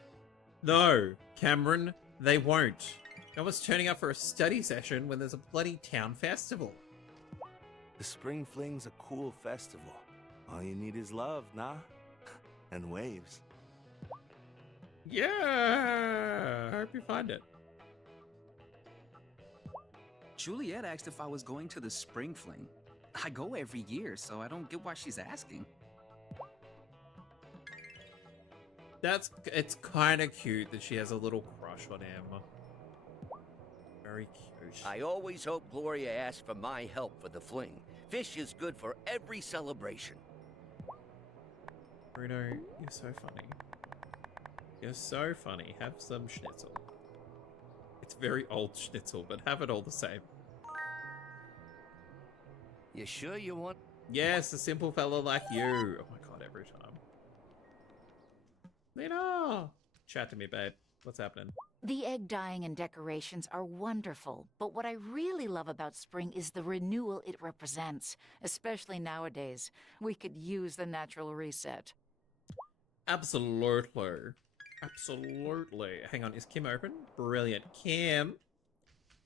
No, Cameron, they won't. No one's turning up for a study session when there's a bloody town festival. The spring fling's a cool festival. All you need is love, nah? And waves. Yeah, I hope you find it. Juliet asked if I was going to the spring fling. I go every year, so I don't get why she's asking. It's kind of cute that she has a little crush on him. Very cute. I always hope Gloria asks for my help for the fling. Fish is good for every celebration. Bruno, you're so funny. You're so funny. Have some schnitzel. It's very old schnitzel, but have it all the same. You sure you want? Yes, a simple fella like you. Oh my god, every time. Lena! Chat to me, babe. What's happening? The egg dyeing and decorations are wonderful, but what I really love about spring is the renewal it represents, especially nowadays. We could use the natural reset. Absolutely. Absolutely. Hang on, is Kim open? Brilliant. Kim,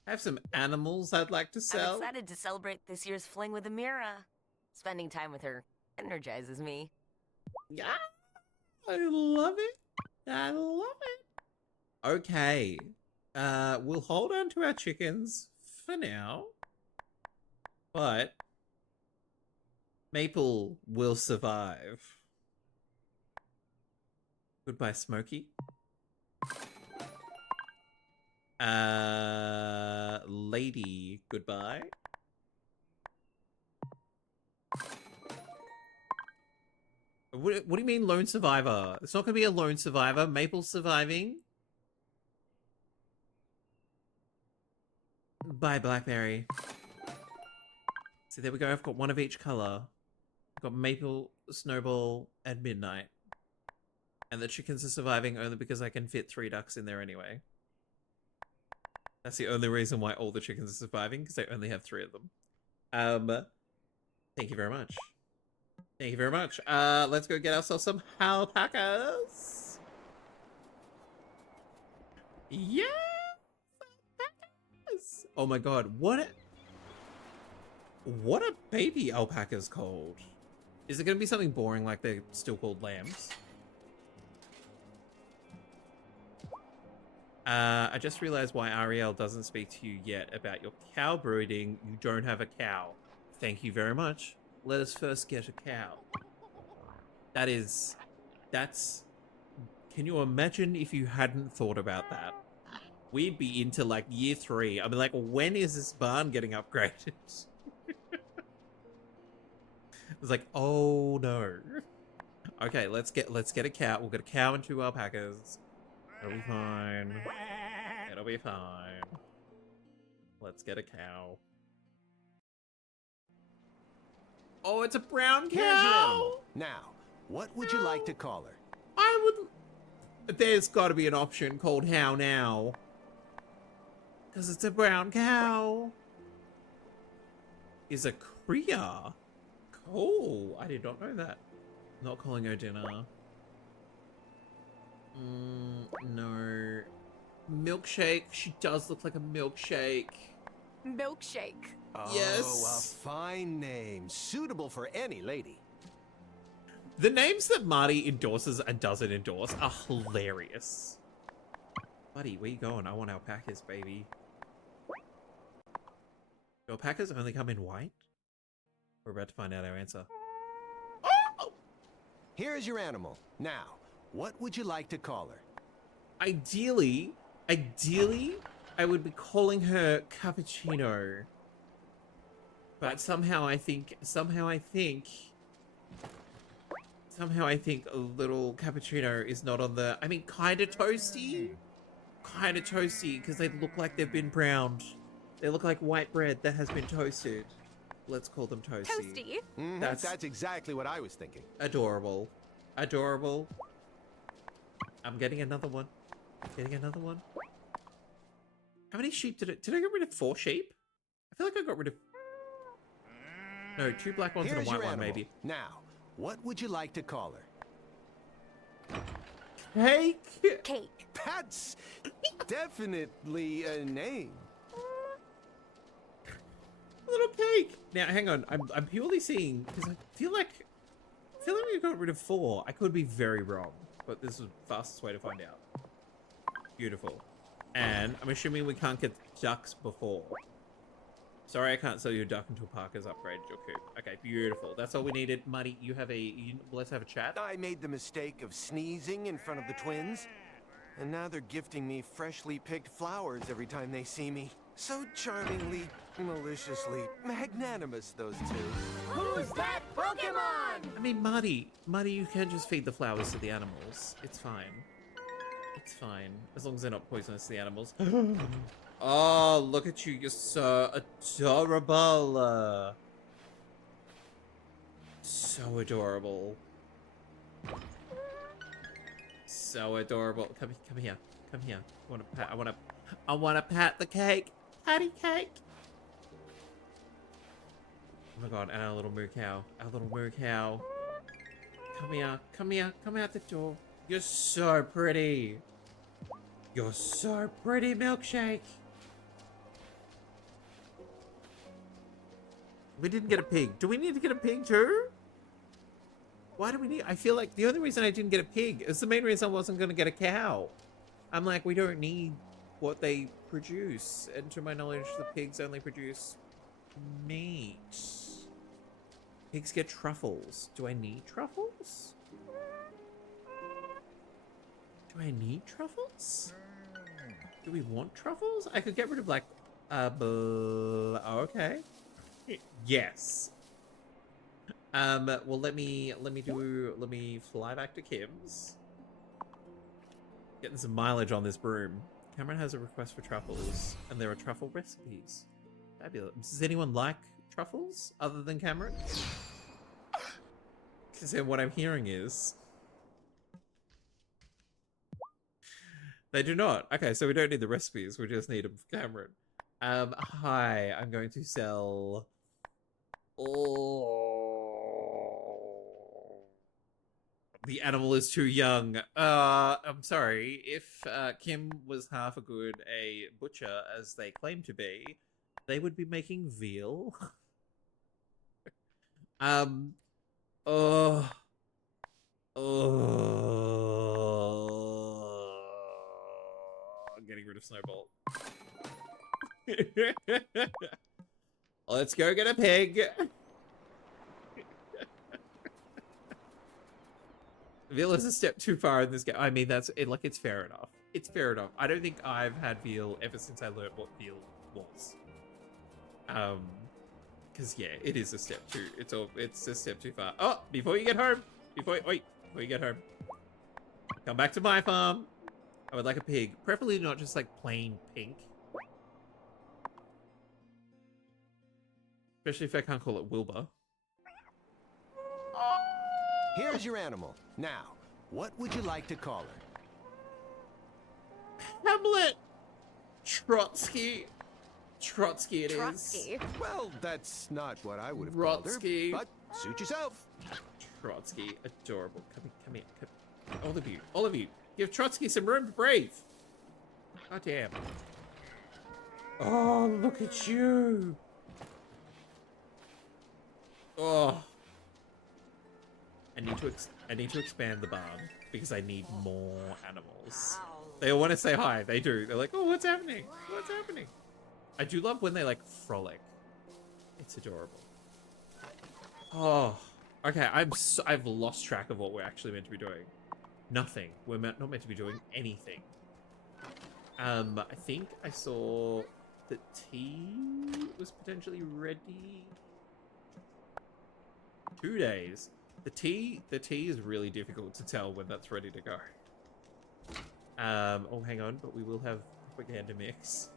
I have some animals I'd like to I'm sell. excited to celebrate this year's fling with Amira. Spending time with her energizes me. Yeah, I love it. I love it. Okay. We'll hold on to our chickens for now. But Maple will survive. Goodbye, Smokey. Lady, goodbye. What do you mean lone survivor? It's not going to be a lone survivor. Maple's surviving. Bye, Blackberry. So there we go. I've got one of each color. I've got Maple, Snowball, and Midnight. And the chickens are surviving only because I can fit 3 ducks in there anyway. That's the only reason why all the chickens are surviving, because I only have 3 of them. Thank you very much. Thank you very much. Let's go get ourselves some alpacas. Yes! Alpacas! Oh my god, what a baby alpaca's called? Is it going to be something boring like they're still called lambs? I just realized why Ariel doesn't speak to you yet about your cow brooding. You don't have a cow. Thank you very much. Let us first get a cow. That's... Can you imagine if you hadn't thought about that? We'd be into like year 3. I mean, like, when is this barn getting upgraded? It was like, oh no. Okay, let's get a cow. We'll get a cow and 2 alpacas. It'll be fine. It'll be fine. Let's get a cow. Oh, it's a brown cow! Here's your animal. Now, what would you like to call her? I would... There's got to be an option called How Now. Because it's a brown cow. Is a Kriya. Cool. I did not know that. Not calling her dinner. No. Milkshake. She does look like a milkshake. Milkshake. Oh, Yes. a fine name. Suitable for any lady. The names that Marty endorses and doesn't endorse are hilarious. Buddy, where you going? I want alpacas, baby. Do alpacas only come in white? We're about to find out our answer. Here's your animal. Now, what would you like to call her? Ideally, I would be calling her Cappuccino. But somehow I think a little Cappuccino is not on the... I mean, kinda toasty. Kinda toasty, because they look like they've been browned. They look like white bread that has been toasted. Let's call them toasty. Toasty. That's exactly what I was thinking. Adorable. Adorable. I'm getting another one. Getting another one. How many sheep did I get rid of 4 sheep? I feel like I got rid of... No, 2 black ones and a Here's white your one, animal. maybe. Now, what would you like to call her? Cake. Cake. That's definitely a name. Little cake. Now, hang on. I'm purely seeing because I feel like we got rid of 4. I could be very wrong, but this is the fastest way to find out. Beautiful. And I'm assuming we can't get ducks before. Sorry, I can't sell you a duck until Parker's upgraded your coop. Okay, beautiful. That's all we needed. Muddy, let's have a chat. I made the mistake of sneezing in front of the twins, and now they're gifting me freshly picked flowers every time they see me. So charmingly, maliciously magnanimous, those two. Who's that Pokemon? I mean, Marty, you can't just feed the flowers to the animals. It's fine. It's fine. As long as they're not poisonous to the animals. Oh, look at you. You're so adorable. So adorable. So adorable. Come here. Come here. I want to pat the cake. Patty cake. Oh my god, and our little moo cow. Our little moo cow. Come here. Come here. Come out the door. You're so pretty. You're so pretty, Milkshake. We didn't get a pig. Do we need to get a pig too? Why do we need... I feel like the only reason I didn't get a pig is the main reason I wasn't going to get a cow. I'm like, we don't need what they produce. And to my knowledge, the pigs only produce meat. Pigs get truffles. Do I need truffles? Do I need truffles? Do we want truffles? I could get rid of like... okay. Yes. Well, let me fly back to Kim's. Getting some mileage on this broom. Cameron has a request for truffles, and there are truffle recipes. Fabulous. Does anyone like truffles other than Cameron? Because then what I'm hearing is they do not. Okay, so we don't need the recipes. We just need them for Cameron. Hi. I'm going to sell. The animal is too young. I'm sorry. If Kim was half a good a butcher as they claim to be, they would be making veal. I'm getting snowball. Let's go get a pig. Veal is a step too far in this game. I mean, that's it. Like, it's fair enough. It's fair enough. I don't think I've had veal ever since I learned what veal was. Because yeah, it is a step too. It's a step too far. Oh, before you get home, before you get home, come back to my farm. I would like a pig, preferably not just like plain pink. Especially if I can't call it Wilbur. Here's your animal. Now, what would you like to call her? Hamlet! Trotsky. Trotsky it is. Well, that's not what I would have Trotsky. called her, but suit yourself. Trotsky, adorable. Come here. All of you. Give Trotsky some room to breathe. God damn. Oh, look at you. Oh. I need to expand the barn because I need more animals. They all want to say hi. They do. They're like, oh, what's happening? What's happening? I do love when they like frolic. It's adorable. Oh, okay. I've lost track of what we're actually meant to be doing. Nothing. We're not meant to be doing anything. I think I saw that tea was potentially ready. 2 days. The tea is really difficult to tell when that's ready to go. Oh, hang on, but we will have propaganda mix.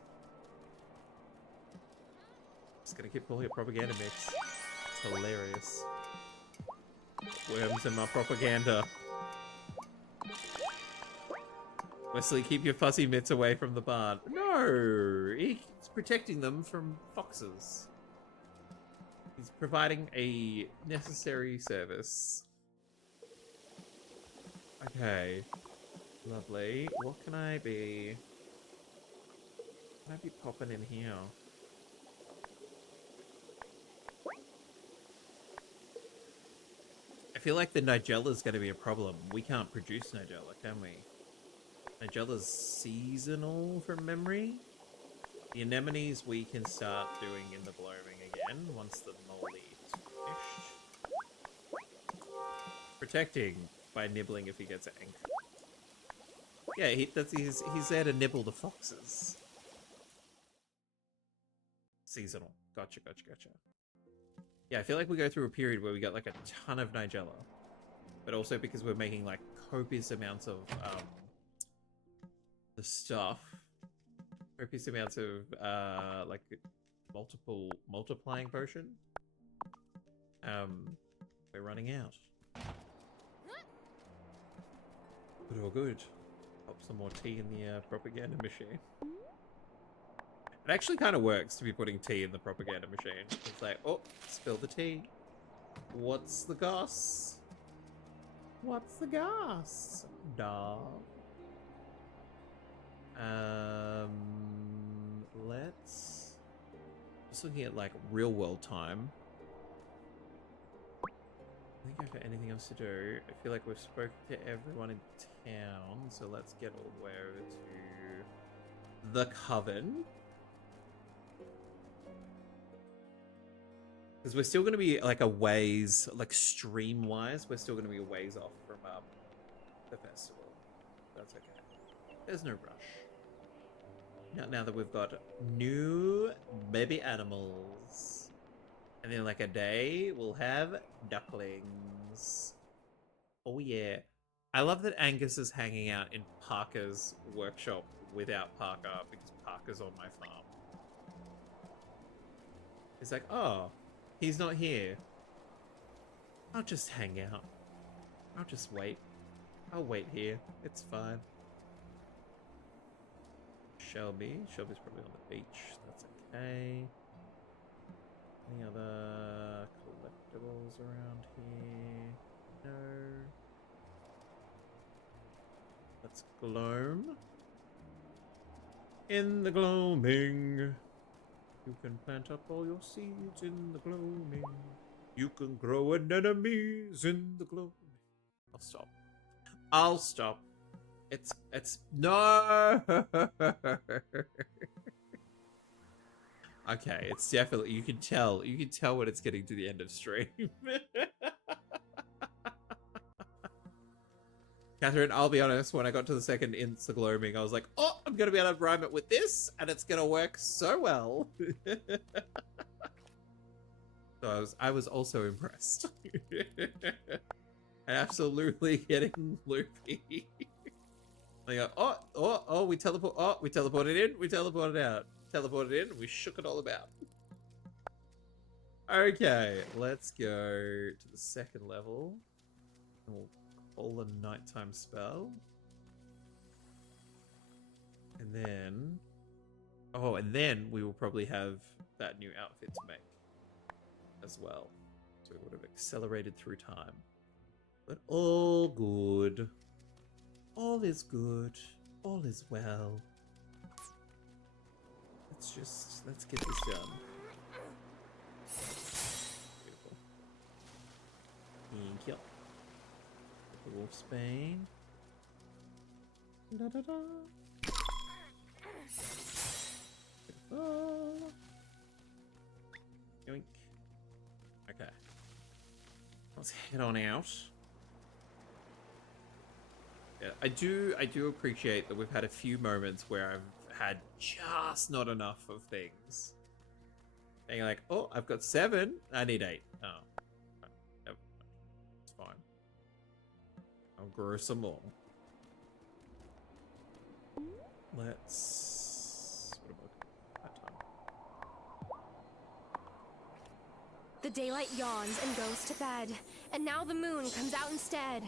Just gonna keep calling it propaganda mix. It's hilarious. Worms in my propaganda. Wesley, keep your fuzzy mitts away from the barn. No! He's protecting them from foxes. He's providing a necessary service. Okay. Lovely. What can I be? Can I be popping in here? I feel like the Nigella's going to be a problem. We can't produce Nigella, can we? Nigella's seasonal from memory. The anemones we can start doing in the blooming again once the molly is finished. Protecting by nibbling if he gets angry. Yeah, he's there to nibble the foxes. Seasonal. Gotcha. Yeah, I feel like we go through a period where we get like a ton of Nigella. But also because we're making like copious amounts of the stuff. Copious amounts of like multiplying potion. We're running out. But all good. Pop some more tea in the propaganda machine. It actually kind of works to be putting tea in the propaganda machine. It's like, oh, spill the tea. What's the goss? What's the goss? Dog. Let's... Just looking at, like, real world time. I think I've got anything else to do. I feel like we've spoken to everyone in town, so let's get all the way over to the Coven. Because we're still going to be, like, a ways, like, stream-wise, we're still going to be a ways off from, the festival. That's okay. There's no rush. Now that we've got new baby animals. And then like a day, we'll have ducklings. Oh yeah. I love that Angus is hanging out in Parker's workshop without Parker because Parker's on my farm. He's like, oh, he's not here. I'll just hang out. I'll just wait. I'll wait here. It's fine. Shelby's probably on the beach. That's okay. Any other collectibles around here? No. Let's gloam. In the gloaming, you can plant up all your seeds in the gloaming. You can grow anemones in the gloaming. I'll stop. It's no. Okay, it's definitely, you can tell when it's getting to the end of stream. Catherine, I'll be honest, when I got to the second Insta-gloaming, I was like, oh, I'm gonna be able to rhyme it with this, and it's gonna work so well. So I was also impressed. Absolutely getting loopy. I go, we teleported in, we teleported out. Teleported in, we shook it all about. Okay, let's go to the second level. And we'll call a nighttime spell. And then... oh, and then we will probably have that new outfit to make as well. So we would have accelerated through time. But all good. All is good. All is well. Let's get this done. Beautiful. Thank you. The wolf's bane. Da da da. Beautiful. Yoink. Okay. Let's head on out. Yeah, I do appreciate that we've had a few moments where I've had just not enough of things. Being like, oh, I've got 7, I need 8. Oh, nope. It's fine. I'll grow some more. Let's... what about that time? The daylight yawns and goes to bed, and now the moon comes out instead.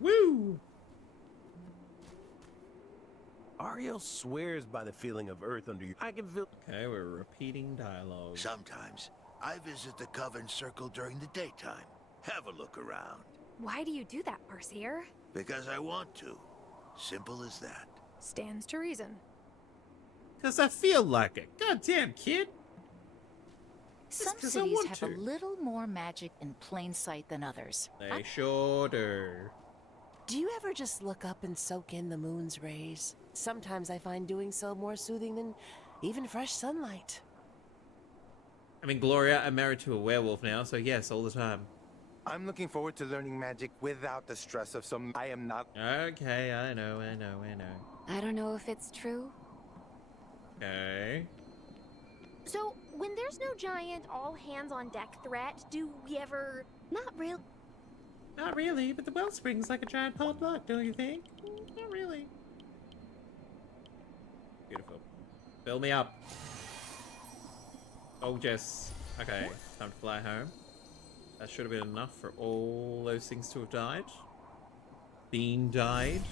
Woo! Ariel swears by the feeling of earth under you. I can feel... okay, we're repeating dialogue. Sometimes, I visit the Coven Circle during the daytime. Have a look around. Why do you do that, Parseer? Because I want to. Simple as that. Stands to reason. Because I feel like it. Goddamn, kid! Some 'cause I cities want have to. a little more magic in plain sight than others. They sure do. Do you ever just look up and soak in the moon's rays? Sometimes I find doing so more soothing than even fresh sunlight. I mean, Gloria, I'm married to a werewolf now, so yes, all the time. I'm looking forward to learning magic without the stress of some... I am not... Okay, I know. I don't know if it's true. Okay. So, when there's no giant all-hands-on-deck threat, do we ever... Not real. Not really, but the wellspring's like a giant pot block, don't you think? Not really. Beautiful. Fill me up. Oh, Jess. Okay, time to fly home. That should have been enough for all those things to have died. Being died.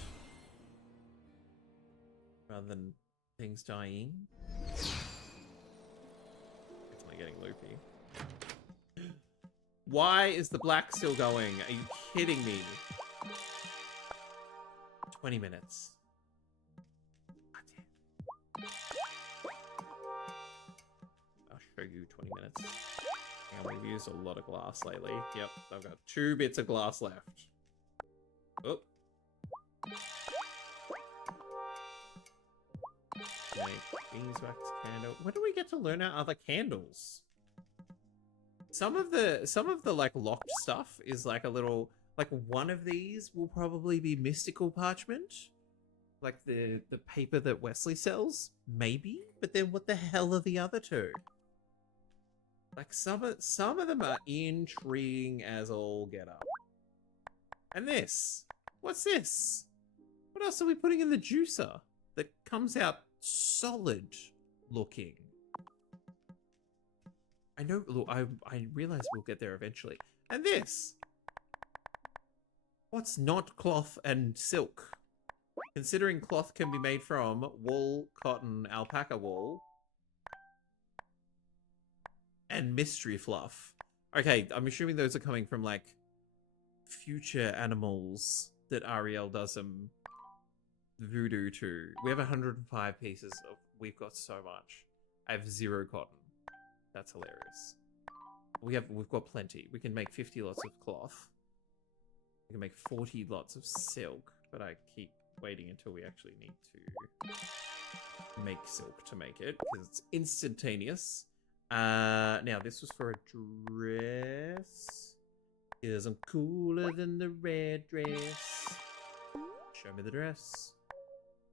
Rather than things dying. Definitely getting loopy. Why is the black still going? Are you kidding me? 20 minutes. I'll show you 20 minutes. And we've used a lot of glass lately. Yep, I've got 2 bits of glass left. Oh. Make beeswax candle. When do we get to learn our other candles? Some of the like locked stuff is like a little, like one of these will probably be mystical parchment, like the paper that Wesley sells, maybe. But then what the hell are the other 2? Like some of them are intriguing as all get up. And this, what's this? What else are we putting in the juicer that comes out solid looking? I know, look, I realize we'll get there eventually. And this! What's not cloth and silk? Considering cloth can be made from wool, cotton, alpaca wool, and mystery fluff. Okay, I'm assuming those are coming from, like, future animals that Ariel does some voodoo to. We have 105 pieces of... We've got so much. I have 0 cotton. That's hilarious. We've got plenty. We can make 50 lots of cloth. We can make 40 lots of silk, but I keep waiting until we actually need to make silk to make it, because it's instantaneous. Now this was for a dress. Because I'm cooler than the red dress. Show me the dress.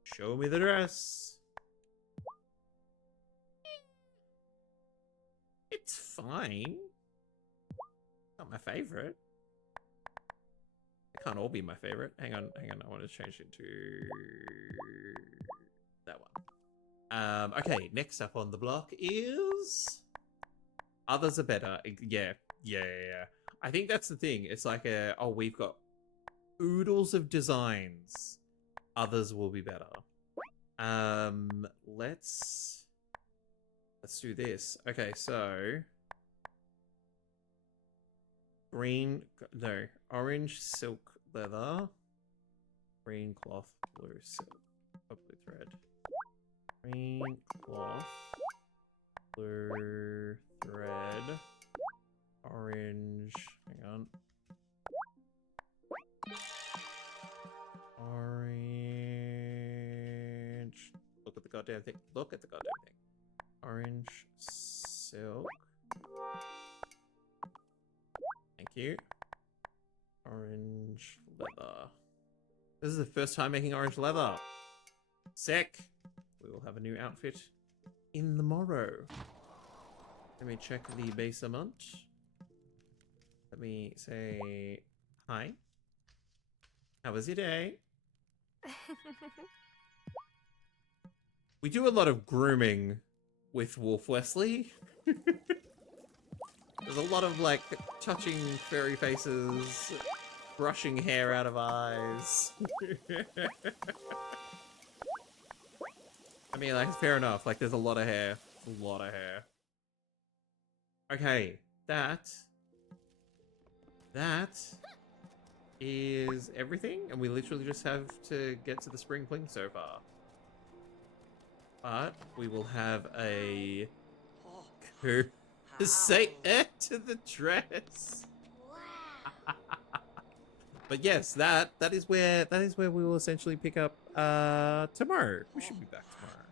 Show me the dress. It's fine. Not my favorite. It can't all be my favorite. Hang on. I want to change it to that one. Okay, next up on the block is others are better. Yeah. I think that's the thing. It's like we've got oodles of designs. Others will be better. Let's do this. Okay, so orange silk leather, green cloth, blue silk, blue thread, green cloth, blue thread, orange, hang on, orange, look at the goddamn thing, orange silk, thank you, orange leather. This is the first time making orange leather. Sick. We will have a new outfit in the morrow. Let me check the basement. Let me say hi. How was your day? We do a lot of grooming with Wolf Wesley. There's a lot of like touching furry faces, brushing hair out of eyes. I mean, like, fair enough. Like, there's a lot of hair. A lot of hair. Okay, that is everything, and we literally just have to get to the spring fling so far. But we will have a say to the dress. But yes, that is where we will essentially pick up tomorrow. We should be back tomorrow.